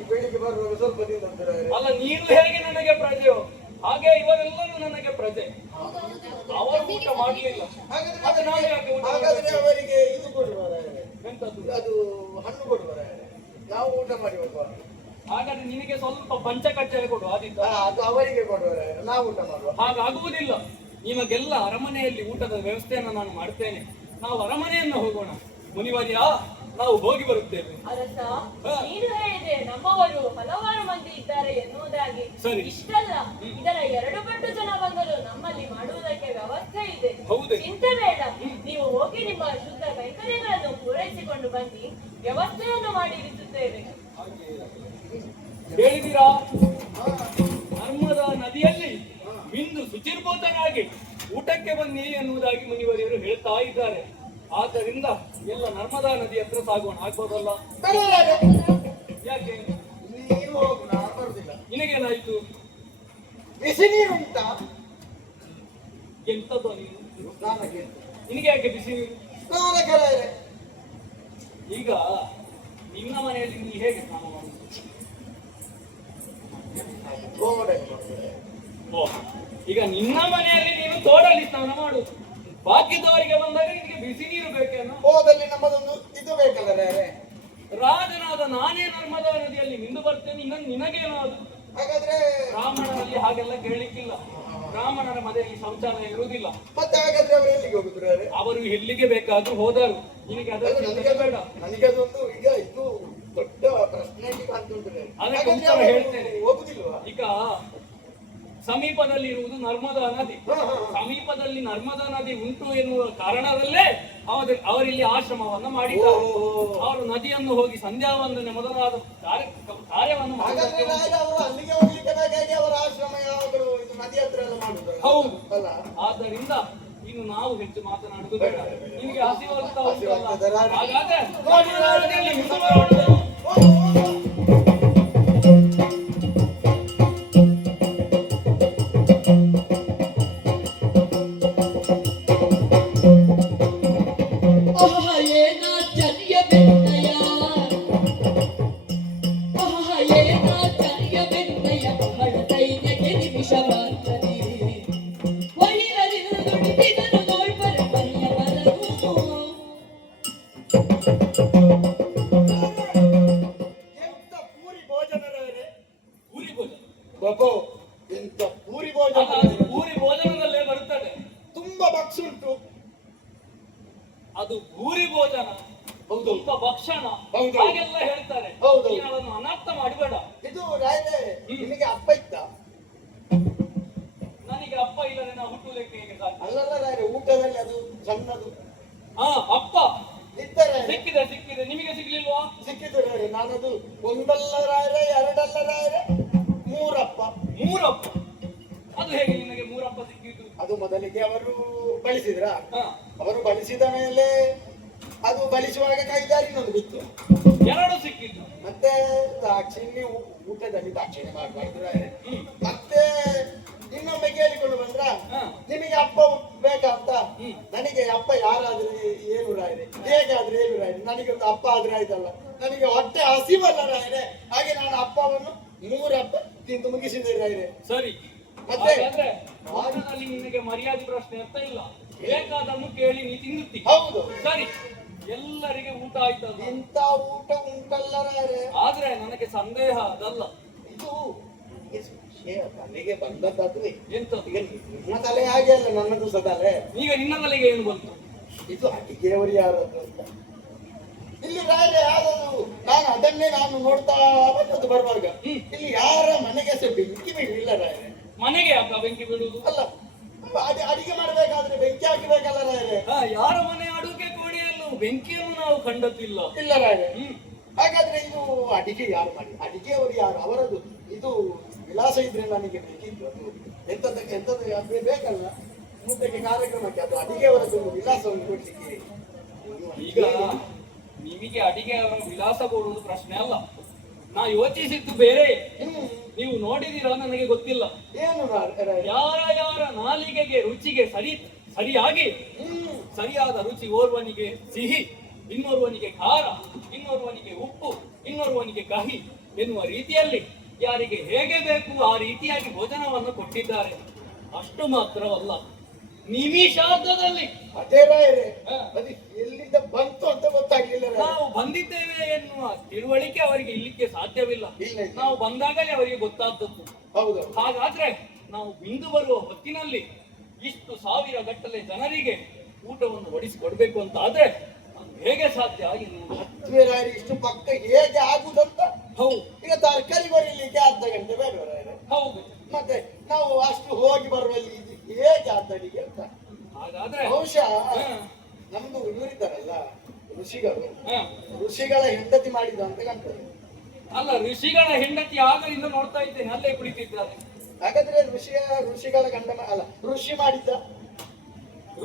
ಬೆಳಿಗ್ಗೆ ಬರುವಾಗ ಸ್ವಲ್ಪ ತಿಂದದ್ದು. ಅಲ್ಲ, ನೀನು ಹೇಗೆ ನನಗೆ ಪ್ರಜೆಯೋ ಹಾಗೆ ಇವರೆಲ್ಲರೂ ನನಗೆ ಪ್ರಜೆ. ಅವರು ಊಟ ಮಾಡಲಿಲ್ಲ, ಮತ್ತೆ ನಾನು ಯಾಕೆ ಊಟ ಹಾಗಾದ್ರೆ ಮಾಡ್ಬೇಕು? ಅವರಿಗೆ ಇದು ಕೊಡುವ ಎಂತದ್ದು? ಅದು ಹಣ್ಣು ಕೊಡುವ ನಾವು ಊಟ ಮಾಡಿ ಹೋಗುವ. ಹಾಗಾದ್ರೆ ನಿನಗೆ ಸ್ವಲ್ಪ ಪಂಚಕಜ್ಜಾಯ ಕೊಡು ಆದಿತ್ಯ. ಅದು ಅವರಿಗೆ ಕೊಡುವ, ನಾವು ಊಟ ಮಾಡುವ. ಹಾಗಾಗುವುದಿಲ್ಲ. ನಿಮಗೆಲ್ಲ ಅರಮನೆಯಲ್ಲಿ ಊಟದ ವ್ಯವಸ್ಥೆಯನ್ನು ನಾನು ಮಾಡ್ತೇನೆ. ನಾವು ಅರಮನೆಯನ್ನು ಹೋಗೋಣ. ಮುನಿವರ್ಯ, ನಾವು ಹೋಗಿ ಬರುತ್ತೇವೆ. ಅರಸ, ಹಾ. ನೀನು ಹೇಳಿದೆ ನಮ್ಮವರು ಹಲವಾರು ಮಂದಿ ಇದ್ದಾರೆ ಎನ್ನುವುದಾಗಿ. ಸರಿ. ಇಷ್ಟಲ್ಲ, ಇದರ 2 ಪಟ್ಟು ಜನ ಬಂದರೂ ನಮ್ಮಲ್ಲಿ ಮಾಡುವುದಕ್ಕೆ ವ್ಯವಸ್ಥೆ ಇದೆ. ಹೌದೇ? ಚಿಂತೆ ಬೇಡ. ನೀವು ಹೋಗಿ ನಿಮ್ಮ ಶುದ್ಧ ಕೈಂಕರ್ಯಗಳನ್ನು ಪೂರೈಸಿಕೊಂಡು ಬನ್ನಿ, ವ್ಯವಸ್ಥೆಯನ್ನು ಮಾಡಿ ಇರಿಸುತ್ತೇವೆ. ಹೇಳಿದಿರಾ? ನರ್ಮದಾ ನದಿಯಲ್ಲಿ ಬಿಂದು ಶುಚಿರ್ಭೂತರಾಗಿ ಊಟಕ್ಕೆ ಬನ್ನಿ ಎನ್ನುವುದಾಗಿ ಮುನಿವರಿಯರು ಹೇಳ್ತಾ ಇದ್ದಾರೆ. ಆದ್ದರಿಂದ ಎಲ್ಲ ನರ್ಮದಾ ನದಿ ಹತ್ರ ಸಾಗೋಣ, ಆಗ್ಬೋದಲ್ಲ? ಯಾಕೆ? ನೀರು ಹೋಗು, ನಾನು ಬರುದಿಲ್ಲ. ನಿನಗೇನಾಯ್ತು? ಬಿಸಿ ನೀರು ಉಂಟಾ? ಎಂತದ್ದು ನೀನು? ಸ್ನಾನಕ್ಕೆ ನಿನಗೆ ಯಾಕೆ ಬಿಸಿ ನೀರು? ಸ್ನಾನಕ್ಕೆ ಈಗ ನಿನ್ನ ಮನೆಯಲ್ಲಿ ನೀ ಹೇಗೆ ಸ್ನಾನ ಮಾಡುವುದು? ಓ, ಈಗ ನಿನ್ನ ಮನೆಯಲ್ಲಿ ನೀನು ತೋಡಲ್ಲಿ ಸ್ನಾನ ಮಾಡುದು, ಬಾಕಿದವರಿಗೆ ಬಂದಾಗ ನಿನಗೆ ಬಿಸಿ ನೀರು ಬೇಕೇನೋ? ಹೋದಲ್ಲಿ ನಮ್ಮದೊಂದು ಇದು ಬೇಕಲ್ಲ ರೇ. ರಾಜನಾದ ನಾನೇ ನರ್ಮದಾ ನದಿಯಲ್ಲಿ ಮಿಂದು ಬರ್ತೇನೆ, ನಿನಗೇನೋ ಅದು? ಹಾಗಾದ್ರೆ ಬ್ರಾಹ್ಮಣರಲ್ಲಿ ಹಾಗೆಲ್ಲ ಕೇಳಲಿಕ್ಕಿಲ್ಲ. ಬ್ರಾಹ್ಮಣರ ಮನೆಯಲ್ಲಿ ಶೌಚಾಲಯ ಇರುವುದಿಲ್ಲ. ಮತ್ತೆ ಹಾಗಾದ್ರೆ ಅವರು ಎಲ್ಲಿಗೆ ಹೋಗುದ್ರು? ಅವರು ಎಲ್ಲಿಗೆ ಬೇಕಾದ್ರೂ ಹೋದರು. ನಿನಗೆ ಅದರ ಚಿಂತೆ ಬೇಡ. ನನಗೆ ಅದೊಂದು ಈಗ ಇದು ದೊಡ್ಡ ಪ್ರಶ್ನೆ ಕಾಣ್ತುಂಟು. ಅದಕ್ಕೆ ಉತ್ತರ ಹೇಳ್ತೇನೆ. ಹೋಗುದಿಲ್ವಾ? ಈಗ ಸಮೀಪದಲ್ಲಿ ಇರುವುದು ನರ್ಮದಾ ನದಿ. ಹಾ, ಹಾ, ಹಾ. ಸಮೀಪದಲ್ಲಿ ನರ್ಮದಾ ನದಿ ಉಂಟು ಎನ್ನುವ ಕಾರಣದಲ್ಲೇ ಅವರಿಲ್ಲಿ ಆಶ್ರಮವನ್ನು ಮಾಡಿದ್ದಾರೆ. ಅವರು ನದಿಯನ್ನು ಹೋಗಿ ಸಂಧ್ಯಾ ವಂದನೆ ಮೊದಲಾದ ಕಾರ್ಯವನ್ನು ಹಾಗಾದ್ರೆ ಮಾಡುವುದಕ್ಕೆ ರಾಜ ಅವರು ಅಲ್ಲಿಗೆ ಹೋಗ್ಲಿಕ್ಕೆ ಬೇಕಾಗಿ ಅವರ ಆಶ್ರಮ ಯಾವಾಗಲೂ ಇದು ನದಿ ಹತ್ರ ಎಲ್ಲ ಮಾಡುದು. ಹೌದು. ಅಲ್ಲ, ಆದ್ದರಿಂದ ಇನ್ನು ನಾವು ಹೆಚ್ಚು ಮಾತನಾಡುವುದು ಬೇಡ. ನಿಮಗೆ ಹಸಿವಾಗ್ತಾ ಉಂಟಲ್ಲ? ಹಸಿವಾಗ್ತದೆ. ಹಾಗಾದ್ರೆ ನರ್ಮದಾ ನದಿಯಲ್ಲಿ ಮಿಂದು ಬರೋಣ. ಹೋಗು, ಹೋಗು. ಏನಾಚರ್ಯ ಬೆನ್ನಯ ಏನಾಚರ್ಯ ಬೆನ್ನಯ ಬಹಳ ಸೈನ್ಯಕ್ಕೆ ನಿಮಿಷವಾಗ್ತದೆ ವೈರರಿನ ದುಡಿದಿದನು ನೋಡ್ಬರ ಮನೆಯ ಬರಲು ಎಂತ ಪೂರಿ ಭೋಜನ ರೇ. ಪೂರಿ ಭೋಜನ ಬಾಬು, ಎಂತ ಪೂರಿ ಅಲ್ಲ, ಭೋಜನ. ಅದು ಪೂರಿ ಭೋಜನದಲ್ಲೇ ಬರುತ್ತದೆ. ತುಂಬಾ ಬಕ್ಸುಂಟು. ಅದು ಭೂರಿ ಭೋಜನ ಲಕ್ಷಣ ಹೌದು. ಹಾಗೆಲ್ಲ ಹೇಳ್ತಾರೆ. ಹೌದು. ನೀನು ಅದನ್ನು ಅನರ್ಥ ಮಾಡಬೇಡ. ಇದು ರಾಯರೇ ನಿಮಗೆ ಅಪ್ಪ ಇತ್ತ? ನನಗೆ ಅಪ್ಪ ಇಲ್ಲದೆ ನಾವು ಹುಟ್ಟುವುದಕ್ಕೆ ಹೇಗೆ ಸಾಧ್ಯ? ಅಲ್ಲಲ್ಲ ರಾಯರೇ, ಊಟದಲ್ಲಿ ಅದು ಸಣ್ಣದು ಹಾ, ಅಪ್ಪ ಇದ್ದರೆ ಸಿಕ್ಕಿದೆ. ನಿಮಗೆ ಸಿಗ್ಲಿಲ್ವಾ? ಸಿಕ್ಕಿದ್ದು ರಾಯರೇ. ನಾನದು ಒಂದಲ್ಲ ರಾಯರೇ, ಎರಡಲ್ಲ ರಾಯರೇ, ಮೂರಪ್ಪ. ಮೂರಪ್ಪ? ಅದು ಹೇಗೆ ನಿನಗೆ ಮೂರಪ್ಪ ಸಿಕ್ಕಿದ್ದು? ಅದು ಮೊದಲಿಗೆ ಅವರು ಬಳಸಿದ್ರ, ಹಾ, ಅವರು ಬಳಸಿದ ಮೇಲೆ ಅದು ಬಳಸುವಾಗ ಕೈದಾರಿನೊಂದು ಬಿತ್ತು. ಎರಡು ಸಿಕ್ಕಿದ್ದು. ಮತ್ತೆ ದಾಕ್ಷಿಣ್ಯ, ಊಟದಲ್ಲಿ ದಾಕ್ಷಿಣ್ಯ ಮಾಡಬಾರ್ದು ರಾಯರೇ. ಮತ್ತೆ ಇನ್ನೊಮ್ಮೆ ಕೇಳಿಕೊಂಡು ಬಂದ್ರ, ಹಾ. ನಿಮಗೆ ಅಪ್ಪ ಬೇಕಾ ಅಂತ. ನನಗೆ ಅಪ್ಪ ಯಾರಾದ್ರೆ ಏನು ರಾಯರೇ, ಹೇಗಾದ್ರೆ ಏನು ರಾಯರೇ, ನನಗೆ ಒಂದು ಅಪ್ಪ ಆದ್ರೆ ಆಯ್ತಲ್ಲ. ನನಗೆ ಹೊಟ್ಟೆ ಹಸಿವಲ್ಲ ರಾಯರೇ, ಹಾಗೆ ನಾನು ಅಪ್ಪವನ್ನು ಮೂರಪ್ಪ ತಿಂದು ಮುಗಿಸಿದೆ ರಾಯರೇ. ಸರಿ, ಮತ್ತೆ? ಹಾಗಾದ್ರೆ ಊಟದಲ್ಲಿ ನಿನಗೆ ಮರ್ಯಾದೆ ಪ್ರಶ್ನೆ ಅರ್ಥ ಇಲ್ಲ. ಬೇಕಾದನ್ನು ಕೇಳಿ ನೀ ತಿನ್ನುತ್ತಿ. ಹೌದು. ಸರಿ, ಎಲ್ಲರಿಗೆ ಊಟ ಆಯ್ತದ? ಇಂಥ ಊಟ ಉಂಟಲ್ಲ ರಾಯರೇ. ಆದ್ರೆ ನನಗೆ ಸಂದೇಹ ಅದಲ್ಲ. ಇದು ತಲೆಗೆ ಬಂದದ್ದಾದ್ರೆ ಎಂತದ್ದು? ಈಗ ನಿಮ್ಮ ತಲೆ ಹಾಗೆ ಅಲ್ಲ, ನನ್ನದು ಸಹ ತಲೆ. ಈಗ ನಿನ್ನ ತಲೆಗೆ ಏನು ಬಂತು? ಇದು ಅಡಿಗೆಯವರು ಯಾರದ್ದು ಅಂತ ಇಲ್ಲಿ ರಾಯರೇ ಯಾರದು. ನಾನು ನೋಡ್ತಾ ಬಂದದ್ದು ಬರುವಾಗ. ಇಲ್ಲಿ ಯಾರ ಮನೆಗೆ ಸಹ ಬೆಂಕಿ ಬಿಡಲಿಲ್ಲ ರಾಯರೇ. ಮನೆಗೆ ಯಾಕ ಬೆಂಕಿ ಬಿಡುವುದು? ಅಲ್ಲ, ಅಡಿಗೆ ಮಾಡಬೇಕಾದ್ರೆ ಬೆಂಕಿ ಹಾಕಬೇಕಲ್ಲ ರಾಯರೇ. ಯಾರ ಮನೆ ಅಡುಗೆ ಕೋಣೆಯಲ್ಲೂ ಬೆಂಕಿಯನ್ನು ನಾವು ಕಂಡದ್ದಿಲ್ಲ. ಇಲ್ಲ ರಾಯರೇ. ಹಾಗಾದ್ರೆ ಇದು ಅಡಿಗೆ ಯಾರು ಮಾಡಿ, ಅಡಿಗೆಯವರು ಯಾರು, ಅವರದ್ದು ಇದು ವಿಳಾಸ ಇದ್ರೆ ನನಗೆ ಬೇಕಿತ್ತು. ಅದು ಎಂತದ್ದು ಬೇಕಲ್ಲ ಮುದ್ದೆಗೆ ಕಾರ್ಯಕ್ರಮಕ್ಕೆ, ಅದು ಅಡಿಗೆಯವರದ್ದು ವಿಳಾಸವನ್ನು ಕೊಡ್ಲಿಕ್ಕೆ. ಈಗ ನಿಮಗೆ ಅಡಿಗೆಯವರ ವಿಳಾಸ ಕೊಡುವುದು ಪ್ರಶ್ನೆ ಅಲ್ಲ. ನಾ ಯೋಚಿಸಿದ್ದು ಬೇರೆ. ನೀವು ನೋಡಿದಿರಾ ನನಗೆ ಗೊತ್ತಿಲ್ಲ. ಏನು ರಾಯರೇ? ಯಾರ ನಾಲಿಗೆಗೆ ರುಚಿಗೆ ಸರಿಯಾಗಿ ಸರಿಯಾದ ರುಚಿ, ಓರ್ವನಿಗೆ ಸಿಹಿ, ಇನ್ನೋರ್ವನಿಗೆ ಖಾರ, ಇನ್ನೋರ್ವನಿಗೆ ಉಪ್ಪು, ಇನ್ನೋರ್ವನಿಗೆ ಕಹಿ ಎನ್ನುವ ರೀತಿಯಲ್ಲಿ ಯಾರಿಗೆ ಹೇಗೆ ಬೇಕು ಆ ರೀತಿಯಾಗಿ ಭೋಜನವನ್ನು ಕೊಟ್ಟಿದ್ದಾರೆ. ಅಷ್ಟು ಮಾತ್ರವಲ್ಲ, ನಿಮಿಷಾರ್ಧದಲ್ಲಿ ಅದೇ ರಾಯರೇ, ಅದು ಎಲ್ಲಿಂದ ಬಂತು ಅಂತ ಗೊತ್ತಾಗ್ಲಿಲ್ಲ ರಾಯರೇ. ನಾವು ಬಂದಿದ್ದೇವೆ ಎನ್ನುವ ತಿಳುವಳಿಕೆ ಅವರಿಗೆ ಇಲ್ಲಿಕ್ಕೆ ಸಾಧ್ಯವಿಲ್ಲ. ಇಲ್ಲ. ನಾವು ಬಂದಾಗಲೇ ಅವರಿಗೆ ಗೊತ್ತಾದದ್ದು. ಹೌದು. ಹಾಗಾದ್ರೆ ನಾವು ಬಿಂದು ಬರುವ ಹೊತ್ತಿನಲ್ಲಿ ಇಷ್ಟು ಸಾವಿರ ಗಟ್ಟಲೆ ಜನರಿಗೆ ಊಟವನ್ನು ಒಡಿಸಿಕೊಡ್ಬೇಕು ಅಂತ ಆದ್ರೆ ಅದು ಹೇಗೆ ಸಾಧ್ಯ ಎನ್ನುವುದು. ಹತ್ತುವೆ ರಾಯರೇ, ಇಷ್ಟು ಪಕ್ಕ ಹೇಗೆ ಆಗುದಂತ. ಹೌದು. ಈಗ ತರಕಾರಿ ಬರೀಲಿಕ್ಕೆ ಅರ್ಧ ಗಂಟೆ ಬೇಡ ರಾಯರೇ. ಹೌದು. ಮತ್ತೆ ನಾವು ಅಷ್ಟು ಹೋಗಿ ಬರುವಲ್ಲಿ ಇದು ಹೇಗೆ ಅಡ್ಡಾಡಿಗೆ ಅಂತ. ಹಾಗಾದ್ರೆ ಬಹುಶಃ ನಮ್ದು ಇವರಿದ್ದಾರಲ್ಲ ಋಷಿಗಳು, ಹ. ಋಷಿಗಳ ಹೆಂಡತಿ ಮಾಡಿದ ಅಂತ ಕಾಣ್ತದೆ. ಅಲ್ಲ, ಋಷಿಗಳ ಹೆಂಡತಿ ಆಗಲಿಂದ ನೋಡ್ತಾ ಇದ್ದೇನೆ, ಅಲ್ಲೇ ಕುಳಿತಿದ್ದಾರೆ. ಹಾಗಾದ್ರೆ ಋಷಿಗಳ ಅಲ್ಲ, ಋಷಿ ಮಾಡಿದ್ದ.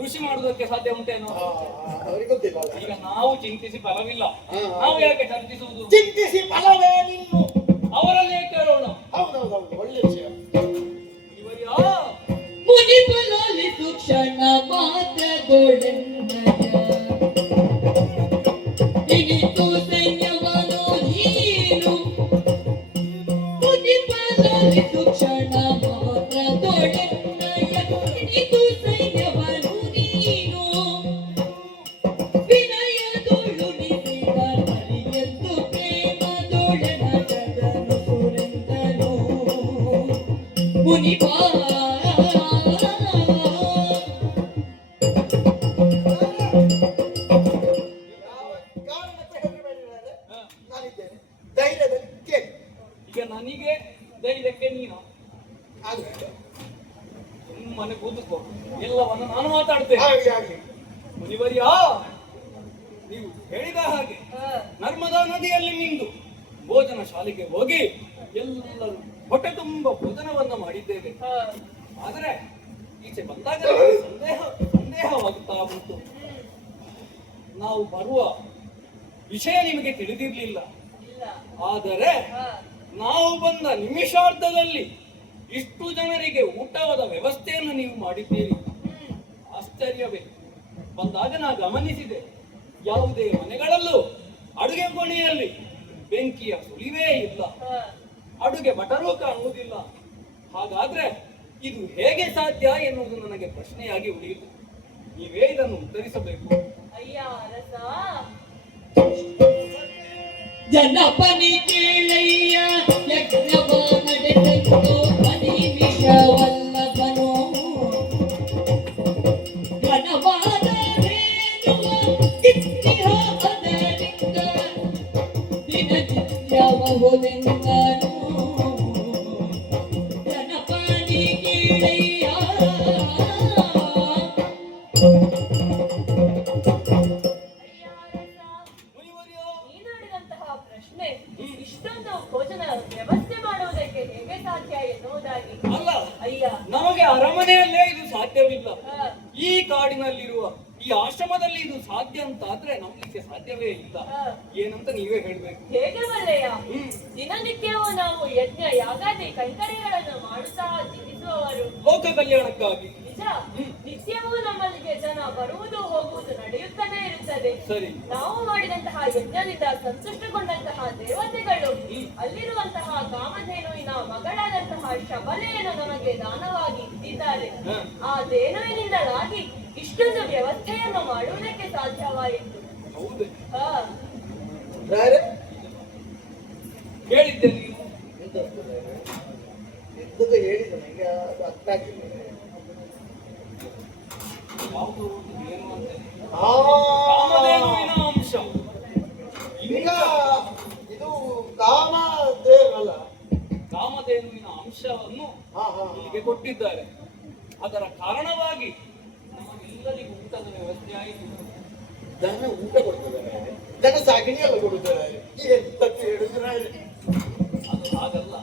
ಋಷಿ ಮಾಡುವುದಕ್ಕೆ ಸಾಧ್ಯ ಉಂಟೇನೋ ಅವ್ರಿಗೆ ಗೊತ್ತಿಲ್ಲ ಅಲ್ಲ. ಈಗ ನಾವು ಚಿಂತಿಸಿ ಫಲವಿಲ್ಲ. ನಾವು ಯಾಕೆ ಚರ್ಚಿಸುವುದು? ಚಿಂತಿಸಿ ಫಲವೇ ನಿನ್ನು. ಅವರಲ್ಲೇ ಕೇಳೋಣ. ಹೌದೌದೌದು, ಒಳ್ಳೆ ವಿಷಯ. ಇವರ್ಯಾ ಮುನಿಪಲಾಲಿಸು ಕ್ಷಣ ಮಾತ್ರಗೊಳೆನ್ನಯ ಇನಿತು ಸೈನ್ಯವನು ನೀನು. ಮುನಿಪಲಾಲಿಸು ಕ್ಷಣ ಮಾತ್ರಗೊಳೆನ್ನಯ ಇನಿತು ಸೈನ್ಯವನು ನೀನು. ವಿನಯದೊಳುಣಿಸಿದ ಹರಿಯದ್ದು ಪ್ರೇಮದೊಳನ ಜಗನು ಸುರೆಂದನು. ಮುನಿಪಾ ನಾನಿದ್ದೇನೆ, ಧೈರ್ಯದಲ್ಲಿ ಕೇಳಿ. ಈಗ ನನಗೆ ಧೈರ್ಯಕ್ಕೆ ನೀನು ಆದ್ರೆ ಸುಮ್ಮನೆ ಕೂತುಕೋ, ಎಲ್ಲವನ್ನು ನಾನು ಮಾತಾಡ್ತೇನೆ. ಹಾಗೆ ಹಾಗೆ ಮುನಿವರ್ಯ, ನೀವು ಹೇಳಿದ ಹಾಗೆ ನರ್ಮದಾ ನದಿಯಲ್ಲಿ ಮಿಂದು ಭೋಜನ ಶಾಲೆಗೆ ಹೋಗಿ ಎಲ್ಲರೂ ಹೊಟ್ಟೆ ತುಂಬ ಭೋಜನವನ್ನ ಮಾಡಿದ್ದೇವೆ. ಆದರೆ ಈಚೆ ಬಂದಾಗ ಸಂದೇಹವಾಗುತ್ತಾ ಉಂಟು. ನಾವು ಬರುವ ವಿಷಯ ನಿಮಗೆ ತಿಳಿದಿರ್ಲಿಲ್ಲ. ಆದರೆ ನಾವು ಬಂದ ನಿಮಿಷಾರ್ಧದಲ್ಲಿ ಇಷ್ಟು ಜನರಿಗೆ ಊಟದ ವ್ಯವಸ್ಥೆಯನ್ನು ನೀವು ಮಾಡಿದ್ದೀರಿ. ಆಶ್ಚರ್ಯವೇ. ಬಂದಾಗ ನಾ ಗಮನಿಸಿದೆ, ಯಾವುದೇ ಮನೆಗಳಲ್ಲೂ ಅಡುಗೆ ಕೋಣೆಯಲ್ಲಿ ಬೆಂಕಿಯ ಸುಳಿವೇ ಇಲ್ಲ, ಅಡುಗೆ ಭಟರೂ ಕಾಣುವುದಿಲ್ಲ. ಹಾಗಾದ್ರೆ ಇದು ಹೇಗೆ ಸಾಧ್ಯ ಎನ್ನುವುದು ನನಗೆ ಪ್ರಶ್ನೆಯಾಗಿ ಉಳಿಯಿತು. ನೀವೇ ಇದನ್ನು ಉತ್ತರಿಸಬೇಕು. ಅಯ್ಯ ರಸ, ಜನಪನಿ ಕೇಳಯ್ಯ ಯಜ್ಞವ ನಡೆದೆಂದು ಅನಿಮಿಷವಲ್ಲವನೋ. ಘನವಾದ ರೇಣುವ ಇತಿಹಾಸದಿಂದ ಹೋದೆಂಗನು ಗಣಪನಿ ಗಿಳಿಯ ಮುನಿವರ್ಯ, ನೀನಾಡಿದಂತಹ ಪ್ರಶ್ನೆ ಇಷ್ಟೊಂದು ಭೋಜನ ವ್ಯವಸ್ಥೆ ಮಾಡುವುದಕ್ಕೆ ಹೇಗೆ ಸಾಧ್ಯ ಎನ್ನುವುದಾಗಿ ಅಲ್ಲ ಅಯ್ಯ ನಮಗೆ ಅರಮನೆಯಲ್ಲೇ ಇದು ಸಾಧ್ಯವಿಲ್ಲ. ಆ, ಈ ಕಾಡಿನಲ್ಲಿರುವ ಈ ಆಶ್ರಮದಲ್ಲಿ ಇದು ಸಾಧ್ಯ ಅಂತ ಆದ್ರೆ ನಂಬಲಿಕ್ಕೆ ಸಾಧ್ಯವೇ ಇಲ್ಲ. ಆ, ಏನಂತ ನೀವೇ ಹೇಳ್ಬೇಕು. ಹೇಗೆ ಬಲ್ಲೆಯ ದಿನನಿತ್ಯವೂ ನಾವು ಯಜ್ಞ ಯಾಗಾದಿ ಕೈಂಕರ್ಯಗಳನ್ನು ಮಾಡುತ್ತಾ ಜೀವಿಸುವವರು. ಲೋಕ ಕಲ್ಯಾಣಕ್ಕಾಗಿ. ನಿಜ, ನಿತ್ಯವೂ ನಮ್ಮಲ್ಲಿಗೆ ಜನ ಬರುವುದು ಹೋಗುವುದು ನಡೆಯುತ್ತಲೇ ಇರುತ್ತದೆ. ಸರಿ. ನಾವು ಮಾಡಿದಂತಹ ಯಜ್ಞದಿಂದ ಸಂತುಷ್ಟಗೊಂಡಂತಹ ದೇವತೆಗಳು ಅಲ್ಲಿರುವಂತಹ ಕಾಮಧೇನುವಿನ ಮಗಳಾದಂತಹ ಶಬಲೆಯನ್ನು ನಮಗೆ ದಾನವಾಗಿ ಇಟ್ಟಿದ್ದಾರೆ. ಆ ಧೇನುವಿನಿಂದಲಾಗಿ ಇಷ್ಟೊಂದು ವ್ಯವಸ್ಥೆಯನ್ನು ಮಾಡುವುದಕ್ಕೆ ಸಾಧ್ಯವಾಯಿತು. ಹೌದು, ಹಾ, ರಾಯರೇ, ಹೇಳಿದ್ದೆ ನೀವು. ಎಂತದ್ದು ಹೇಳಿದ ನನಗೆ ಅದು ಅರ್ಥ ಆಗಿಲ್ಲ. ಯಾವುದು ಏನು ಅಂತ ಆ, ಕಾಮಧೇನುವಿನ ಅಂಶ. ಈಗ ಇದು ಕಾಮ ದೇವಲ್ಲ. ಕಾಮಧೇನುವಿನ ಅಂಶವನ್ನು ಇಲ್ಲಿಗೆ ಕೊಟ್ಟಿದ್ದಾರೆ. ಅದರ ಕಾರಣವಾಗಿ ನಮಗೆಲ್ಲರಿಗೂ ಊಟದ ವ್ಯವಸ್ಥೆ ಆಯಿತು. ದನ ಊಟ ಕೊಡ್ತಾರೆ, ದನ ಸಾಗಿಣಿ ಎಲ್ಲ ಕೊಡುತ್ತಾರೆ. ಎಂತದ್ದು ಹೇಳಿದ್ರೆ ಅದು ಹಾಗಲ್ಲ.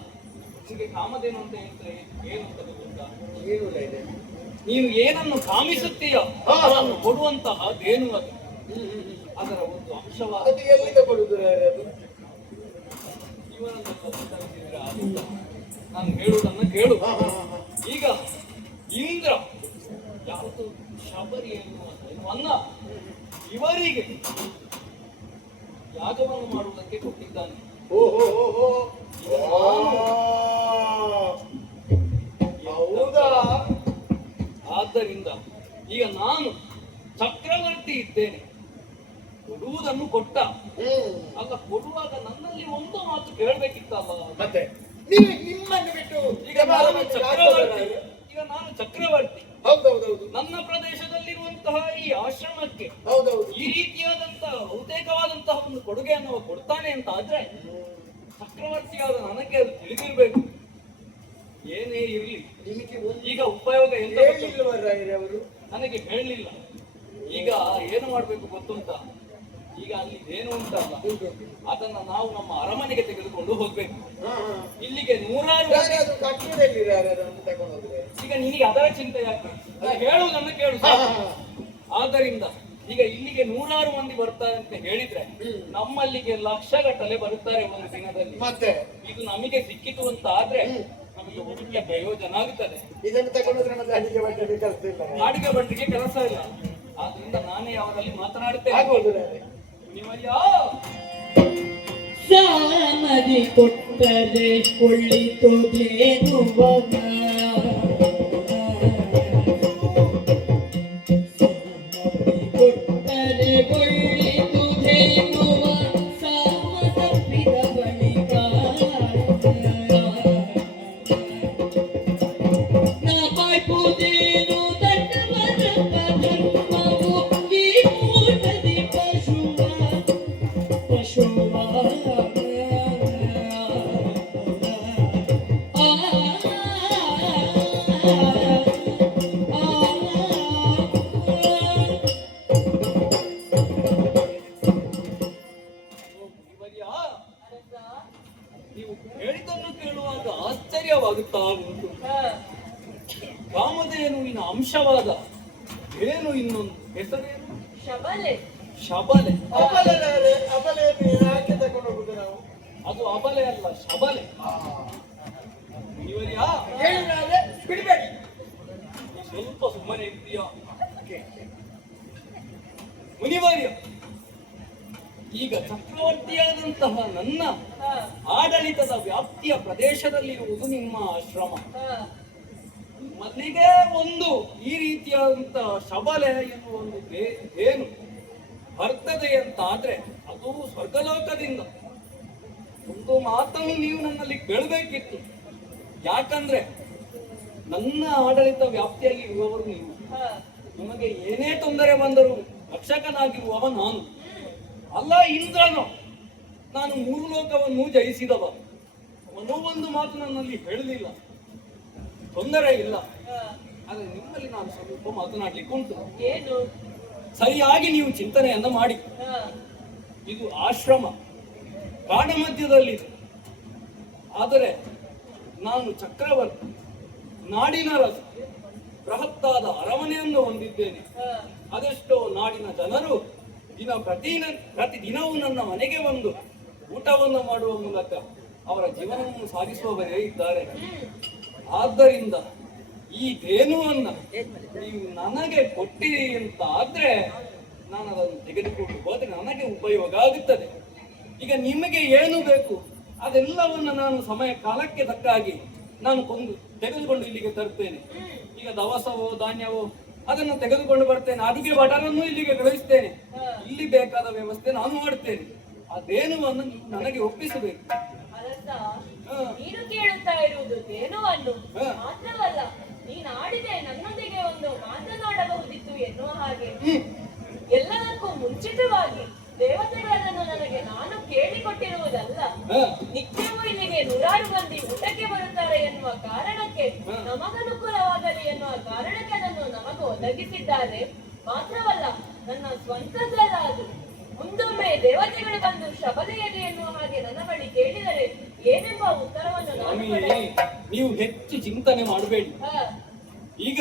ನಿಮಗೆ ಕಾಮಧೇನು ಅಂತ ಹೇಳಿದ್ರೆ ಏನು ಅಂತ ಗೊತ್ತಾ? ಏನು ಇದೆ? ನೀನು ಏನನ್ನು ಕಾಮಿಸುತ್ತೀಯ ಅದನ್ನು ಕೊಡುವಂತಹ ಧೇನು ಅದು. ಅದರ ಒಂದು ಅಂಶವಾದ ಅದು ಎಲ್ಲಿಂದ ಕೊಡುತ್ತಾರೆ? ಅದು ಜೀವನದಲ್ಲಿ ಉಂಟಾಗಿದ್ರೆ ಆಗುತ್ತಾ? ನಾನು ಹೇಳುವುದನ್ನು ಕೇಳು. ಈಗ ಇಂದ್ರ ಯಾವುದು ಶಬರಿ ಎನ್ನುವನ್ನ ಇವರಿಗೆ ಯಾಗವನ್ನು ಮಾಡುವುದಕ್ಕೆ ಕೊಟ್ಟಿದ್ದಾನೆ. ಹೌದಾ? ಆದ್ದರಿಂದ ಈಗ ನಾನು ಚಕ್ರವರ್ತಿ ಇದ್ದೇನೆ. ಕೊಡುವುದನ್ನು ಕೊಟ್ಟ ಅಲ್ಲ, ಕೊಡುವಾಗ ನನ್ನಲ್ಲಿ ಒಂದು ಮಾತು ಕೇಳಬೇಕಿತ್ತಲ್ಲ. ಮತ್ತೆ ನೀವು ನಿಮ್ಮನ್ನು ಬಿಟ್ಟು ಈಗ ನಾನು ಚಕ್ರವರ್ತಿ. ಹೌದೌದೌದು. ನನ್ನ ಪ್ರದೇಶದಲ್ಲಿರುವಂತಹ ಈ ಆಶ್ರಮಕ್ಕೆ ಹೌದೌದು. ಈ ರೀತಿಯಾದಂತಹ ಬಹುತೇಕವಾದಂತಹ ಒಂದು ಕೊಡುಗೆಯನ್ನು ಅವ ಕೊಡ್ತಾನೆ ಅಂತ ಆದ್ರೆ ಚಕ್ರವರ್ತಿಯಾದ ನನಗೆ ಅದು ತಿಳಿದಿರ್ಬೇಕು. ಏನೇ ಇರಲಿ ನಿಮಗೆ ಈಗ ಉಪಯೋಗ ಎಂತ ಗೊತ್ತುಂಟಾ? ಹೇಳಿಲ್ವ ರಾಯರೇ ಅವರು? ನನಗೆ ಹೇಳಲಿಲ್ಲ. ಈಗ ಏನು ಮಾಡ್ಬೇಕು ಗೊತ್ತುಂಟ? ಈಗ ಅಲ್ಲಿ ಏನು ಉಂಟಲ್ಲ ಅದನ್ನ ನಾವು ನಮ್ಮ ಅರಮನೆಗೆ ತೆಗೆದುಕೊಂಡು ಹೋಗ್ಬೇಕು. ಇಲ್ಲಿಗೆ ನೂರಾರು ರಾಯರೇ, ಅದು ಕಟ್ಟಡದಲ್ಲಿ ರಾಯರೇ, ಅದನ್ನು ತಗೊಂಡು ಹೋದ್ರೆ ಈಗ ನಿನಗೆ ಅದರ ಚಿಂತೆ ಯಾಕೆ? ನಾನು ಹೇಳುವುದನ್ನು ಕೇಳು. ಆದ್ದರಿಂದ ಈಗ ಇಲ್ಲಿಗೆ ನೂರಾರು ಮಂದಿ ಬರ್ತಾರೆ ಅಂತ ಹೇಳಿದ್ರೆ ನಮ್ಮಲ್ಲಿಗೆ ಲಕ್ಷಗಟ್ಟಲೆ ಬರುತ್ತಾರೆ ಒಂದು ದಿನದಲ್ಲಿ. ಮತ್ತೆ ಇದು ನಮಗೆ ಸಿಕ್ಕಿತು ಅಂತ ಆದ್ರೆ ನಮಗೆ ಒಳ್ಳೆಯ ಪ್ರಯೋಜನ ಆಗುತ್ತದೆ. ಇದನ್ನು ತಗೊಂಡ್ರೆ ಮತ್ತೆ ಅಡಿಗೆ ಬಟ್ಟೆ ಕೆಲಸ ಇಲ್ಲ. ಬಾಡಿಗೆ ಭಟ್ಟಿಗೆ ಕೆಲಸ ಇಲ್ಲ. ಆದ್ರಿಂದ ನಾನೇ ಅವರಲ್ಲಿ ಮಾತನಾಡುತ್ತೇನೆ. ಆಗ್ಬೋದು ರಾಯರೇ. ನಿಮ್ಮಯ್ಯ ಸಾಮದಿ ಕೊಟ್ಟರೆ ಕೊಳ್ಳಿತು ಧೇನುವನ ಕೊಟ್ಟರೆ ಕೊಳ್ಳಿತು ಧೇನುವ ಸಾಮ ತಪ್ಪಿದ ಬಳಿಕ ನಾ ಕಾಯ್ಪುದೇನು ದಡ್ಡವರ ಧರ್ಮವು ಈ ಮೂಟದಿ ಪಶುವ ನೀವು ಹೇಳಿದ್ದನ್ನು ಕೇಳುವಾಗ ಆಶ್ಚರ್ಯವಾಗುತ್ತಾ ಉಂಟು. ಕಾಮಧೇನುವಿನ ಅಂಶವಾದ ಏನು ಇನ್ನೊಂದು ಹೆಸರೇನು? ಶಬಲೆ. ಶಬಲೆ. ಅಬಲೆ ರಾಯರೇ, ಅಬಲೆಯನ್ನು ಯಾಕೆ ತಗೊಂಡು ಹೋಗುದು ನಾವು? ಅದು ಅಬಲೆ ಅಲ್ಲ, ಶಬಲೆ. ಇವರ್ಯಾ ಹೇಳಿ ರಾಯರೇ, ಬಿಡಬೇಡಿ. ಸ್ವಲ್ಪ ಸುಮ್ಮನೆ ಇದ್ದೀಯಾ? ಮುನಿವರ್ಯ, ಈಗ ಚಕ್ರವರ್ತಿಯಾದಂತಹ ನನ್ನ ಆಡಳಿತದ ವ್ಯಾಪ್ತಿಯ ಪ್ರದೇಶದಲ್ಲಿರುವುದು ನಿಮ್ಮ ಆಶ್ರಮ. ಮೊದಲಿಗೆ ಒಂದು ಈ ರೀತಿಯಾದಂತಹ ಶಬಲೆ ಎನ್ನುವ ಒಂದು ಏನು ಬರ್ತದೆ ಅಂತ ಆದ್ರೆ ಅದು ಸ್ವರ್ಗಲೋಕದಿಂದ. ಒಂದು ಮಾತನ್ನು ನೀವು ನನ್ನಲ್ಲಿ ಕೇಳಬೇಕಿತ್ತು. ಯಾಕಂದ್ರೆ ನನ್ನ ಆಡಳಿತ ವ್ಯಾಪ್ತಿಯಾಗಿ ಇರುವವರು ನೀವು. ನಿಮಗೆ ಏನೇ ತೊಂದರೆ ಬಂದರೂ ರಕ್ಷಕನಾಗಿರುವವ ನಾನು ಅಲ್ಲ. ಇಂದ್ರನು ನಾನು 3 ಲೋಕವನ್ನು ಜಯಿಸಿದವ. ಅವನೋ ಒಂದು ಮಾತು ನನ್ನಲ್ಲಿ ಹೇಳಲಿಲ್ಲ. ತೊಂದರೆ ಇಲ್ಲ, ಆದ್ರೆ ನಿಮ್ಮಲ್ಲಿ ನಾನು ಸ್ವಲ್ಪ ಮಾತನಾಡ್ಲಿಕ್ಕೆ ಉಂಟು. ಏನು? ಸರಿಯಾಗಿ ನೀವು ಚಿಂತನೆಯನ್ನ ಮಾಡಿ. ಇದು ಆಶ್ರಮ ಕಾಡ ಮಧ್ಯದಲ್ಲಿದೆ. ಆದರೆ ನಾನು ಚಕ್ರವರ್ತಿ, ನಾಡಿನ ರಸ, ಬೃಹತ್ತಾದ ಅರಮನೆಯನ್ನು ಹೊಂದಿದ್ದೇನೆ. ಅದೆಷ್ಟೋ ನಾಡಿನ ಜನರು ಪ್ರತಿದಿನವೂ ನನ್ನ ಮನೆಗೆ ಬಂದು ಊಟವನ್ನು ಮಾಡುವ ಮೂಲಕ ಅವರ ಜೀವನವನ್ನು ಸಾಗಿಸುವವರೇ ಇದ್ದಾರೆ. ಆದ್ದರಿಂದ ಈ ಧೇನುವನ್ನ ನೀವು ನನಗೆ ಕೊಟ್ಟಿರಿ ಅಂತ ಆದ್ರೆ ನಾನು ಅದನ್ನು ತೆಗೆದುಕೊಂಡು ಹೋದ್ರೆ ನನಗೆ ಉಪಯೋಗ ಆಗುತ್ತದೆ. ಈಗ ನಿಮಗೆ ಏನು ಬೇಕು ಅದೆಲ್ಲವನ್ನು ನಾನು ಸಮಯ ಕಾಲಕ್ಕೆ ತಕ್ಕಾಗಿ ನಾನು ತೆಗೆದುಕೊಂಡು ಇಲ್ಲಿಗೆ ತರ್ತೇನೆ. ಈಗ ದವಸವೋ ಧಾನ್ಯವೋ ಅದನ್ನು ತೆಗೆದುಕೊಂಡು ಬರ್ತೇನೆ. ಅಡುಗೆ ಭಟರನ್ನು ಇಲ್ಲಿಗೆ ಕಳುಹಿಸ್ತೇನೆ. ಇಲ್ಲಿ ಬೇಕಾದ ವ್ಯವಸ್ಥೆ ನಾನು ಮಾಡ್ತೇನೆ. ಆ ಧೇನುವನ್ನು ನನಗೆ ಒಪ್ಪಿಸಬೇಕು. ಅರಸ, ನೀನು ಕೇಳುತ್ತಾ ಇರುವುದು ಧೇನುವನ್ನು ಮಾತ್ರವಲ್ಲ, ನೀನಾಡಿದೆ ನನ್ನೊಂದಿಗೆ ಒಂದು ಮಾತನಾಡಬಹುದಿತ್ತು ಎನ್ನುವ ಹಾಗೆ. ಎಲ್ಲದಕ್ಕೂ ಮುಂಚಿತವಾಗಿ ದೇವತೆಗಳನ್ನು ನನಗೆ ನಾನು ಕೇಳಿಕೊಟ್ಟಿರುವುದಲ್ಲ. ನಿತ್ಯವೂ ಇಲ್ಲಿಗೆ 100 ಮಂದಿ ಊಟಕ್ಕೆ ಬರುತ್ತಾರೆ ಎನ್ನುವ ಕಾರಣಕ್ಕೆ, ನಮಗನುಕೂಲವಾಗಲಿ ಎನ್ನುವ ಕಾರಣಕ್ಕೆ ಅದನ್ನು ನಮಗೂ ಒದಗಿಸಿದ್ದಾರೆ. ಮಾತ್ರವಲ್ಲ, ನನ್ನ ಸ್ವಂತದ್ದಲ್ಲ ಅದು. ಮುಂದೊಮ್ಮೆ ದೇವತೆಗಳು ಬಂದು ಶಬಲೆಯಲ್ಲಿ ಎನ್ನುವ ಹಾಗೆ ನನ್ನ ಬಳಿ ಕೇಳಿದರೆ ಏನೆಂಬ ಉತ್ತರವನ್ನು ನಾನು ಕೊಡಲಿ? ನೀವು ಹೆಚ್ಚು ಚಿಂತನೆ ಮಾಡಬೇಡಿ. ಈಗ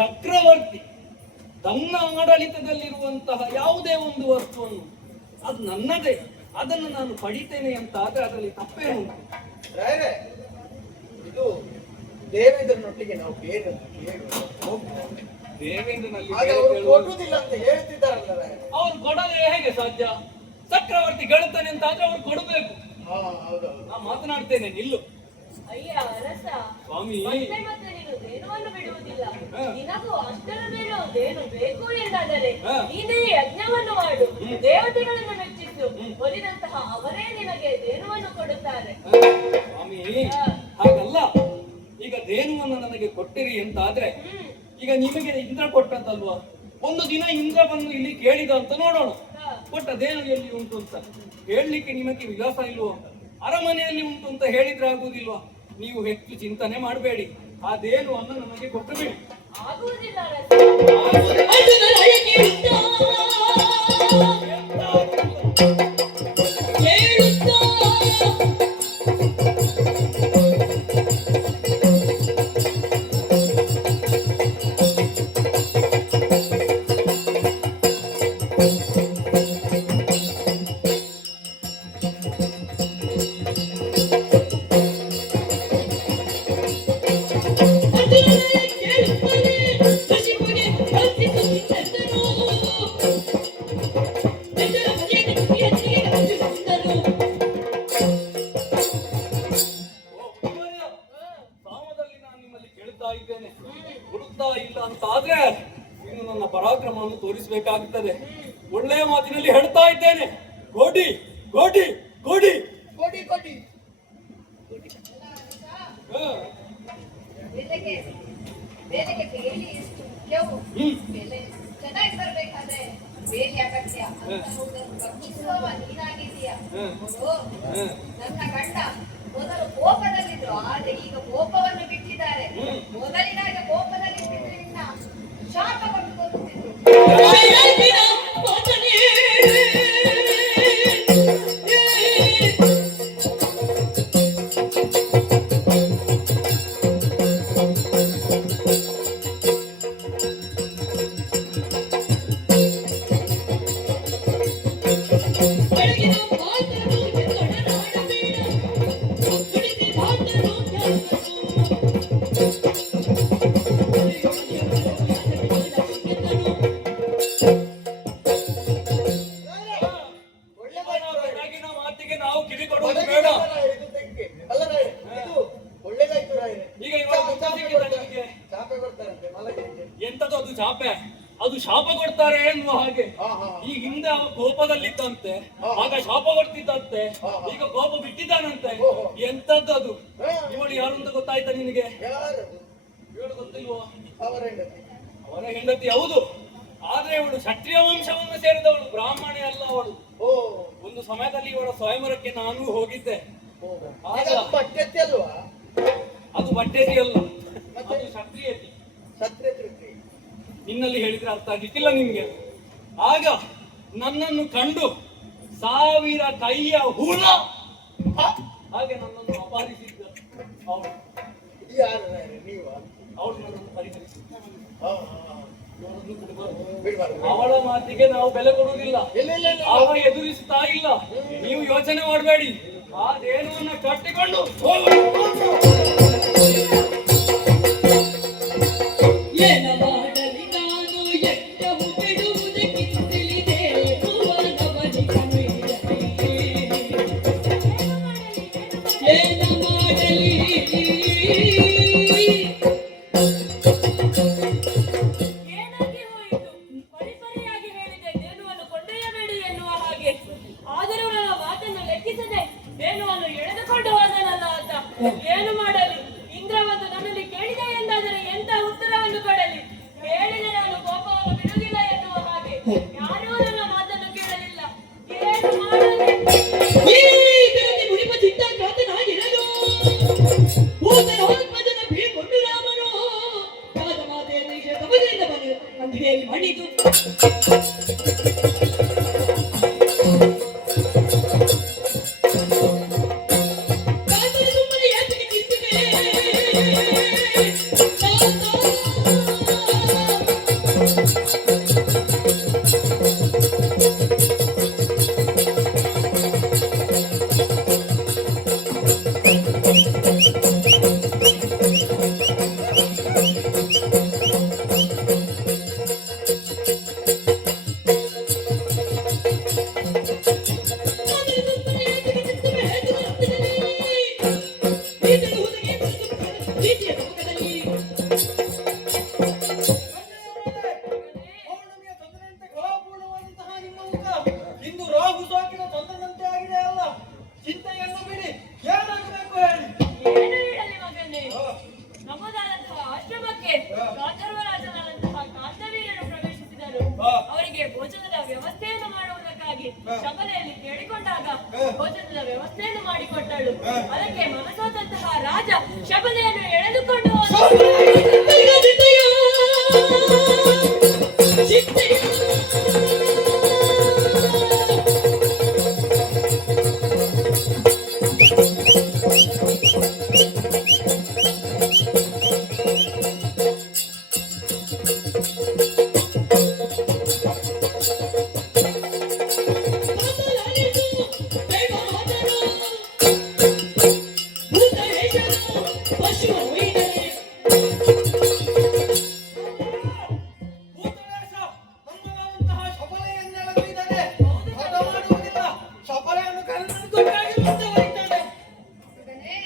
ಚಕ್ರವರ್ತಿ ತನ್ನ ಆಡಳಿತದಲ್ಲಿರುವಂತಹ ಯಾವುದೇ ಒಂದು ವಸ್ತುವನ್ನು ಅದು ನನ್ನದೇ, ಅದನ್ನು ನಾನು ಪಡಿತೇನೆ ಅಂತ ಆದ್ರೆ ಅದರಲ್ಲಿ ತಪ್ಪೇನು? ರಾಯರೇ, ಇದು ದೇವೇಂದ್ರನೊಟ್ಟಿಗೆ ನಾವು ಬೇರೆ ದೇವೇಂದ್ರನಲ್ಲಿ ಕೊಡುವುದಿಲ್ಲ ಅಂತ ಹೇಳ್ತಿದ್ದಾರಲ್ಲ ರಾಯರೇ. ಅವ್ರು ಕೊಡದೆ ಹೇಗೆ ಸಾಧ್ಯ? ಚಕ್ರವರ್ತಿ ಗೆಳುತ್ತಾನೆ ಅಂತ ಆದ್ರೆ ಅವ್ರು ಕೊಡಬೇಕು. ನಾ ಮಾತನಾಡ್ತೇನೆ, ನಿಲ್ಲು. ಅಯ್ಯ ಅರಸ, ಸ್ವಾಮಿ, ಮತ್ತೆ ನೀನು ಧೇನುವನ್ನು ಬಿಡುವುದಿಲ್ಲ. ನಿನಗೂ ಅಷ್ಟರ ಮೇಲೂ ಧೇನು ಬೇಕು ಎಂದಾದರೆ ನೀನೇ ಯಜ್ಞವನ್ನು ಮಾಡು, ದೇವತೆಗಳನ್ನು ಮೆಚ್ಚಿಸು. ಒಲಿದಂತಹ ಅವರೇ ನಿನಗೆ ಧೇನುವನ್ನು ಕೊಡುತ್ತಾರೆ. ಸ್ವಾಮಿ, ಹಾಗಲ್ಲ. ಈಗ ಧೇನುವನ್ನು ನನಗೆ ಕೊಟ್ಟಿರಿ ಅಂತ ಆದ್ರೆ ಈಗ ನಿಮಗೆ ಇಂದ್ರ ಕೊಟ್ಟದ್ದಲ್ವಾ? ಒಂದು ದಿನ ಇಂದ್ರ ಬಂದು ಇಲ್ಲಿ ಕೇಳಿದ ಅಂತ ನೋಡೋಣ. ಕೊಟ್ಟ ಧೇನು ಎಲ್ಲಿ ಉಂಟು ಅಂತ ಹೇಳಲಿಕ್ಕೆ ನಿಮಗೆ ವಿಲಾಸ ಇಲ್ವೋ? ಅರಮನೆಯಲ್ಲಿ ಉಂಟು ಅಂತ ಹೇಳಿದ್ರೆ ಆಗುವುದಿಲ್ವಾ? ನೀವು ಹೆಚ್ಚು ಚಿಂತನೆ ಮಾಡಬೇಡಿ. ಆ ಧೇನುವನ್ನು ನನಗೆ ಕೊಟ್ಟು ಬಿಡಿ. ಆಗುವುದಿಲ್ಲ ಅರಸ. ಅದನ್ನ ನನಗೆ ಕೇಳುತ್ತಾ ಸಾಮದಲ್ಲಿ ನಾನು ನಿಮ್ಮಲ್ಲಿ ಕೇಳುತ್ತಾ ಇದ್ದೇನೆ, ಕೊಡುತ್ತಾ ಇಲ್ಲ ಅಂತ ಆದ್ರೆ ಇನ್ನು ನನ್ನ ಪರಾಕ್ರಮವನ್ನು ತೋರಿಸಬೇಕಾಗುತ್ತದೆ. ಒಳ್ಳೆಯ ಮಾತಿನಲ್ಲಿ ಹೇಳ್ತಾ ಇದ್ದೇನೆ, ಗೋಡಿ ಗೋಡಿ ಗೋಡಿ ಕೊಡಿ ಕೊಡಿ. ಬೇಲೆಗೆ ಬೇಲಿ ಎಷ್ಟು ಮುಖ್ಯವೋ, ಬೆಲೆ ಚೆನ್ನಾಗಿ ಬರ್ಬೇಕಾದ್ರೆ ಬೇಲಿ ಅಗತ್ಯ ಅಂತ ಹೋದನ್ನು ರಕ್ಷಿಸುವವ ನೀನಾಗಿದ್ದೀಯ. ನನ್ನ ಗಂಡ ಮೊದಲು ಕೋಪದಲ್ಲಿದ್ರು, ಆದ್ರೆ ಈಗ ಕೋಪವನ್ನು ಬಿಟ್ಟಿದ್ದಾರೆ. ಮೊದಲಿನಾಗ ಕೋಪದಲ್ಲಿ ಬಿಟ್ಟರೆ ನಿನ್ನ ಶಾಪ ಕೊಟ್ಟು ಕೊಡುತ್ತಿದ್ರು. ಬೆಳಗಿನ ಮಾತಿಗೆ ನಾವು ಕಿವಿ ಕೊಡುವುದು ಬೇಡ. ಅಲ್ಲ ರಾಯರೇ, ಇದು ಒಳ್ಳೇದಾಯ್ತು ರಾಯರೇ. ಈಗ ಇವಾಗ ಮುಖ ಸಿಕ್ಕಿದ ನಿಮಗೆ ಚಾಪೆ ಕೊಡ್ತಾರಂತೆ ಮಲಗಿಗೆ. ಎಂತದ್ದು ಅದು ಚಾಪೆ? ಅದು ಶಾಪ ಕೊಡ್ತಾರೆ ಎನ್ನುವ ಹಾಗೆ. ಈ ಹಿಂದೆ ಅವ ಕೋಪದಲ್ಲಿದ್ದಂತೆ, ಆಗ ಶಾಪ ಕೊಡ್ತಿದ್ದಂತೆ, ಈಗ ಕೋಪ ಬಿಟ್ಟಿದ್ದಾನಂತೆ. ಎಂತದ್ದು ಅದು? ಇವಳು ಯಾರು ಅಂತ ಗೊತ್ತಾಯ್ತಾ ನಿನಗೆ? ಯಾರು? ಇವಳು ಗೊತ್ತಿಲ್ವೋ? ಅವರ ಹೆಂಡತಿ. ಅವರ ಹೆಂಡತಿ ಹೌದು, ಆದ್ರೆ ಇವಳು ಕ್ಷತ್ರಿಯ ವಂಶವನ್ನು ಸೇರಿದವಳು, ಬ್ರಾಹ್ಮಣೆ ಅಲ್ಲ ಅವಳು. ಓ, ಒಂದು ಸಮಯದಲ್ಲಿ ಇವರ ಸ್ವಯಂವರಕ್ಕೆ ನಾನು ಹೋಗಿದ್ದೆ. ಆಗ ಬಟ್ಟೆತ್ತಿ ಅಲ್ವಾ? ಅದು ಬಟ್ಟೆತಿ ಅಲ್ಲ, ಅದು ಕ್ಷತ್ರಿಯತಿ. ಸತ್ಯತ್ರಿ ನಿನ್ನಲ್ಲಿ ಹೇಳಿದ್ರೆ ಅರ್ಥ ಆಗಿತ್ತಿಲ್ಲ ನಿಮ್ಗೆ. ಆಗ ನನ್ನನ್ನು ಕಂಡು 1000 ಕೈಯ ಹುಳ ಹಾಗೆ ನನ್ನನ್ನು ಅಪಹರಿಸಿದ್ದ ಅವಳು. ಯಾರು ನೀವ? ಅವಳು ನನ್ನನ್ನು ಪರಿಹರಿಸಿದ್ದ. ಬಿಡ್ಬಾರ್ದು. ಅವಳ ಮಾತಿಗೆ ನಾವು ಬೆಲೆ ಕೊಡುವುದಿಲ್ಲ, ಇಲ್ಲ ಇಲ್ಲ ಇಲ್ಲ. ಅವ ಎದುರಿಸ್ತಾ ಇಲ್ಲ. ನೀವು ಯೋಚನೆ ಮಾಡಬೇಡಿ, ಆ ದೇನುವನ್ನ ಕಟ್ಟಿಕೊಂಡು ಹೋಗು. ಏನ ಮಾಡಲಿ ನಾನು ಯಜ್ಞವು ಬಿಡುವುದಕ್ಕಿಂತಲಿದೆ ಭುವನವನಿಗನು ಏನ ಮಾಡಲಿ ಏನಾಗಿ ಹೋಯಿತು? ಪರಿಪರಿಯಾಗಿ ಹೇಳಿದೆ ದೇನುವನ್ನು ಕೊಂಡೊಯ್ಯಬೇಡಿ ಎನ್ನುವ ಹಾಗೆ. ಆದರೂ ನನ್ನ ಮಾತನ್ನು ಲೆಕ್ಕಿಸದೆ ದೇನುವನ್ನು ಎಳೆದುಕೊಂಡು ಹೋದನಲ್ಲ ಆತ. ಏನು ಮಾಡಲಿ? ಇಂದ್ರ ಒಂದು ನನ್ನಲ್ಲಿ ಕೇಳಿದೆ ಎಂದಾದರೆ ಎಂತ ಉತ್ತರವನ್ನು ಕೊಡಲಿ? ಹೇಳಿದೆ ನಾನು ಕೋಪವನ್ನು ಬಿಡುವುದಿಲ್ಲ ಎನ್ನುವ ಹಾಗೆ. ಯಾರೂ ನನ್ನ ಮಾತನ್ನು ಕೇಳಲಿಲ್ಲ. ಏನು ಮಾಡಲಿ? ಈ ಇದರಲ್ಲಿ ಮುನಿಪ ಚಿತ್ತಾಘಾತನಾಗಿರಲು ಭೂತನ ಆತ್ಮಜನ ಬೀಳ್ಕೊಂಡು ರಾಮನು ಕಾದ ಮಾತೆಯನ್ನು ಈಗ ಕಬಲಿಂದ ಬಂದು ಅಂತ ಹೇಳಿ ಮಣಿದು ಕಾದರೆ ಸುಮ್ಮನೆ ಯಾತಕ್ಕೆ ಚಿಂತಿವೆ ಪೌರ್ಣಮಿಯ ಚಂದ್ರನಂತೆ ಕಲಾಪೂರ್ಣವಾದಂತಹ ನಿಮ್ಮ ಮುಖ ಇಂದು ರಾಹು ಸೋಕಿನ ಚಂದ್ರನಂತೆ ಆಗಿದೆ ಅಲ್ಲ. ಚಿಂತೆಯನ್ನು ಬಿಡಿ, ಏನಾಗಬೇಕು ಹೇಳಿ. ಏನು ಹೇಳಲಿ ಮಗನೇ? ನಮ್ಮದಾದಂತಹ ಆಶ್ರಮಕ್ಕೆ ಗಾಂಧರ್ವರಾಜನಾದಂತಹ ಕಾಂತವೀರರು ಪ್ರವೇಶಿಸಿದರು. ಅವರಿಗೆ ಭೋಜನದ ವ್ಯವಸ್ಥೆಯನ್ನು ಮಾಡುವುದಕ್ಕಾಗಿ ಶಬಲೆಯಲ್ಲಿ ಕೇಳಿಕೊಂಡಾಗ ಭೋಜನದ ವ್ಯವಸ್ಥೆಯನ್ನು ಮಾಡಿಕೊಟ್ಟಳು. ಅದಕ್ಕೆ ಮನಸೋದಂತಹ ರಾಜ ಶಬಲೆಯನ್ನು ಎಳೆದುಕೊಂಡು ಹೋದ. ಭೂತವೇಷ ನಮ್ಮದಾದಂತಹ ಶಬಲೆಯನ್ನೆಳೆದಿದ್ದಾನೆ. ಹಠ ಮಾಡುವುದಿಲ್ಲ, ಶಬಲೆಯನ್ನು ಕರೆದುಕೊಂಡಾಗಿ ಮುಂದೆ ಹೋಗ್ತಾನೆ. ಮಗನೇ,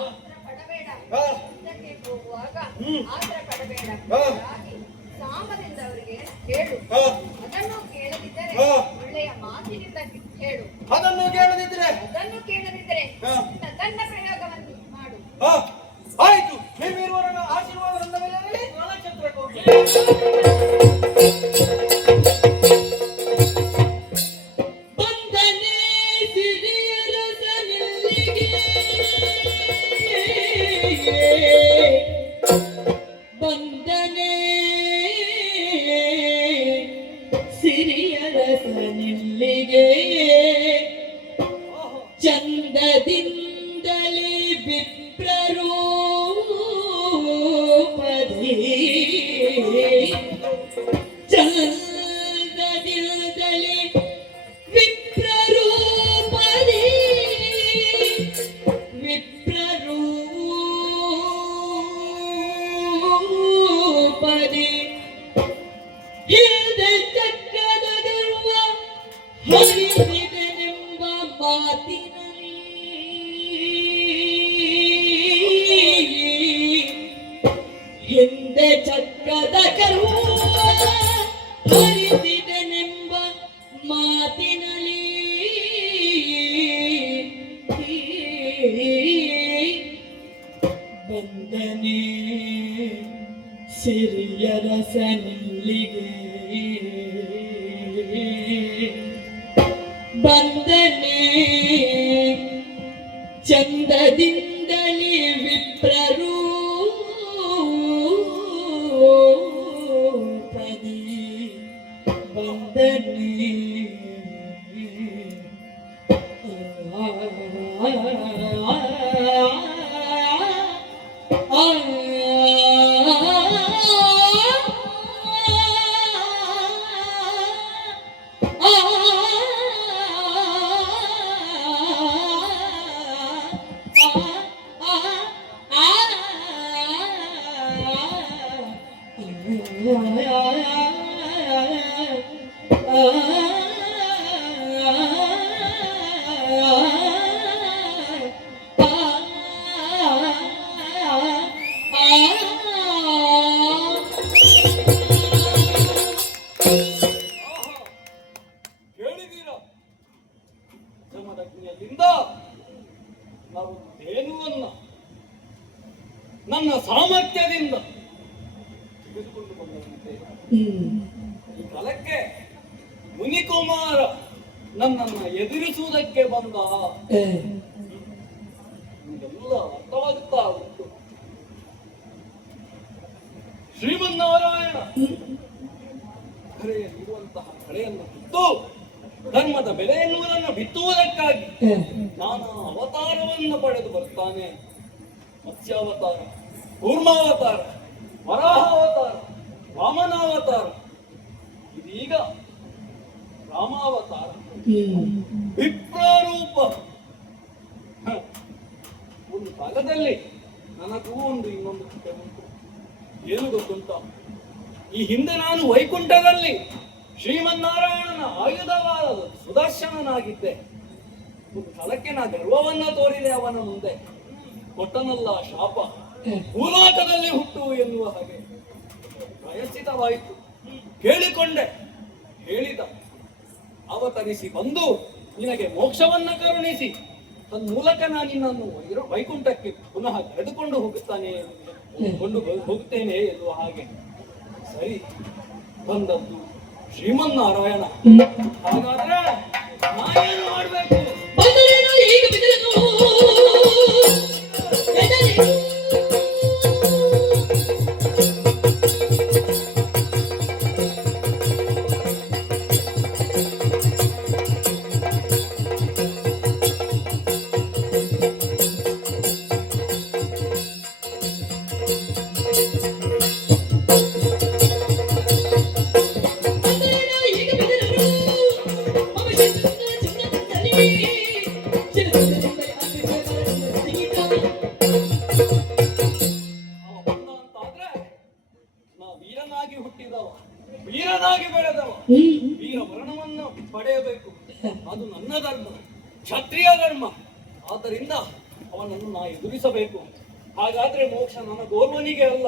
ಆತರ ಪಡಬೇಡ. ಹಾ. ಯುದ್ಧಕ್ಕೆ ಹೋಗುವಾಗ ಹ್ಮ್. ಆತರ ಪಡಬೇಡ. ಹಾ. ಹಾಗೆ ಸಾಮದಿಂದ ಅವರಿಗೆ ಹೇಳು. ಹಾ. ಅದನ್ನು ಕೇಳದಿದ್ದರೆ ಹಾ. ಒಳ್ಳೆಯ ಮಾತಿನಿಂದ ಹೇಳು. ಅದನ್ನು ಕೇಳದಿದ್ರೆ ಅದನ್ನು ಕೇಳದಿದ್ದರೆ ಹಾ. ನಿನ್ನ ದಂಡ ಪ್ರಯೋಗವನ್ನು ಮಾಡು. ಹಾ, ಆಯ್ತು. ನಿಮ್ಮಿರುವವರ ಆಶೀರ್ವಾದದ ಮೇಲೆ ಹೇಳಿ, ನಕ್ಷತ್ರಕ್ಕೆ ಹೋಗಿ. ಬಂದನೆ ಸಿರಿಯರ ಸನಿಲ್ಲಿಗೆ ಬಂದನೆ ಸಿರಿಯರ ಸನಿಲ್ಲಿಗೆ ಚಂದದಿಂದಲೇ ವಿಪ್ರರೂಪದಿ ಚಂದದಿಂದಲೇ ವಿಪ್ರರೂಪದಿ ವಿಪ್ರರೂಪದಿ ಹಿಂದೆ ಚಕ್ರದ ಗರ್ವ ಹರಿದಿದೆನೆಂಬ ಮಾತಿನಲ್ಲಿ ಹಿಂದೆ ಚಕ್ರದ ಗರ್ವ ಹರಿದಿದೆನೆಂಬ ಮಾತಿನಲ್ಲಿ ಬಂದನೆ ಸಿರಿಯರ ಸನಿಲ್ಲಿಗೆ ಬಂದನೆ ಚಂದದಿಂದಲೇ ವಿಪ್ರರೂ ಪದಿ ಬಂದನೆ ಕೇಳಿದೀರಾ? ಜಮದಗ್ನಿಯಲ್ಲಿಂದ ನಾವು ಧೇನುವನ್ನ ನನ್ನ ಸಾಮರ್ಥ್ಯದಿಂದ ತೆಗೆದುಕೊಂಡು ಬಂದಂತೆ ಈ ಕಾಲಕ್ಕೆ ಮುನಿಕುಮಾರ ನನ್ನನ್ನು ಎದುರಿಸುವುದಕ್ಕೆ ಬಂದ ನಿಮಗೆಲ್ಲ ಅರ್ಥವಾಗುತ್ತಾ ಉಂಟು. ಶ್ರೀಮನ್ನಾರಾಯಣ ಕರೆಯಲ್ಲಿರುವಂತಹ ಕಳೆಯನ್ನು ಬಿತ್ತು ಧರ್ಮದ ಬೆಲೆ ಎನ್ನುವುದನ್ನು ಬಿತ್ತುವುದಕ್ಕಾಗಿ ನಾನು ಅವತಾರವನ್ನು ಪಡೆದು ಬರ್ತಾನೆ. ಮತ್ಸ್ಯಾವತಾರ, ಕೂರ್ಮಾವತಾರ, ವರಾಹಾವತಾರ, ವಾಮನಾವತಾರ, ಇದೀಗ ರಾಮಾವತಾರ, ವಿಪ್ರರೂಪ. ಒಂದು ಕಾಲದಲ್ಲಿ ನನಗೂ ಇನ್ನೊಂದು ಕಥೆ ಉಂಟು. ಏನು ಗೊತ್ತುಂಟ? ಈ ಹಿಂದೆ ನಾನು ವೈಕುಂಠದಲ್ಲಿ ಶ್ರೀಮನ್ನಾರಾಯಣನ ಆಯುಧವಾದ ಸುದರ್ಶನನಾಗಿದ್ದೆ. ಒಂದು ಕಾಲಕ್ಕೆ ನಾ ಗರ್ವವನ್ನ ತೋರಿದೆ ಅವನ ಮುಂದೆ. ಕೊಟ್ಟನಲ್ಲ ಶಾಪ, ಭೂಲೋಕದಲ್ಲಿ ಹುಟ್ಟು ಎನ್ನುವ ಹಾಗೆ ಪ್ರಾಯಶ್ಚಿತವಾಯಿತು. ಕೇಳಿಕೊಂಡೆ, ಹೇಳಿದ, ಅವತರಿಸಿ ಬಂದು ನಿನಗೆ ಮೋಕ್ಷವನ್ನ ಕರುಣಿಸಿ ತನ್ಮೂಲಕ ನಾನು ನಿನ್ನನ್ನು ವೈಕುಂಠಕ್ಕೆ ಪುನಃ ಕರೆದುಕೊಂಡು ಹೋಗುತ್ತೇನೆ ಎನ್ನುವ ಹಾಗೆ. ಸರಿ, ಬಂದದ್ದು ಶ್ರೀಮನ್ನಾರಾಯಣ. ಹಾಗಾದ್ರೆ ನಾನೇನು ಮಾಡಬೇಕು? ಬಂದರೇನು ಈಗ ಬಿದ್ದರೇನು? ವೀರನಾಗಿ ಹುಟ್ಟಿದವ, ವೀರನಾಗಿ ಬೆಳೆದವ, ವೀರ ವರ್ಣವನ್ನು ಪಡೆಯಬೇಕು. ಅದು ನನ್ನ ಧರ್ಮ, ಕ್ಷತ್ರಿಯ ಧರ್ಮ. ಆದ್ದರಿಂದ ಅವನನ್ನು ನಾ ಎದುರಿಸಬೇಕು. ಹಾಗಾದ್ರೆ ಮೋಕ್ಷ ನನ್ನ ಗೌರವನಿಗೆ ಅಲ್ಲ,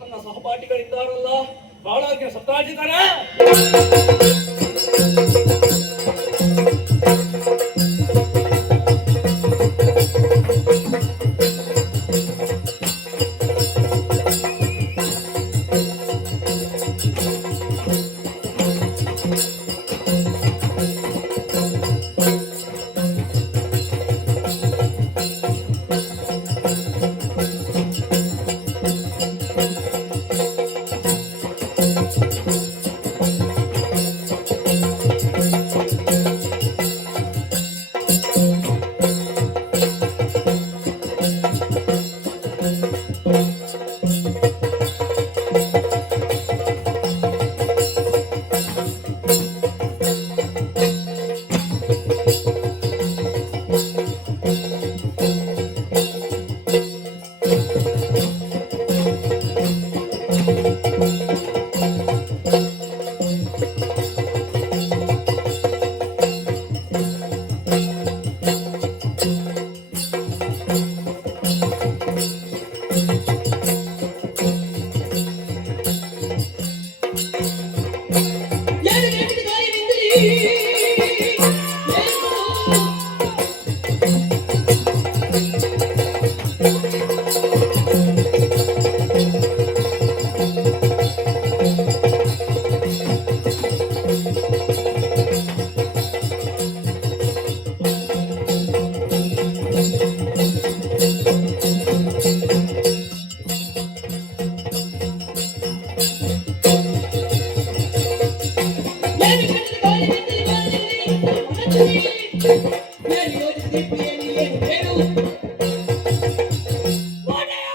ನನ್ನ ಸಹಪಾಠಿಗಳಿದ್ದಾರಲ್ಲ ಕಾಳಾಗ್ಯ ಸತ್ರಾಜಿತರೇ, ನಾನು ಯೋಚಿಸಿದ ಪ್ರಿಯನಿ ಏನು ಹೇಳು ಒಡೆಯ!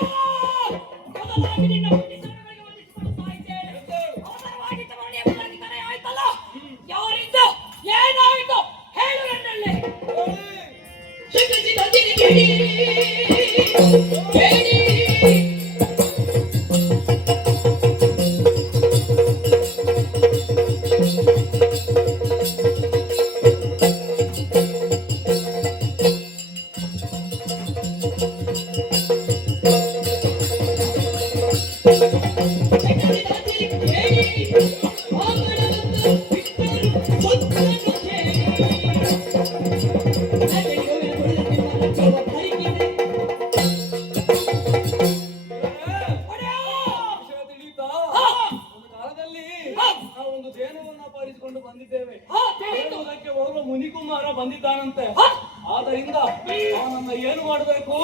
ಮೊದಲಾಗಿ ನಿನ್ನ ಪುಣ್ಯಚರಣಗಳಿಗೆ ವಂದಿಸಿಕೊಳ್ಳುತ್ತಾ ಇದ್ದೇನೆ. ಅವಸರವಾಗಿ ತಗೊಂಡು ಎಂಬುದಾಗಿ ಕರೆ ಆಯ್ತಲ್ಲ? ಯಾರಿಂದ? ಏನಾಯಿತು? ಹೇಳು ನನ್ನಲ್ಲಿ. ಶುದ್ಧಚಿತ್ತ ತಿಳಿ ಕೇಳಿ ಕೇಳಿ ವಿಷಯ ತಿಳಿಯುತ್ತಾ? ಒಂದು ಕಾಲದಲ್ಲಿ ನಾವು ಒಂದು ಜೇನವನ್ನ ಪಾಲಿಸಿಕೊಂಡು ಬಂದಿದ್ದೇವೆ. ಹೇಳುವುದಕ್ಕೆ ಓರ್ವ ಮುನಿಕುಮಾರ ಬಂದಿದ್ದಾನಂತೆ. ಆದ್ದರಿಂದ ಅವನನ್ನ ಏನು ಮಾಡಬೇಕು?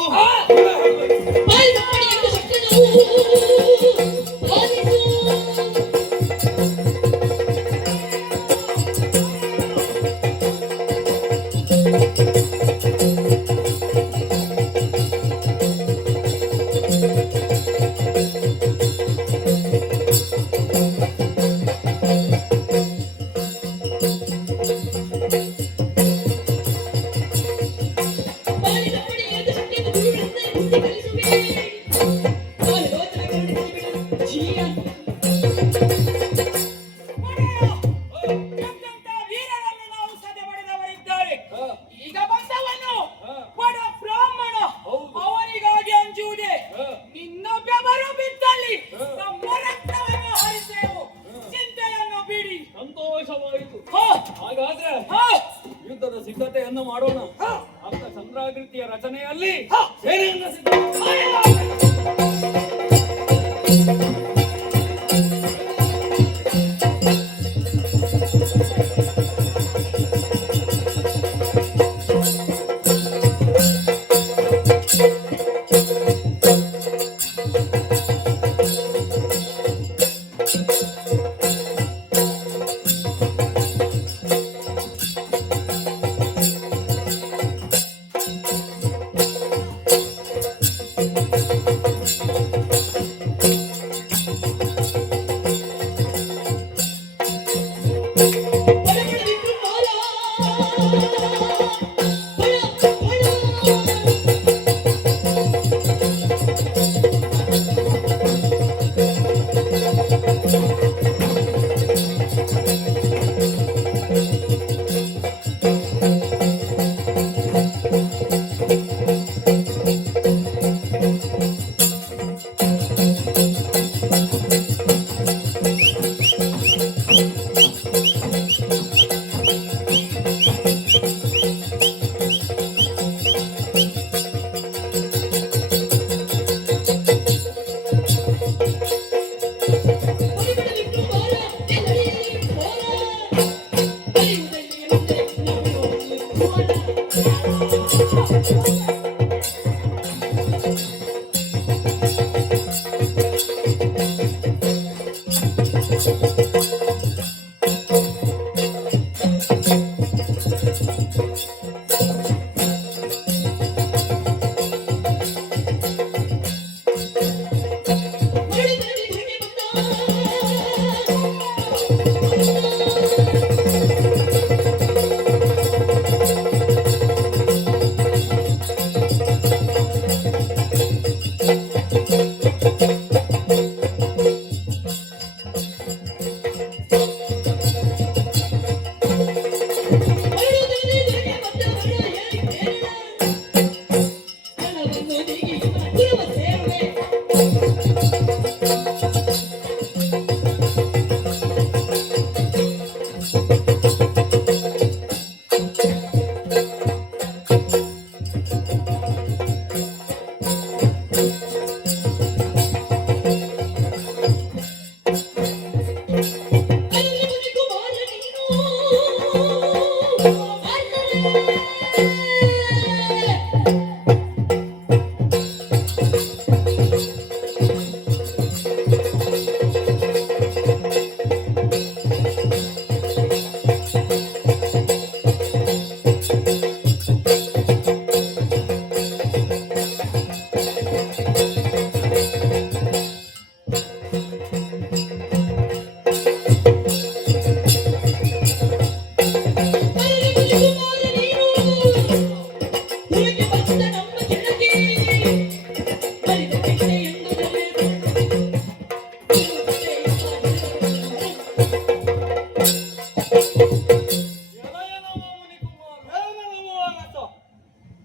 ಎಂತೆಂಥ ವೀರರನ್ನು ನಾವು ಸದೆ ಬಡಿದವರಿದ್ದಾರೆ. ಈಗ ಬಂದವನು ಬಡ ಬ್ರಾಹ್ಮಣ. ಅವನಿಗಾಗಿ ಅಂಜುವುದೇ? ನಿನ್ನ ಬೆವರು ಬಿದ್ದಲ್ಲಿ ನಮ್ಮ ರಕ್ತವನ್ನು ಹರಿಸೇವು. ಚಿಂತೆಯನ್ನು ಬಿಡಿ. ಸಂತೋಷವಾಯಿತು. ಹಾಗಾದ್ರೆ ಯುದ್ಧದ ಸಿದ್ಧತೆಯನ್ನು ಮಾಡೋಣ. ಅರ್ಥ ಚಂದ್ರಾಕೃತಿಯ ರಚನೆಯಲ್ಲಿ ಸೇನೆಯನ್ನು ಸಿದ್ಧ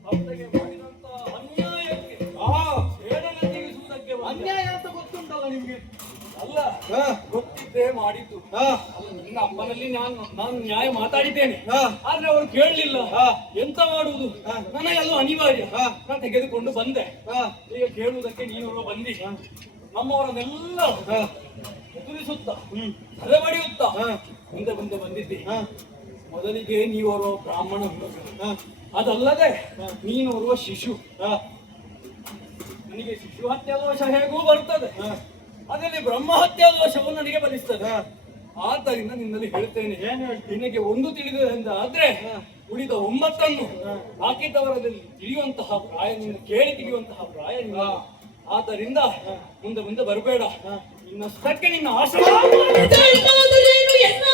ಭಕ್ತಗೆ ಮಾಡಿದಂತ ಅನ್ಯಾಯಕ್ಕೆ ಸೇಡನ್ನು ತೀರಿಸುವುದಕ್ಕೆ ಬಂದ. ಅನ್ಯಾಯ ಅಂತ ಗೊತ್ತುಂಟಲ್ಲ ನಿಮ್ಗೆ. ಅಲ್ಲ, ಹಾ. ಗೊತ್ತಿದ್ದೇ ಮಾಡಿದ್ದು. ಹಾ. ಅಲ್ಲ, ನಿನ್ನ ಅಪ್ಪನಲ್ಲಿ ನಾನು ನ್ಯಾಯ ಮಾತಾಡಿದ್ದೇನೆ, ಹಾ. ಆದ್ರೆ ಅವರು ಕೇಳಲಿಲ್ಲ. ಹಾ. ಎಂತ ಮಾಡುವುದು, ಹಾ. ನನಗೆಲ್ಲೂ ಅನಿವಾರ್ಯ. ಹಾ. ನಾನು ತೆಗೆದುಕೊಂಡು ಬಂದೆ. ಹಾ. ಈಗ ಕೇಳುವುದಕ್ಕೆ ನೀನು ಬಂದಿ. ನಮ್ಮವರನ್ನೆಲ್ಲ ಹಾ. ಎದುರಿಸುತ್ತ ತಲೆ ಬಡಿಯುತ್ತ ಹಾ. ಮುಂದೆ ಮುಂದೆ ಬಂದಿದ್ದೆ. ಹಾ. ಮೊದಲಿಗೆ ನೀವರುವ ಬ್ರಾಹ್ಮಣ ಹುಡುಗ. ಹಾ. ಅದಲ್ಲದೆ ನೀನೋರ್ವ ಶಿಶು. ಹಾ. ನನಗೆ ಶಿಶು ಹತ್ಯಾ ದೋಷ ಹೇಗೂ ಬರ್ತದೆ, ಹಾ. ಅದರಲ್ಲಿ ಬ್ರಹ್ಮ ಹತ್ಯಾ ದೋಷವು ನನಗೆ ಬಲಿಸ್ತದೆ. ಹಾ. ಆದ್ದರಿಂದ ನಿನ್ನಲ್ಲಿ ಹೇಳ್ತೇನೆ, ಏನ್ ಹೇಳ್ತೀನಿ? ನಿನಗೆ ಒಂದು ತಿಳಿದ ಆದ್ರೆ ಉಳಿದ 9 ಹಾಕಿದ್ದವರಲ್ಲಿ ತಿಳಿಯುವಂತಹ ಪ್ರಾಯ, ನಿನ್ನ ಕೇಳಿ ತಿಳಿಯುವಂತಹ ಪ್ರಾಯ ನಿನ್ನ. ಆದ್ದರಿಂದ ಮುಂದೆ ಮುಂದೆ ಬರಬೇಡ. ಇನ್ನಷ್ಟಕ್ಕೆ ನಿನ್ನ ಆಶ್ರಮ ಇದಾದರೇನು ಎನ್ನ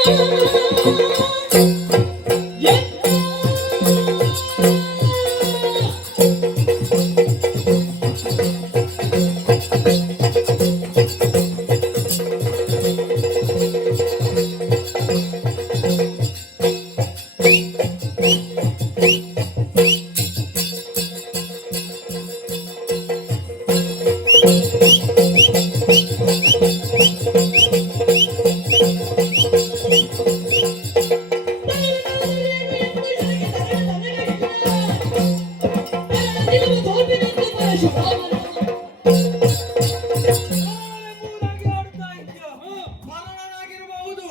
ಮರಣನಾಗಿರಬಹುದು,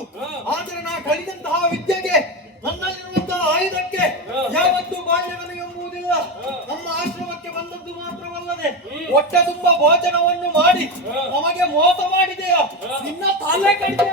ಆದರೆ ನಾ ಕಲಿದಂತಹ ವಿದ್ಯೆಗೆ, ನನ್ನಲ್ಲಿರುವಂತಹ ಆಯುಧಕ್ಕೆ ಯಾವತ್ತೂ ಬಾಲ್ಯವನ್ನು ಎಂಬುವುದಿಲ್ಲ. ನಮ್ಮ ಆಶ್ರಮಕ್ಕೆ ಬಂದದ್ದು ಮಾತ್ರವಲ್ಲದೆ ಹೊಟ್ಟೆ ತುಂಬ ಭೋಜನವನ್ನು ಮಾಡಿ ನಮಗೆ ಮೋಸ ಮಾಡಿದೆಯ ನಿನ್ನ ತಲೆ ಕಡಿಮೆ.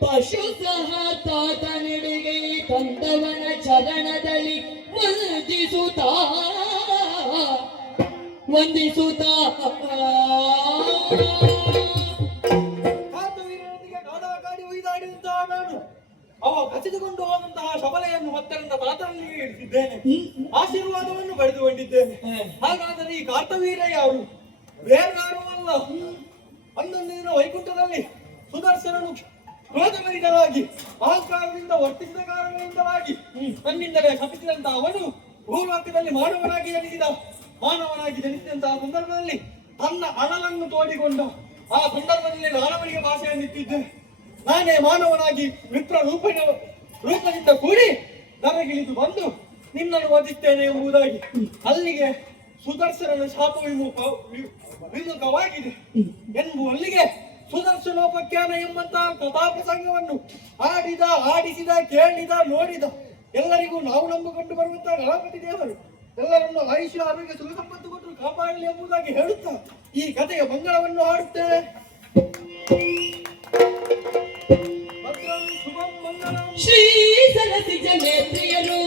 ಪಶು ಸಹ ತಾತನೆಡೆಗೆ ತಂದವನ ಚರಣದಲ್ಲಿ ವಂದಿಸುತ್ತಾ ಕಾರ್ತವೀರ್ಯನೊಂದಿಗೆ ಕಾದಾಕಾಡಿ ಒಯ್ದಾಡಿದಂತಹ ನಾನು ಅವ ಕಸಿದುಕೊಂಡು ಹೋದಂತಹ ಶಬಲೆಯನ್ನು ಮತ್ತರಿಂದ ತಾತನಿಗೆ ಇಳಿಸಿದ್ದೇನೆ, ಆಶೀರ್ವಾದವನ್ನು ಪಡೆದುಕೊಂಡಿದ್ದೇನೆ. ಹಾಗಾದರೆ ಈ ಕಾರ್ತವೀರ್ಯ ಯಾರು? ಬೇರಾರು ಅಲ್ಲ, ಒಂದೊಂದು ದಿನ ವೈಕುಂಠದಲ್ಲಿ ಸುದರ್ಶನನು ಕ್ರೋಧಭರಿತನಾಗಿ ಅಹಂಕಾರದಿಂದ ವರ್ತಿಸಿದ ಕಾರಣದಿಂದಲಾಗಿ ತನ್ನಿಂದಲೇ ಶಪಿಸಿದಂತಹ ಅವನು ಭೂಲೋಕದಲ್ಲಿ ಮಾನವನಾಗಿ ಜನಿಸಿದಂತಹ ಸಂದರ್ಭದಲ್ಲಿ ತನ್ನ ಅಣಲನ್ನು ತೋಡಿಕೊಂಡ ಆ ಸಂದರ್ಭದಲ್ಲಿ ನಾನವನಿಗೆ ಭಾಷೆಯನ್ನಿಟ್ಟಿದ್ದೆ. ನಾನೇ ಮಾನವನಾಗಿ ಮಿತ್ರ ರೂಪದಿಂದ ಕೂಡಿ ನರಗಿಳಿದು ಬಂದು ನಿನ್ನನ್ನು ವಧಿಸ್ತೇನೆ ಎಂಬುದಾಗಿ ಅಲ್ಲಿಗೆ ಸುದರ್ಶನನ ಶಾಪ ವಿಮುಖವಾಗಿದೆ ಎನ್ನುವಲ್ಲಿಗೆ ಸುದರ್ಶನೋಪಖ್ಯಾನ ಎಂಬಂತಹ ಕಥಾಪ್ರಸಂಗವನ್ನು ಆಡಿಸಿದ ಕೇಳಿದ ನೋಡಿದ ಎಲ್ಲರಿಗೂ ನಾವು ನಂಬಿಕೊಂಡು ಬರುವಂತಹ ಗಣಪತಿ ದೇವರು ಎಲ್ಲರನ್ನು ಆಯುಷ್ಯ ಆರೋಗ್ಯ ಸುಖ ಸಂಪತ್ತು ಕೊಟ್ಟು ಕಾಪಾಡಲಿ ಎಂಬುದಾಗಿ ಹೇಳುತ್ತಾ ಈ ಕಥೆಯ ಮಂಗಳವನ್ನು ಹಾಡುತ್ತೇವೆ. ಶ್ರೀ ಸರಸಿಜ ನೇತ್ರಿಯರು